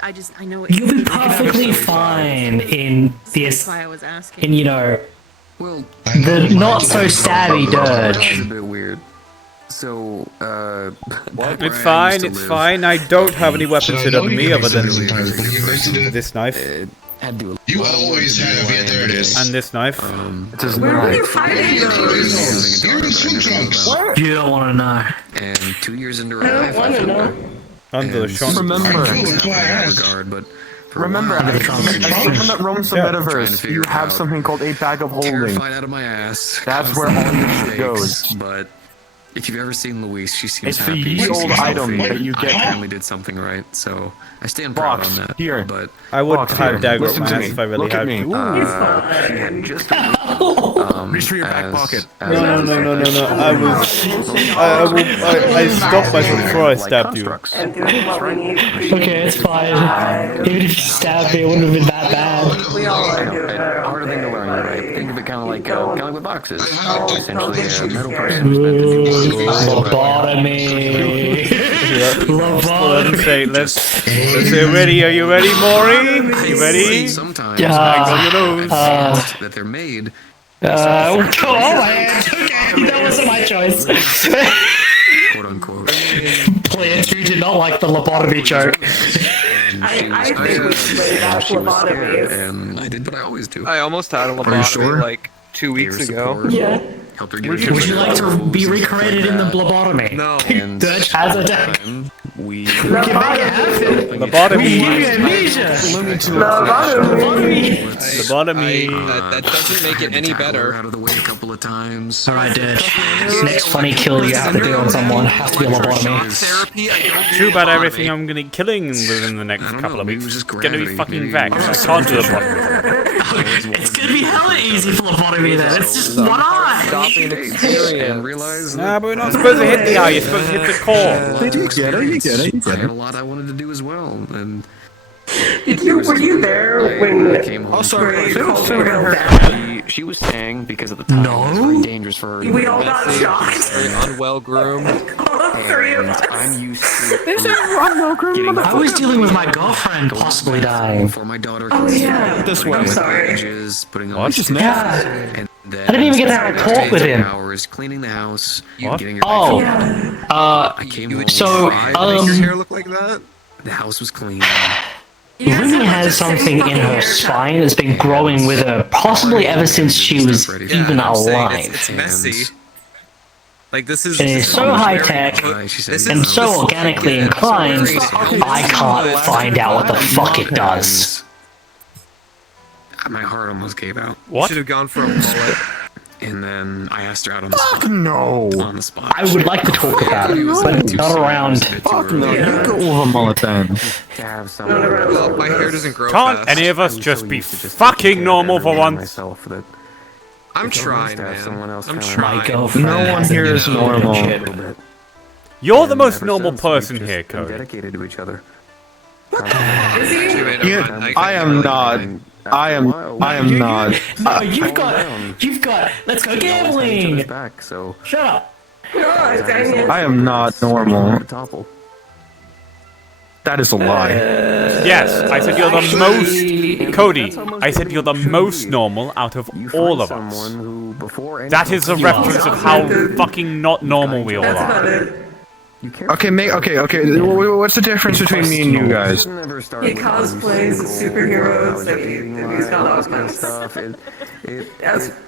I know You'll be perfectly fine in this, That's why I was asking. in, you know, the not so stabby dirge. It's a bit weird. So, It's fine, it's fine. I don't have any weapons hidden on me other than this knife. You always have, yeah, there it is. And this knife. Where were you hiding those? You're in swim trunks. You don't want to know. And 2 years into her I don't life, want to know. Under the trunk. Remember, as someone that roams the metaverse, you have something called a bag of holding. terrified out of my ass. That's where all your shit Mistakes, goes. But if you've ever seen Louise, she seems It's the happy. ye She old seems item healthy. that you get. I finally did something right, so I stand proud Box, on that. here. But I would Box, have here. dagger up Listen my to ass me. if I really Look at had me. to. she had just Reach for your back pocket. No. I stopped myself before I stabbed you. Okay, it's fine. Even if you stabbed me, it wouldn't have been that bad. We all want to do it. harder thing to learn, right? Think of it kind of like with boxes. Essentially, a metal person who's meant to do Lobotomy. Let's say ready. Are you ready, Maury? You ready? Sometimes that they're made. Come on, okay, that wasn't my choice. Quote unquote. Player 2 did not like the lobotomy joke. I think we should play back lobotomies. And I did what I always do. I almost had a lobotomy like 2 weeks ago. Yeah. Helped her get Would you like to be recreated in the lobotomy? No. Dutch has a deck. We can make it happen. Lobotomy. We give you amnesia. Lobotomy. That doesn't make it any better. Out of the way a couple of times. Alright, Dutch. Next funny kill you have to do on someone has to be a lobotomy. Therapy, I don't Too bad everything I'm gonna be killing within the next couple of weeks is gonna be fucking vax. I can't do lobotomy. It's gonna be hella easy for lobotomy then. It's just one eye. And realize Nah, but we're not supposed to hit the eye. You're supposed to hit the core. You get it. I had a lot I wanted to do as well, and Were you there when? I came home. Oh, sorry. She was staying because at the time it was very dangerous for her. We all got shocked. Very unwell groomed. I'm used to. This is unwell groomed. I was dealing with my girlfriend possibly dying. Before my daughter Oh yeah. This way. I'm sorry. putting What? on Just and then I didn't even get to have a talk with him. Hours cleaning the house, What? getting your Oh, I came home. so, Make your hair look like that? The house was clean. Rumi has something in her spine that's been growing with her possibly ever since she was even alive. It's messy. Like this is. It is so high tech and so organically inclined, I can't find out what the fuck it does. My heart almost gave out. You should have gone for a bullet. And then I asked her out on the spot. No. On the spot. I would like to talk about it, but not around. Fuck no, you go with a mullet then. Well, my hair doesn't grow Can't fast. any of us just be fucking normal for once? I'm trying, man. I'm My trying. girlfriend. No one here is normal. You're the most normal person here, Cody. Dedicated to each other. I am not. I am not. No, you've got. Let's go gambling. Back, so Shut up. I am not normal. That is a lie. Yes, I said you're the most... Cody, I said you're the most normal out of all of us. That is a reference of how fucking not normal we all are. Okay, okay. What's the difference between me and you guys? He cosplays as superheroes and he's got all kinds of stuff.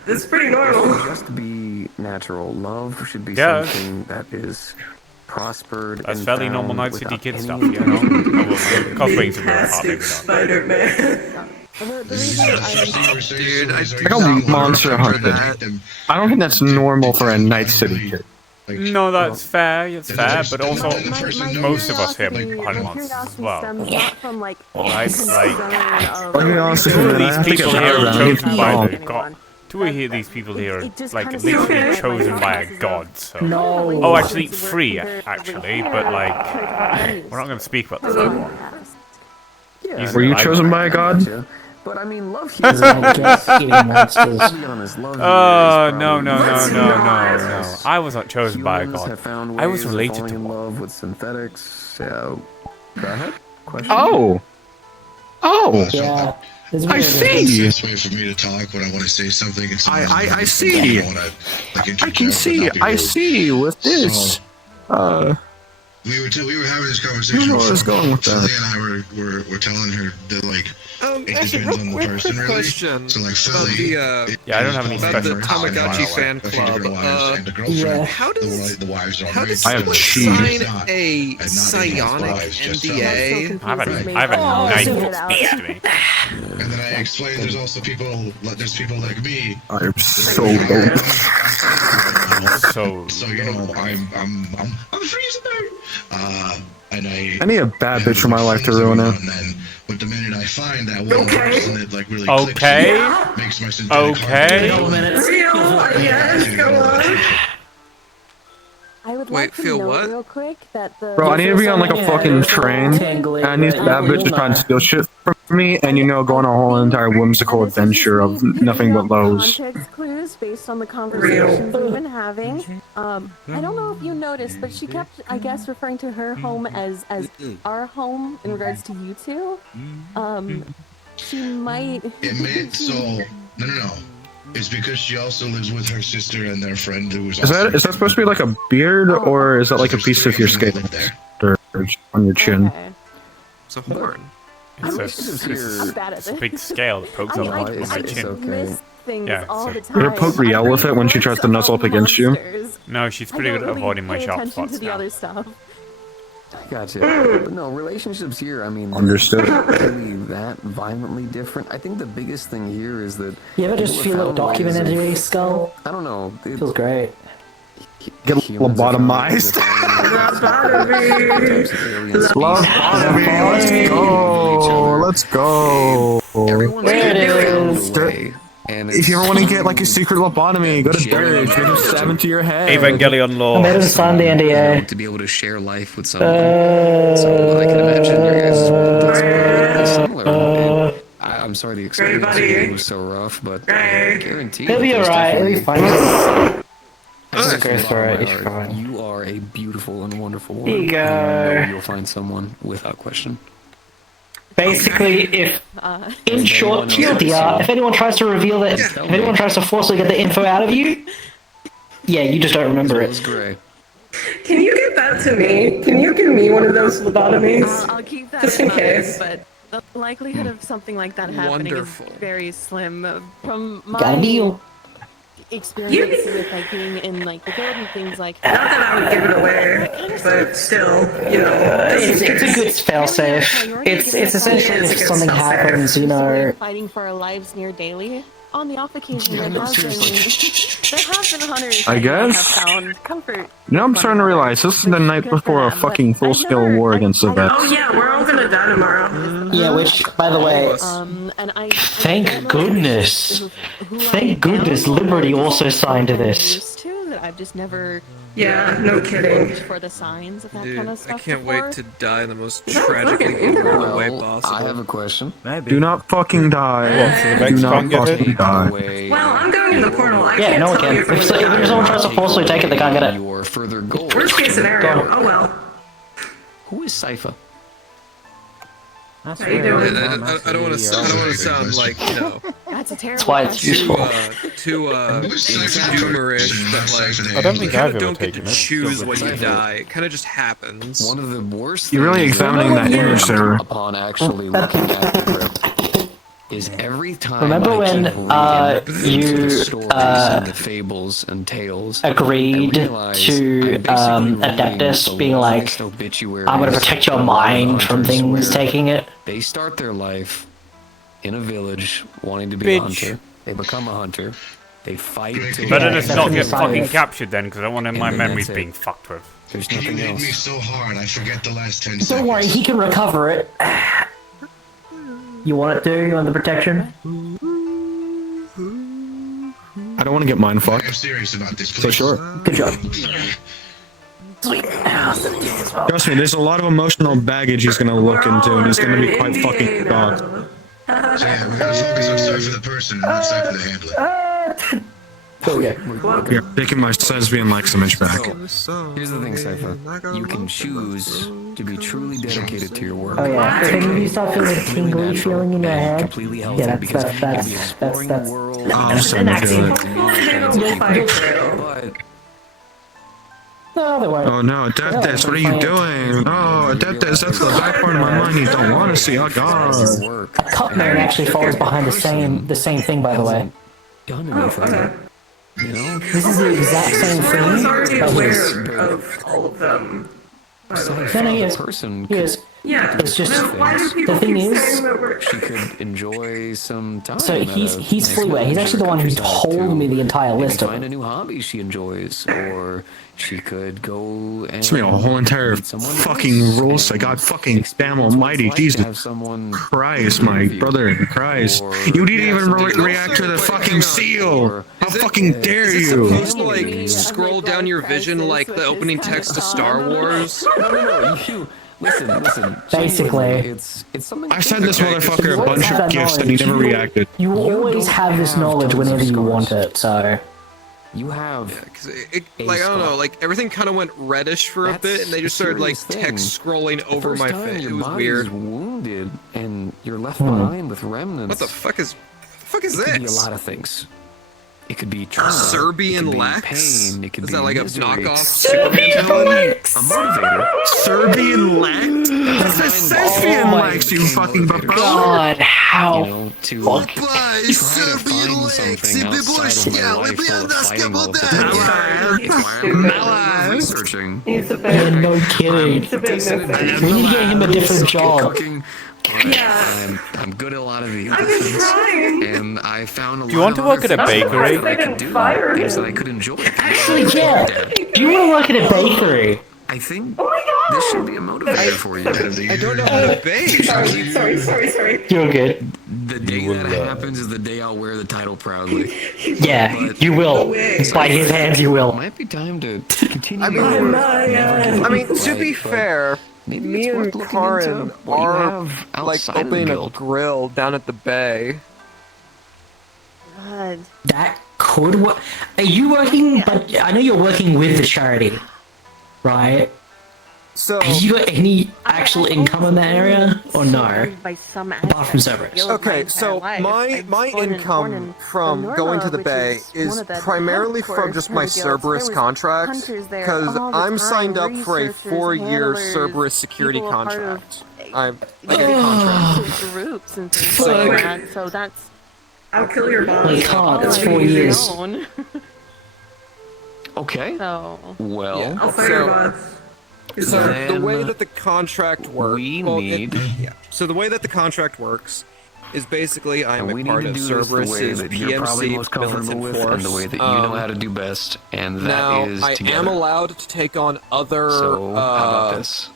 It's pretty normal. Just be natural. Love should be Yeah. something that is prospered. That's and fairly found normal Night City without kid any stuff, you know? Cosplaying's a real part, maybe not. Spider-Man. Dude, I go Monster Hunter. I don't think that's normal for a Night City kid. No, that's fair, but also most of us here hunt monsters as well. Right? Let me be honest with you, man, I These have to people get here rid are of chosen by the them. god. Two of these people here are like kinda literally feels chosen like by a this god. is So. No. Oh, actually, three actually, but like we're not going to speak about the third one. Yeah, Were you chosen by a god? But I mean, love here. I guess eating monsters. To be honest, love No. I was not chosen by a god. I was related to in one. love with synthetics. So, go ahead. Question. Oh. Yeah. I see. Best way for me to talk when I want to say something. And I see. I can see. I see with this. We were having this conversation. I don't know where I was going with that. Philly and I were telling her that like it Actually, depends on the quick person really. question So like about Philly, Yeah, I don't have any about the special Tamagotchi fan club. How does the wives are all how married. does I have someone cheese. sign a psionic NDA? I have a knife speaks to me. And then I explained there's also people like me. I am so dope. So you know I'm a freezer. And I need a bad bitch for my life to ruin it. And then, but the minute I find that one person that like really Okay. makes my synthetic Okay. Yes, go on. I would Wait, like to feel note what? real quick that the Bro, I need to be on like a fucking train, and these bad bitches trying to steal shit from me, and going on a whole entire whimsical adventure of nothing but lows. Context clues based on the conversations we've been having. I don't know if you noticed, but she kept, I guess, referring to her home as our home in regards to you two. She might. It made so no. It's because she also lives with her sister and their friend who was. Is that supposed to be like a beard, or is that like a piece of your scalp on your chin? Okay. It's a horn. I'm bad at It's a this. big scale that pokes up on my chin. miss things Yeah, all so- the time. Did her poke Riel with it when she tries to nuzzle up against you? No, she's pretty good at avoiding my sharp spots to the now. other stuff. Gotcha. But no, relationships here, I mean, Understood. they're not really that violently different. I think the biggest thing here is that You ever just people feel have a found ways document of- into your skull? I don't know. Feels great. Get lobotomized. Lobotomy. Let's go. There it is. If you ever want to get like a secret lobotomy, go to Dirge. They just stab into your head. Evangelion law. I made him sign the NDA. To be able to share life with someone. So I can imagine your guys' world is pretty similar. And I'm sorry the experience was so rough, but I guarantee He'll be there's alright. He'll be definitely- fine. It's okay, it's alright. He's Heart, fine. You are a beautiful and wonderful woman. Here you go. And I know you'll find someone without question. Basically, if in short, TLDR, if anyone tries to reveal that, if anyone tries to forcibly get the info out of you, yeah, you just don't remember it. Gray. Can you get that to me? Can you give me one of those lobotomies? I'll keep that Just in in mind, case. but the likelihood of something like that happening Wonderful. is very slim. From Got a my deal. experience with like being in like the guild and things like Not that I would give it away, but still, you know. It's a good failsafe. It's essentially if something happens, you know. Fighting for our lives near daily. On the off occasion, there have been hunters I that guess. have found comfort. You know, I'm starting to realize this is the night before a fucking full-scale war against the vets. Oh yeah, we're all gonna die tomorrow. Yeah, which, by the way, And thank goodness. Thank goodness Liberty also signed to this. used to that I've just never. Yeah, no kidding. looked for the signs of that Dude, kind of I stuff can't before. wait to die in the most tragically ignorant way possible. I have a question. Do not fucking die. Do not fucking die. Well, I'm going in the portal. I Yeah, can't no one tell can. you from If the someone tries to forcibly take it, they can't get it. Your further goals. Worst case scenario. Oh well. Who is Sypha? How you doing? I don't want to sound like, you know, That's a terrible. That's why it's useful. too humorish, but like I don't think you kinda I've ever don't get taken to it. choose when you die. It kind of just happens. One of the worst. You're really things examining that image, Sarah. Upon actually looking at the grip, is every time. Remember I when keep reading you the stories and the fables and tales, agreed I realize to I'm basically reading Adeptus the being like, last obituaries I'm gonna protect your of mind from hunters things where taking it? They start their life in a village wanting to be a Bitch. hunter. They become a hunter. They fight till Better they just not get Fine. fucking captured then, because I don't want And my then memories that's it. being fucked with. There's You nothing hit me else. so hard, I forget the last 10 Don't seconds. worry, he can recover it. You want it to? You want the protection? I don't want to get mind I'm fucked. serious about this, So please. sure. Good job. Trust me, there's a lot of emotional baggage he's gonna look into, and he's gonna be quite fucking shocked. So yeah, we're gonna focus on Cypher the person and not Cypher the handler. Okay. Here, taking my lesbian likes image back. Here's the thing, Cypher. You can choose to be truly dedicated to your work. Oh yeah, so when you start feeling a tingly feeling in your head, Completely healthy yeah, because that's you'll be exploring the world. Oh, I'm starting to feel it. But no, they won't. Oh no, Adeptus, what are you doing? Oh, Adeptus, that's the back part of my mind you don't want to see. Oh god. A cup man actually falls behind the same thing, by the way. done anything. You know? This is the exact same thing. I was already but aware he's- of all of them. No, no, he is. Person He is. Yeah. It's just Then why do people the thing keep is. saying that we're... She could enjoy some time. So at he's a fully aware. He's actually the one who told me the entire maybe list of find them. a new hobby she enjoys, or she could go and It's me a whole entire fucking rule set. God fucking damn almighty, Jesus Christ, my brother in Christ. You didn't even react to the fucking seal! How fucking dare Is it you! supposed to like scroll down your vision like the opening text to Star Wars? No, you listen. Basically. It's something. I sent this motherfucker a bunch of gifts and he never reacted. You will always have this knowledge whenever you want it, so. You have. Yeah, because like I don't know, like everything kind of went reddish for a bit, and they just started like text scrolling over my face. It was weird. Wounded and you're left behind with remnants. What the fuck is It this? could be a lot of things. It could be trauma. Serbian it could be lax? pain. It could Is be that like misery. a knockoff Superman villain? A motivator. Serbian lax? That's a Serbian lax, you fucking buffoon! God, how You know, to try to find something outside of my life full of fighting all the time. Researching. Yeah, no kidding. We need to get him a different job. I'm good at a lot of these. I've been trying. And I found a lot Do you want to of work at a other things bakery? that I could do, Fire things him. that I could enjoy. Actually, yeah. Do you want to work at a bakery? I think this should be a motivator for you. I don't know how to bake. Sorry. You're good. The day that happens is the day I'll wear the title proudly. Yeah, But you will. By his hands, you it will. might be time to continue. I mean, your work. Never give I up, mean, to right? be But fair, maybe me it's worth and looking Karin into what you are have like outside of the opening a guild. grill down at the bay. God. That could work. Are you working? But I know you're working with the charity, right? So Have you got any actual income in that area, or no? By some Apart from Cerberus. okay, so my income from going to the bay is primarily from just my Cerberus contract, because I'm signed up for a 4-year Cerberus security contract. I get a contract. Groups and things like that. So that's. I'll kill your Well, boss. you can't. It's all 4 on your years. own. Okay. So. Well. Yeah. I'll say your odds. So the way that the contract works, So the way that the contract works is basically I'm a part of Cerberus's PMC militant force. And the way that you know how to do best, and that now, is I together. am allowed to take on other. So how about this?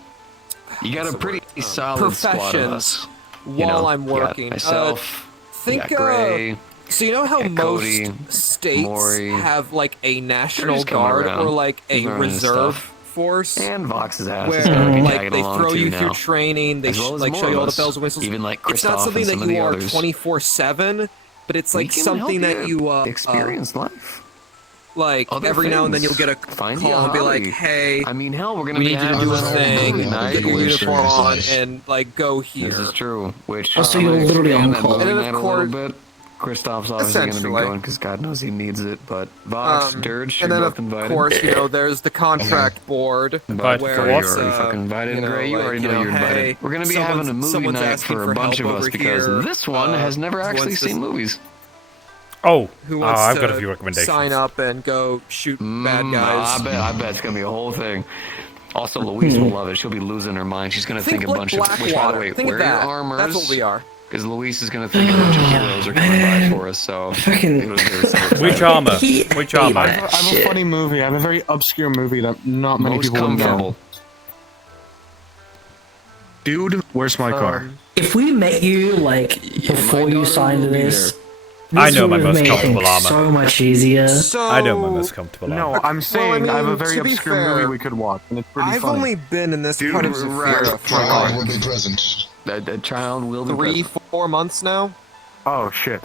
You got a pretty solid squad of us. While I'm working. You got myself. Think you got Gray, so you know how most Cody, states Maury, have like a national just coming guard around, or like a learning reserve stuff. force, and Vox's ass where is gonna be like tagging they along throw too you now. through training, they As well as like more show you of all the us. bells and whistles. Even like It's not Kristoff something and that some of you the are others. 24/7, but it's We like can something help that you you experience life. Like Other every now and then things. you'll get a Find call you a and be like, hobby. "Hey, I mean, hell, we're gonna we be need you to having do a that whole thing, movie night, get your which uniform is- on, and like go here." This is true. Which Also, you're literally on call. And And then then, a of little course- bit. Kristoff's obviously going to be Essentially. going because God knows he needs it. But Vox, Dirge, and you're then both of invited. course, you know, there's the contract board But where you're it's, already fucking invited. you know, Gray, you like, already you know know, you're hey, invited. We're going to be having a movie someone's night asking for a bunch of help us over because here, this one has never who actually wants to- seen movies. Oh, Who wants I've to got a few recommendations. sign up and go shoot bad guys? I bet it's going to be a whole thing. Also, Louise will love it. She'll be losing her mind. She's going to think a bunch of. Which, by the way, Think wear of your that. armors. That's what we are. Because Luis is going to think a bunch of heroes are coming by for us, so... Which armor? Which armor? I have a funny movie. I have a very obscure movie that not many Most people would know. comfortable. Dude, where's my car? If we met you like before you signed this, I know my would have most made comfortable things armor. so much easier. I know my most comfortable No, armor. I'm saying I have a very to be obscure fair, movie we could watch, and it's pretty I've funny. only been in this part of Zafira for God will like be present. The child will be 3-4 months now. Oh, shit.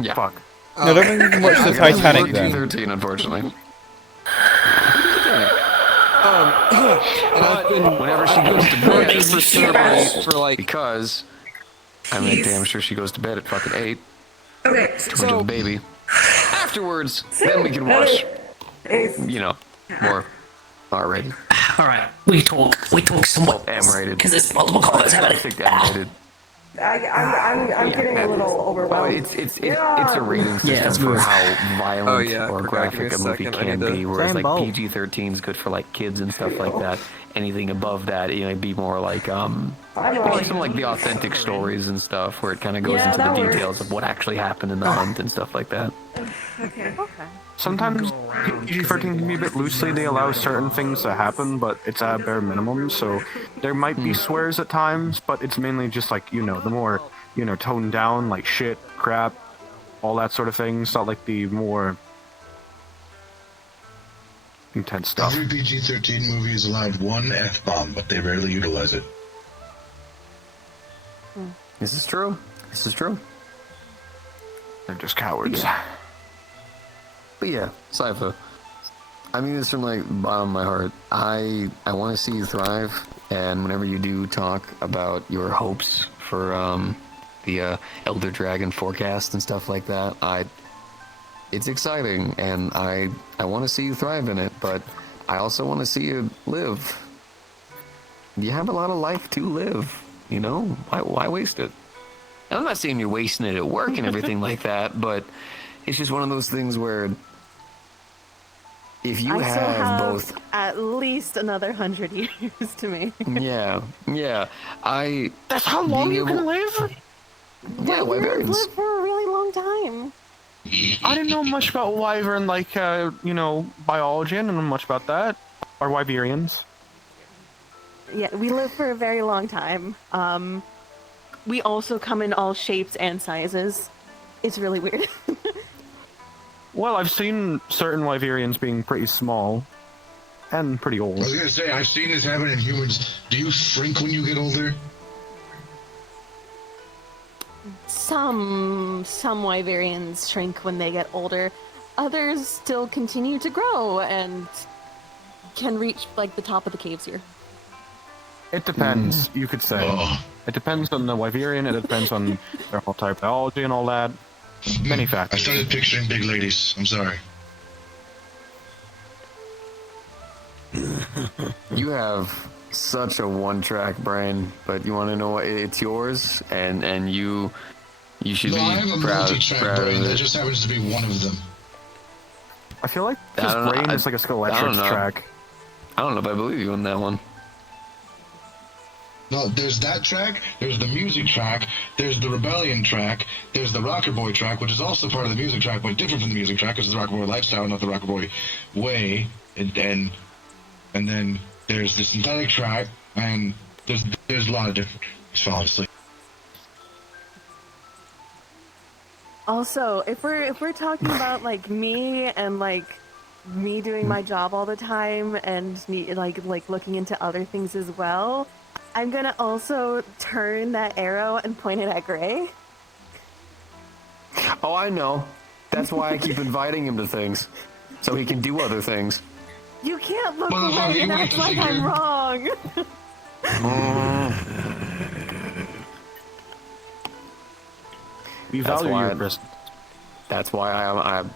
Yeah. Fuck. No, don't even watch the Titanic then. 13, unfortunately. And I've been Whenever she goes to bed for Cerberus for like because I'm like damn sure she goes to bed at fucking 8. Okay, So the baby. Afterwards, then we can watch, you know, more R-rated. All right, we talk somewhat M-rated. because there's multiple colors I happening. think M-rated. I'm getting a little Well, overwhelmed. it's a rating system for how violent or graphic a movie can be, whereas like PG-13 is good for like kids and stuff like that. Anything above that, you know, be more like like some like the authentic stories and stuff, where it kind of goes into the details of what actually happened in the hunt and stuff like that. Okay. Sometimes PG-13 can be a bit loosely. They allow certain things to happen, but it's at a bare minimum. So there might be swears at times, but it's mainly just like, you know, the more, you know, toned down, like shit, crap, all that sort of thing. It's not like the more intense stuff. Every PG-13 movie is allowed one F-bomb, but they rarely utilize it. This is true. This is true. They're just cowards. But yeah, Sypha, I mean this from like the bottom of my heart. I want to see you thrive, and whenever you do talk about your hopes for the Elder Dragon forecast and stuff like that, it's exciting, and I want to see you thrive in it, but I also want to see you live. You have a lot of life to live, you know? Why waste it? And I'm not saying you're wasting it at work and everything like that, but it's just one of those things where if you I still have both at least another 100 years to me. yeah. That's how long you can live? Yeah, Wyverns live for a really long time. I didn't know much about wyvern, like, you know, biology. I didn't know much about that. Or wyverians. Yeah, we live for a very long time. We also come in all shapes and sizes. It's really weird. Well, I've seen certain wyverians being pretty small. And pretty old. I was gonna say, I've seen this happen in humans. Do you shrink when you get older? Some wyverians shrink when they get older. Others still continue to grow and can reach like the top of the caves here. It depends, you could say. It depends on the wyverian, it depends on their whole type of biology and all that. Many I factors. started picturing big ladies. I'm sorry. You have such a one-track brain, but you want to know what? It's yours, and you should No, I have be a proud multi-track of brain. That it. just happens to be one of them. I feel like I his don't know, brain is like a I don't Skeletrix know. track. I don't know if I believe you on that one. No, there's that track, there's the music track, there's the rebellion track, there's the Rocker Boy track, which is also part of the music track, but different from the music track, because it's the Rocker Boy lifestyle, not the Rocker Boy way. And then there's the synthetic track, and there's a lot of different tracks, obviously. Also, if we're talking about like me and like me doing my job all the time and me like looking into other things as well, I'm gonna also turn that arrow and point it at Gray. Oh, I know. That's why I keep inviting him to things, so he can do other things. You can't look away and act like I'm wrong. We value your presence. That's why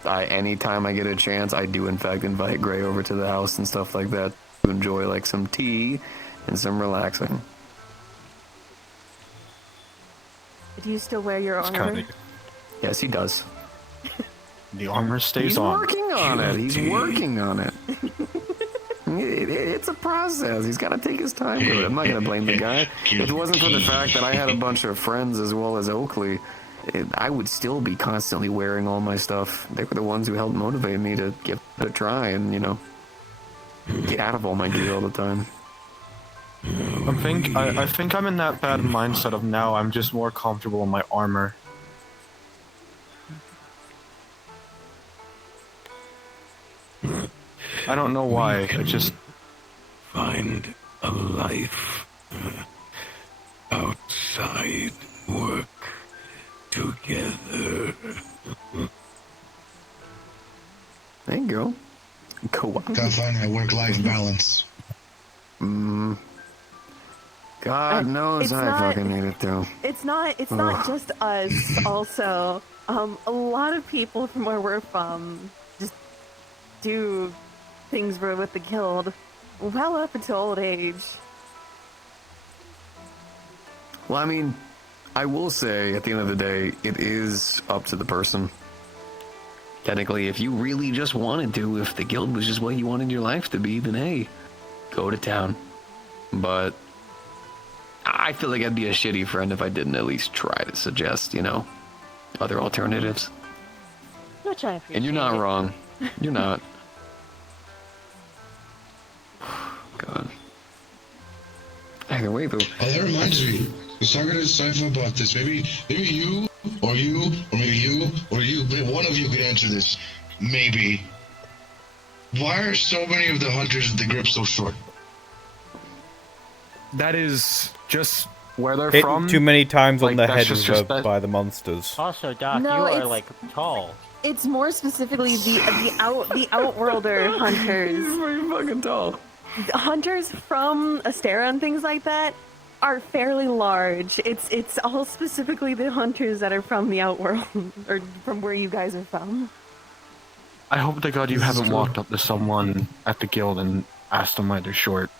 I anytime I get a chance, I do in fact invite Gray over to the house and stuff like that to enjoy like some tea and some relaxing. Do you still wear your armor? Yes, he does. The armor stays He's on. working on it. He's working on it. It's a process. He's got to take his time with it. I'm not going to blame the guy. If it wasn't for the fact that I had a bunch of friends as well as Oakley, I would still be constantly wearing all my stuff. They were the ones who helped motivate me to give it a try and, you know, get out of all my gear all the time. I think I'm in that bad mindset of now I'm just more comfortable in my armor. I don't know why. I just find a life outside work together. There you go. Gotta find that work-life balance. God knows It's I not- fucking need it too. It's not just us. Also, a lot of people from where we're from just do things with the guild well up until old age. Well, I mean, I will say, at the end of the day, it is up to the person. Technically, if you really just wanted to, if the guild was just what you wanted your life to be, then hey, go to town. But I feel like I'd be a shitty friend if I didn't at least try to suggest, you know, other alternatives. Which I appreciate. And you're not wrong. You're not. God. Either way, though. Oh, that reminds me. I was talking to Cypher about this. Maybe you, or one of you could answer this. Maybe. Why are so many of the hunters at the grip so short? that is just where they're Hit from. too many times on Like, the that's head just by the monsters. Also, Doc, No, you are it's- like tall. It's more specifically the outworlder hunters. He's very fucking tall. Hunters from Astera and things like that are fairly large. It's all specifically the hunters that are from the outworld or from where you guys are from. I hope to God you haven't walked up to someone at the guild and asked them why they're short.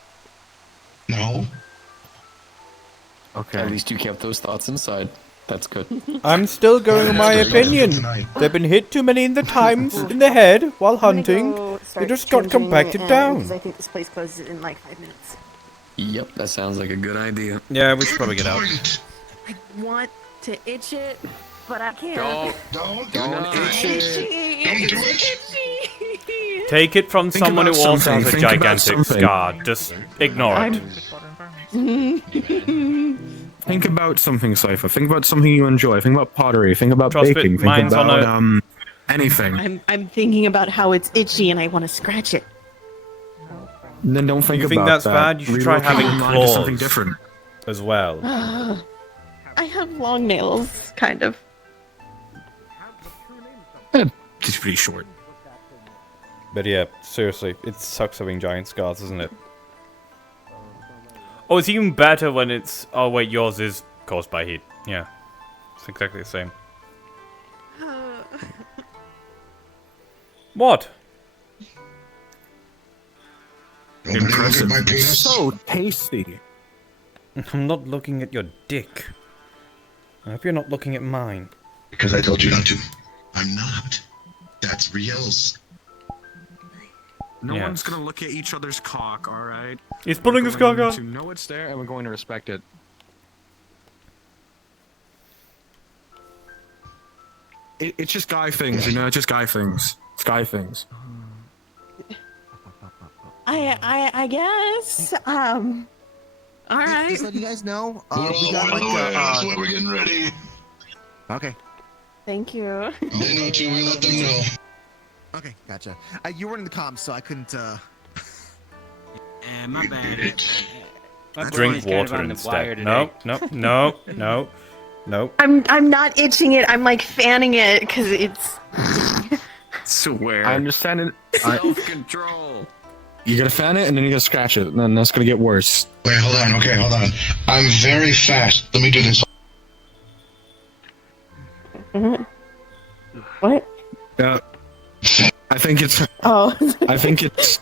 No. Okay. At least you kept those thoughts inside. That's good. I'm still going with my opinion. They've been hit too many in the times in the head while hunting. They just got compacted down. Because I think this place closes in like 5 minutes. Yep, that sounds like a good idea. Yeah, we should probably get out. I want to itch it, but I can't. Don't itch it. Don't do it. Take it from Think someone who about also something. has a Think about gigantic something. scar. Just ignore it. Think about something, Cypher. Think about something you enjoy. Think about pottery. Think about Trust baking. it, Think mine's on about anything. I'm thinking about how it's itchy and I want to scratch it. Then don't think You about think that's that. bad? You should try Relocate having your mind to something claws different. as well. I have long nails, kind of. It's pretty short. But yeah, seriously, it sucks having giant scars, doesn't it? Oh, it's even better when it's... Oh, wait, yours is caused by heat. Yeah. It's exactly the same. What? Impressive. So tasty. I'm not looking at your dick. I hope you're not looking at mine. Because I told you not to. I'm not. That's Riel's. No Yes. one's gonna look at each other's cock, alright? He's pulling his cock out. To know it's there, and we're going to respect it. It's just guy things, you know? It's just guy things. It's guy things. I guess. All right. Just let you guys know. We're We all got on like the way. That's why we're getting ready. Okay. Thank you. They know too. We let them know. Okay, gotcha. You weren't in the comms, so I couldn't. My bad. Drink water instead. No, no, no, no, no. I'm not itching it. I'm like fanning it because it's. Swear. I understand it. Self-control. You gotta fan it, and then you gotta scratch it, and then that's gonna get worse. Wait, hold on. Okay, hold on. I'm very fast. Let me do this. What? Yeah. I think it's. Oh. I think it's.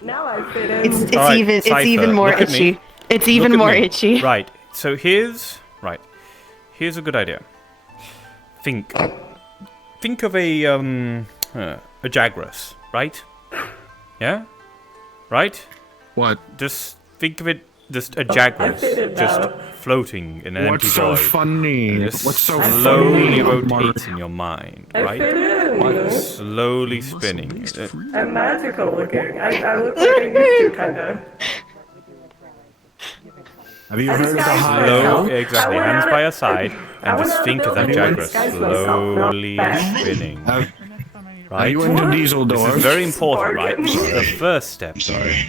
Now I fit in. It's All right, even Cypher, even more look at me. itchy. It's even Look at more me. itchy. Right. So here's a good idea. Think of a Jagras, right? Yeah? Right? What? Just think of it just a Jagras just floating in an What's empty so void. funny? And just What's so slowly funny? rotates in your mind, right? Slowly spinning. I'm magical looking. I look like I used to, kinda. Have you heard of the high? Slow, exactly. Hands by your side, and just think of that Jagras slowly spinning. Right? you into diesel This doors? is very important, right? This is the first step. Sorry.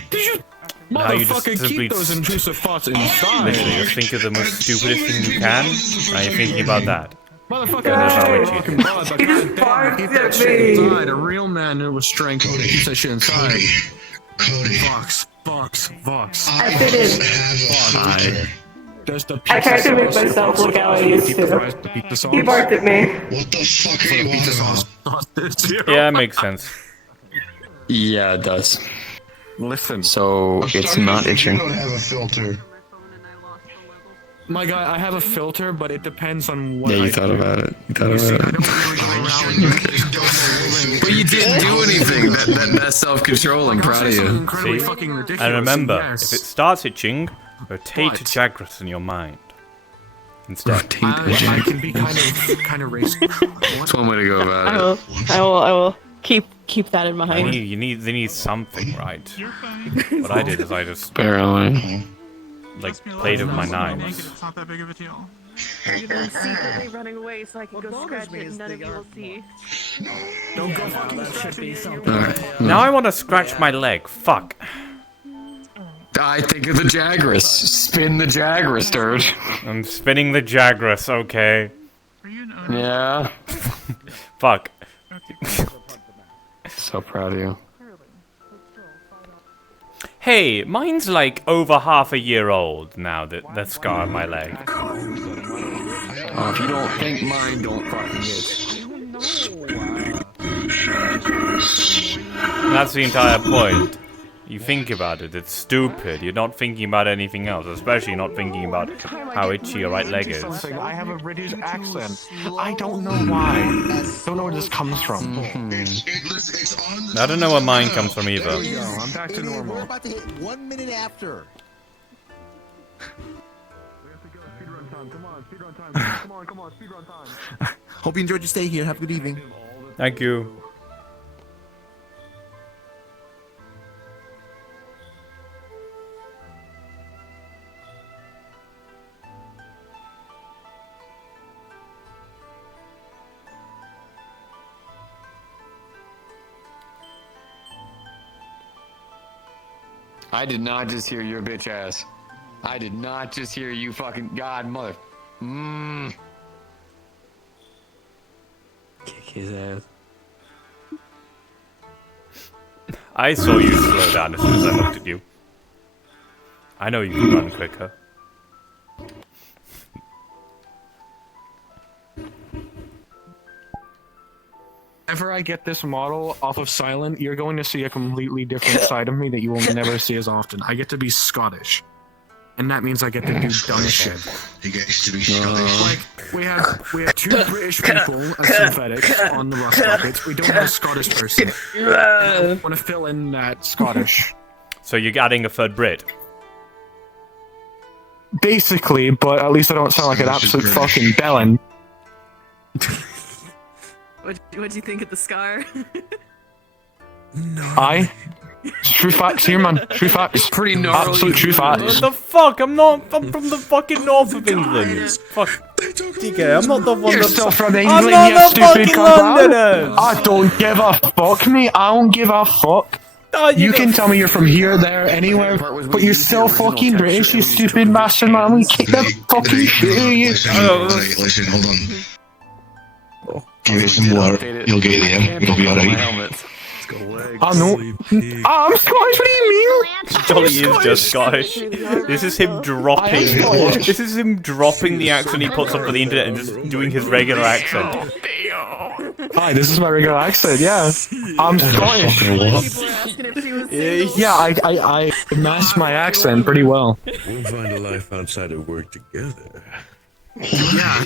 Now you just Motherfucker, simply keep those intrusive thoughts inside. literally just think of the most stupidest thing you can, and you're thinking about that. Motherfucker, That's how you're rich fucking you god, but goddamn, keep that shit inside. A real man who was strength keeps that shit inside. Cody. Vox. I fit in. Hi. There's the I tried to make pizza myself sauce. look how I used Pizza to. fries, the pizza sauce. He barked at me. What the fuck are For you the pizza on sauce. about? Yeah, it makes sense. Yeah, it does. Listen. So I'm it's starting to not think itching. You don't have a filter. My guy, I have a filter, but it depends on what Yeah, I you thought do. about it. You thought about it. But you didn't do anything. That's self-control. I'm proud of you. Incredibly See? fucking ridiculous. And remember, yes. if it starts itching, rotate to What? Jagras in your mind. Instead. I can be kind of racist. That's one way to go about it. I will keep that in mind. They need something, right? What I did is I just Apparently. played with my knives. It's not that big of a deal. You've been secretly running away so I can go scratch it and none of you will see. Don't go fucking scratching it. Alright. Now I want to scratch my leg. Fuck. I think of the Jagras. Spin the Jagras, dude. I'm spinning the Jagras, okay. Yeah. Fuck. So proud of you. Hey, mine's like over half a year old now, that scar on my leg. Oh, if you don't think mine don't fucking itch. That's the entire point. You think about it, it's stupid. You're not thinking about anything else, especially not thinking about how itchy your right leg is. I have a British accent. I don't know why. Don't know where this comes from. I don't know where mine comes from either. I'm back to normal. We're about to hit 1 minute after. Come on, speedrun time. Hope you enjoyed your stay here. Have a good evening. Thank you. I did not just hear your bitch ass. I did not just hear you fucking god mother. Kick his ass. I saw you slow down as soon as I looked at you. I know you can run quicker. Whenever I get this model off of Silent, you're going to see a completely different side of me that you will never see as often. I get to be Scottish. and that means I get to do dumb shit. He gets to be Scottish. Like, we have 2 British people as synthetics on the rust buckets. We don't have a Scottish person. I want to fill in that Scottish. So you're adding a third Brit? Basically, but at least I don't sound like an absolute fucking bellend. What do you think of the scar? Aye. True facts here, man. True facts. Pretty gnarly. Absolute true facts. What the fuck? I'm from the fucking north of England. Fuck. DK, I'm not the one You're that's... still from I'm England, not you the stupid fucking cunt. Londoners! I don't give a fuck, mate. I don't give a fuck. You can tell me you're from here, there, anywhere, but you're still fucking British, you stupid bastard, man. We kick the fucking shit out of you. Listen, hold on. Give it some water. You'll get there. You'll be alright. I know. I'm Scottish, what do you mean? Jolly is just Scottish. This is him dropping. This is him dropping the accent he puts up for the internet and just doing his regular accent. Hi, this is my regular accent, yeah. I'm Scottish. Yeah, I masked my accent pretty well. We'll find a life outside of work together. Yeah,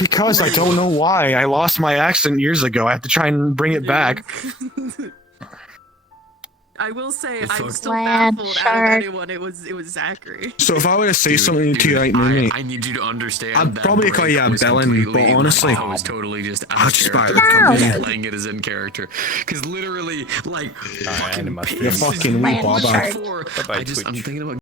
because I don't know why. I lost my accent years ago. I have to try and bring it back. I will say, I'm still baffled out of anyone. It was Zachary. So if I were to say something to you right now, mate, I need you to understand. I'd probably call you a bellend, but honestly, I was totally just I'll just buy playing it as in character. Because literally, like, You're fucking wee baba. I'm thinking about